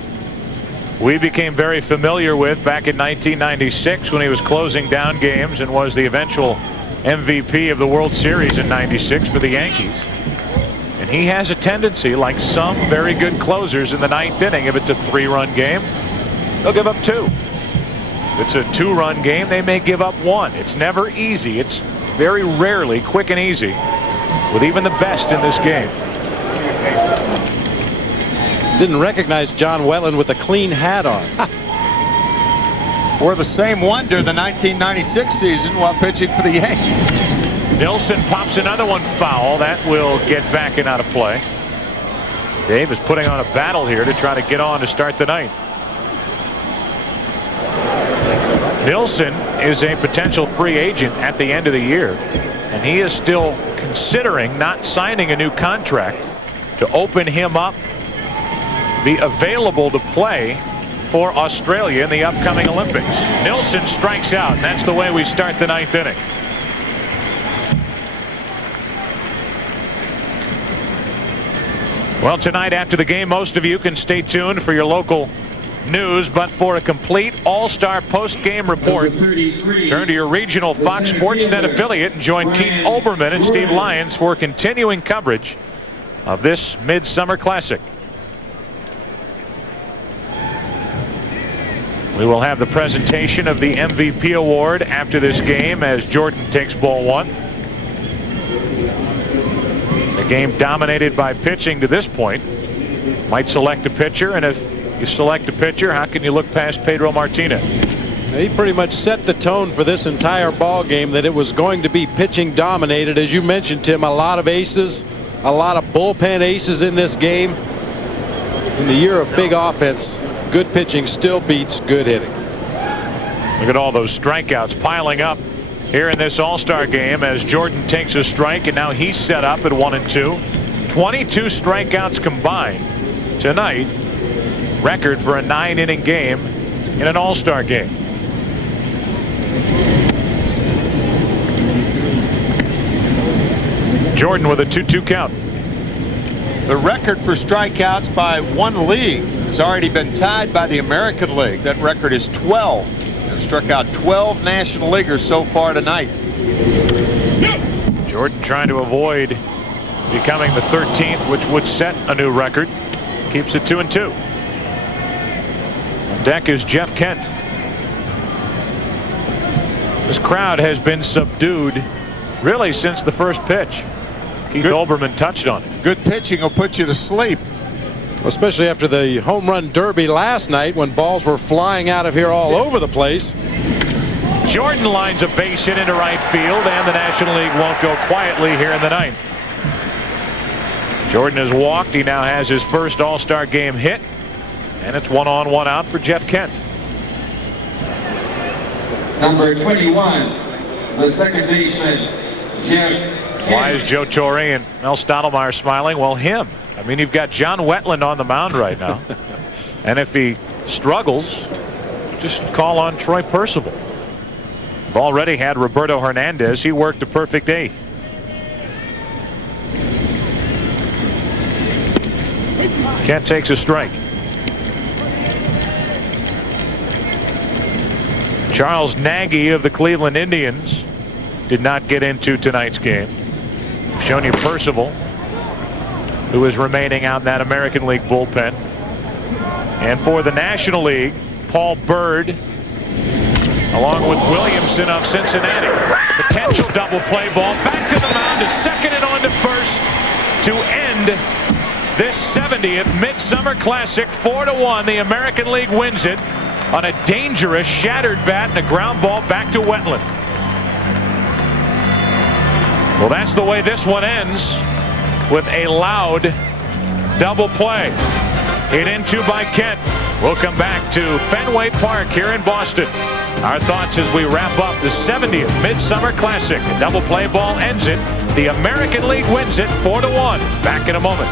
we became very familiar with back in 1996 when he was closing down games and was the eventual MVP of the World Series in '96 for the Yankees. And he has a tendency, like some very good closers in the 9th inning, if it's a 3-run game, they'll give up 2. If it's a 2-run game, they may give up 1. It's never easy. It's very rarely quick and easy with even the best in this game. Didn't recognize John Wetland with a clean hat on. Wore the same one during the 1996 season while pitching for the Yankees. Nilsson pops another one foul. That will get back and out of play. Dave is putting on a battle here to try to get on to start the 9th. Nilsson is a potential free agent at the end of the year, and he is still considering not signing a new contract to open him up, be available to play for Australia in the upcoming Olympics. Nilsson strikes out, and that's the way we start the 9th inning. Well, tonight after the game, most of you can stay tuned for your local news, but for a complete all-star post-game report, turn to your regional Fox Sportsnet affiliate and join Keith Olbermann and Steve Lyons for continuing coverage of this Midsummer Classic. We will have the presentation of the MVP award after this game as Jordan takes ball 1. The Game dominated by pitching to this point. Might select a pitcher, and if you select a pitcher, how can you look past Pedro Martínez? He pretty much set the tone for this entire ball game, that it was going to be pitching dominated. As you mentioned, Tim, a lot of aces, a lot of bullpen aces in this game. In the year of big offense, good pitching still beats good hitting. Look at all those strikeouts piling up here in this All-Star game as Jordan takes a strike, and now he's set up at 1-2. 22 strikeouts combined tonight. Record for a 9-inning game in an All-Star game. Jordan with a 2-2 count. The record for strikeouts by one league has already been tied by the American League. That record is 12. They've struck out 12 National Leaguers so far tonight. Jordan trying to avoid becoming the 13th, which would set a new record. Keeps it 2-2. On deck is Jeff Kent. This crowd has been subdued really since the first pitch. Keith Olbermann touched on it. Good pitching will put you to sleep. Especially after the home run derby last night when balls were flying out of here all over the place. Jordan lines a base hit into right field, and the National League won't go quietly here in the ninth. Jordan has walked. He now has his first All-Star game hit, and it's 1 on, 1 out for Jeff Kent. Number 21, the second baseman, Jeff. Why is Joe Torre and Mel Stottlemyre smiling? Well, him. I mean, you've got John Wetland on the mound right now. And if he struggles, just call on Troy Percival. We've already had Roberto Hernandez. He worked a perfect 8th. Kent takes a strike. Charles Nagy of the Cleveland Indians did not get into tonight's game. Shown you Percival, who is remaining out in that American League bullpen. And for the National League, Paul Byrd, along with Williamson of Cincinnati. Potential double play ball back to the mound to second and on to first to end this 70th Midsummer Classic. 4-1. The American League wins it on a dangerous shattered bat and a ground ball back to Wetland. Well, that's the way this one ends, with a loud double play. Hit into by Kent. We'll come back to Fenway Park here in Boston. Our thoughts as we wrap up the 70th Midsummer Classic. A double play ball ends it. The American League wins it 4-1. Back in a moment.